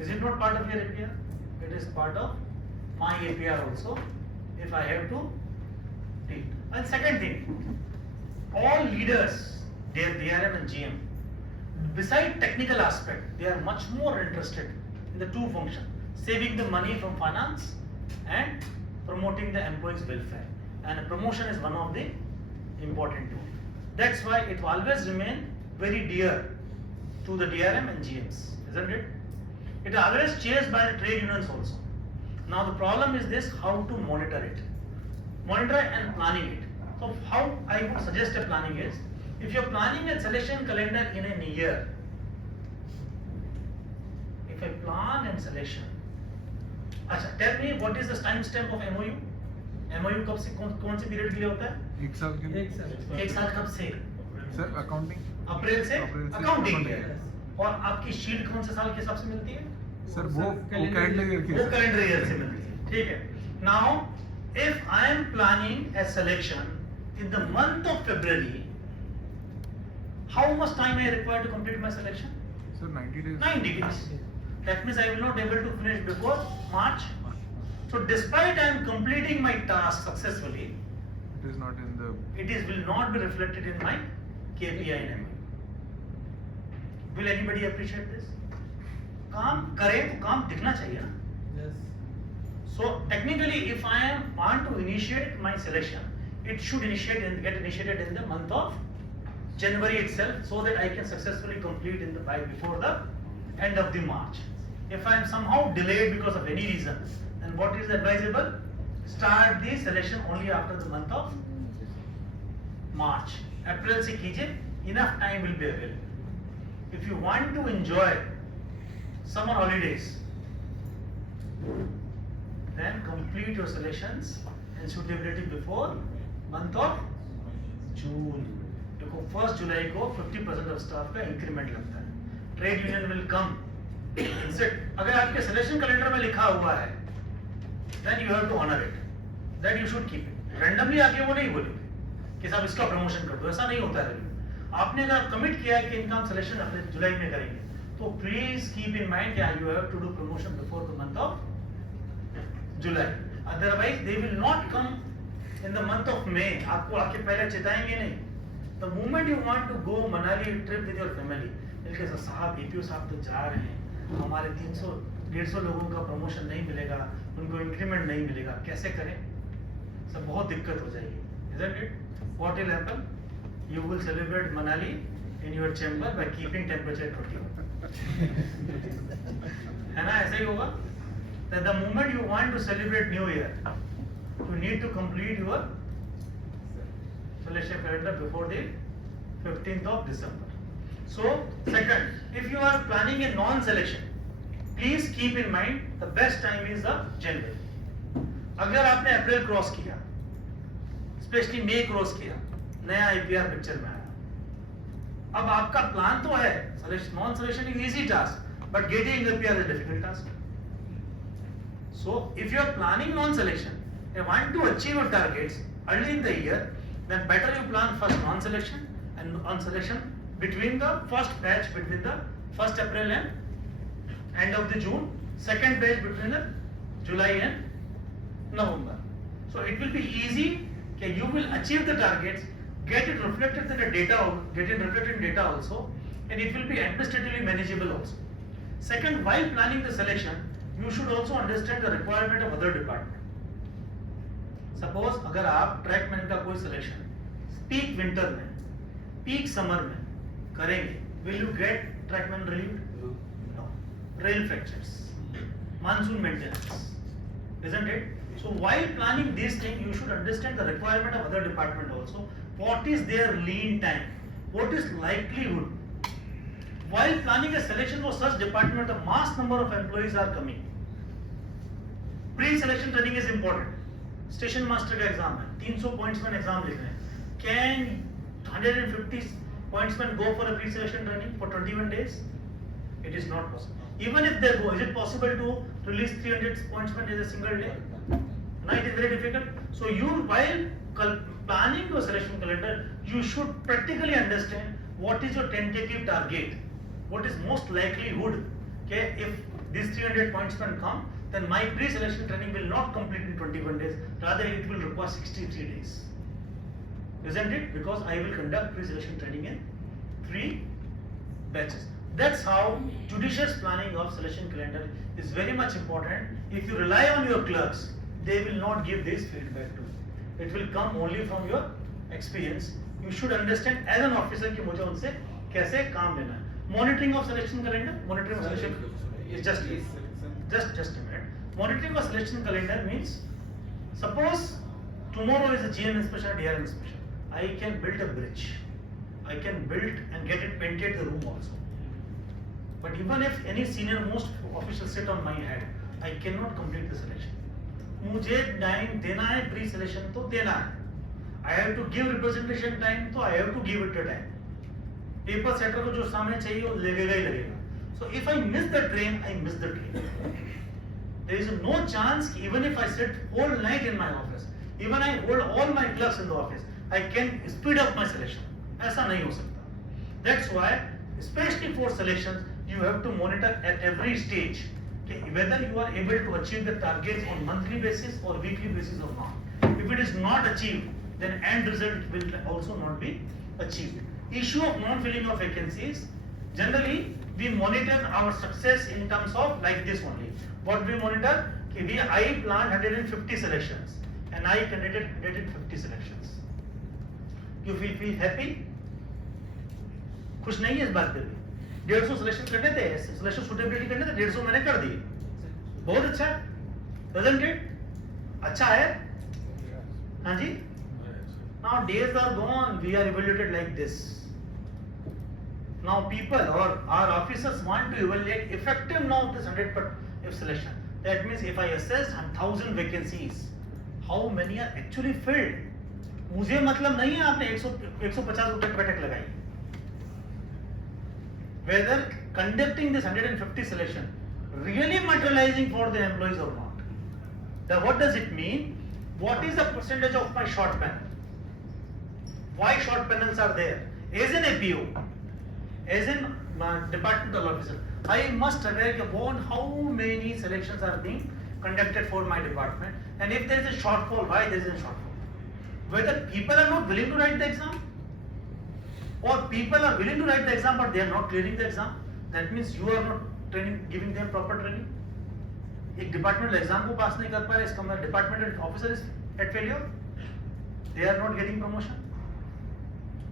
Is it not part of your APR? It is part of my APR also, if I have to take. And second thing, all leaders, their DRM and GM, beside technical aspect, they are much more interested in the two functions, saving the money from finance and promoting the employees' welfare. And promotion is one of the important tools. That's why it will always remain very dear to the DRM and GMs, isn't it? It is always chased by the trade unions also. Now the problem is this: how to monitor it, and planning it. So how I would suggest a planning is, if you are planning a selection calendar in a year, if I plan and selection, अच्छा, tell me what is the time stamp of MOU? MOU कब से कौन से period के लिए होता है? एक साल के लिए. एक साल कब से? सर अकाउंटिंग अप्रैल से अकाउंटिंग है. और आपकी शीट कौन से साल के हिसाब से मिलती है? सर वो कैलेंडर ईयर से मिलती है. ठीक है. Now if I am planning A selection in the month of February, how much time I require to complete my selection? Sir, 90 days. 90 days. That means I will not able to finish before March. So despite I am completing my task successfully, it is not in the. It will not be reflected in my KPI and MOU. Will anybody appreciate this? काम करें तो काम दिखना चाहिए ना. Yes. So technically, if I want to initiate my selection, it should get initiated in the month of January itself, so that I can successfully complete before the end of the March. If I am somehow delayed because of any reason, then what is advisable? Start the selection only after the month of March. April से कीजिए, enough time will be available. If you want to enjoy summer holidays, then complete your selections and suitability before month of June. देखो 1 जुलाई को 50% of staff का increment लगता है. Trade union will come. अगर आपके selection calendar में लिखा हुआ है, then you have to honor it. That you should keep it. Randomly आके वो नहीं बोलेंगे कि साहब इसका प्रमोशन कर दो. ऐसा नहीं होता है. आपने अगर कमिट किया है कि इनका हम सिलेक्शन अपने जुलाई में करेंगे, तो please keep in mind that you have to do promotion before the month of July. Otherwise they will not come in the month of May. आपको आके पहले चेताएंगे नहीं. The moment you want to go Manali trip with your family, इनके साहब APO साहब तो जा रहे हैं, हमारे 300-150 लोगों का प्रमोशन नहीं मिलेगा, उनको इंक्रीमेंट नहीं मिलेगा, कैसे करें? सब बहुत दिक्कत हो जाएगी, isn't it? What will happen? You will celebrate Manali in your chamber by keeping temperature 21. है ना, ऐसा ही होगा. That the moment you want to celebrate New Year, you need to complete your selection calendar before the 15th of December. So, second, if you are planning a non-selection, please keep in mind the best time is the January. अगर आपने अप्रैल cross किया, specially मई cross किया, नया IPR picture में आया, अब आपका plan तो है, non selection is easy task, but getting IPR is difficult task. So if you are planning non-selection and want to achieve your targets early in the year, then better you plan first non-selection and non-selection between the first batch between the 1st April and end of the June, second batch between the July and November. So it will be easy that you will achieve the targets, get it reflected in the data, get it reflected in data also, and it will be administratively manageable also. Second, while planning the selection, you should also understand the requirement of other department. Suppose अगर आप trackman का कोई selection peak winter में, peak summer में करेंगे, will you get trackman relieved? No. Rail fractures, monsoon maintenance, isn't it? So while planning this thing, you should understand the requirement of other department also. What is their lean time? What is likelihood? While planning a selection for such department, a mass number of employees are coming. Pre-selection training is important. Station master का exam है, 300 pointsman exam लिख रहे हैं. Can 150 pointsman go for a pre-selection training for 21 days? It is not possible. Even if they go, is it possible to release 300 pointsman in a single day? No, it is very difficult. So you, while planning your selection calendar, you should practically understand what is your tentative target. What is most likelihood? Okay, if these 300 pointsmen come, then my pre-selection training will not complete in 21 days. Rather, it will require 63 days. Isn't it? Because I will conduct pre-selection training in 3 batches. That's how judicious planning of selection calendar is very much important. If you rely on your clerks, they will not give this feedback to you. It will come only from your experience. You should understand as an officer कि मुझे उनसे कैसे काम लेना है. Monitoring of selection calendar, monitoring of selection is just a minute. Monitoring of selection calendar means, suppose tomorrow is a GM inspection or DR inspection. I can build a bridge. I can build and get it painted the room also. But even if any senior most official sit on my head, I cannot complete the selection. मुझे time देना है, pre selection तो देना है. I have to give representation time, तो I have to give it a time. Paper setter को जो सामने चाहिए वो लगेगा ही लगेगा. So if I miss the train, I miss the train. There is no chance even if I sit whole night in my office, even I hold all my clerks in the office, I can speed up my selection. ऐसा नहीं हो सकता. That's why, especially for selections, you have to monitor at every stage whether you are able to achieve the targets on monthly basis or weekly basis or not. If it is not achieved, then end result will also not be achieved. Issue of non-filling of vacancies, generally we monitor our success in terms of like this only. What we monitor? I planned 150 selections and I conducted 150 selections. You feel happy? खुश नहीं है इस बात पे भी. 150 selection करने थे, selection suitability करने थे, 150 मैंने कर दिए. बहुत अच्छा, doesn't it? अच्छा है? हाँ जी? Now days are gone, we are evaluated like this. Now people or our officers want to evaluate effective now of this 100% selection. That means if I assess 1000 vacancies, how many are actually filled? मुझे मतलब नहीं है आपने 150 रुपए बैठक लगाई. Whether conducting this 150 selection really materializing for the employees or not. Now what does it mean? What is the percentage of my short panel? Why short panels are there? As an APO, as in departmental officer, I must aware about how many selections are being conducted for my department, and if there is a shortfall, why there is a shortfall? Whether people are not willing to write the exam, or people are willing to write the exam but they are not clearing the exam, that means you are not giving them proper training. एक departmental exam को pass नहीं कर पाए, इसका मतलब departmental officer is at failure. They are not getting promotion,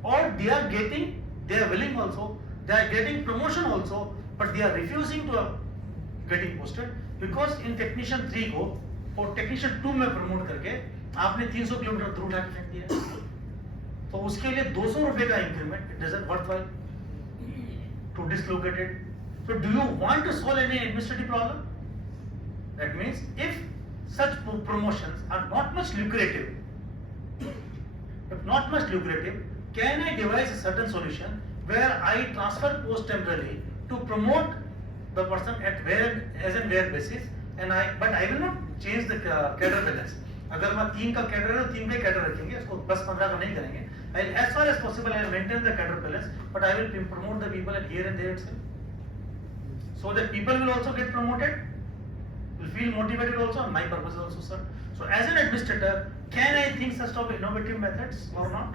or they are willing also, they are getting promotion also, but they are refusing to getting posted because in technician 3 को और technician 2 में promote करके आपने 300 kilometre दूर उठा के फेंक दिया, तो उसके लिए 200 रुपए का increment, it doesn't worthwhile to dislocate it. So do you want to solve any administrative problem? That means if such promotions are not much lucrative, if not much lucrative, can I devise a certain solution where I transfer post temporarily to promote the person at where as and where basis, and but I will not change the cadre balance. अगर मैं 3 का cadre है तो 3 का cadre रखेंगे, इसको 10-15 का नहीं करेंगे. As far as possible, I will maintain the cadre balance, but I will promote the people at here and there itself, so that people will also get promoted, will feel motivated also, and my purpose also served. So as an administrator, can I think such of innovative methods or not?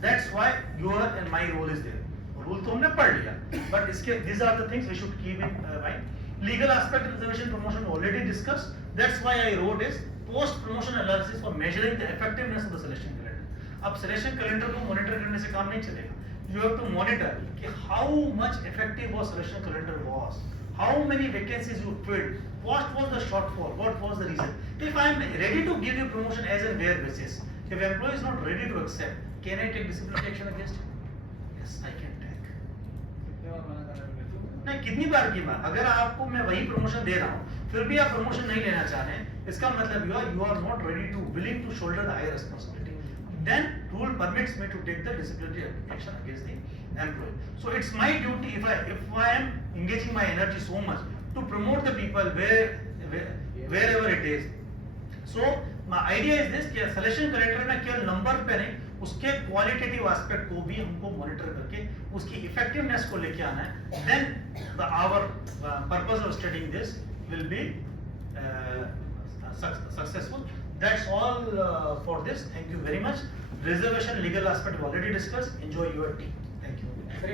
That's why your and my role is there. Rule तो हमने पढ़ लिया, but these are the things we should keep in mind. Legal aspect of reservation promotion already discussed. That's why I wrote is post promotion analysis for measuring the effectiveness of the selection calendar. अब selection calendar को monitor करने से काम नहीं चलेगा. You have to monitor कि how much effective was selection calendar was, how many vacancies you filled, what was the shortfall, what was the reason. If I am ready to give you promotion as and where basis, if employee is not ready to accept, can I take disciplinary action against him? Yes, I can take. नहीं, कितनी बार की बात, अगर आपको मैं वही promotion दे रहा हूँ फिर भी आप प्रमोशन नहीं लेना चाह रहे हैं, इसका मतलब you are not ready to willing to shoulder the higher responsibility, then rule permits me to take the disciplinary action against the employee. So it's my duty, if I am engaging my energy so much to promote the people wherever it is. So my idea is this कि selection calendar में केवल number पे नहीं, उसके qualitative aspect को भी हमको monitor करके उसकी इफेक्टिवनेस को लेके आना है. Then our purpose of studying this will be successful. That's all for this. Thank you very much. Reservation legal aspect already discuss. Enjoy your T.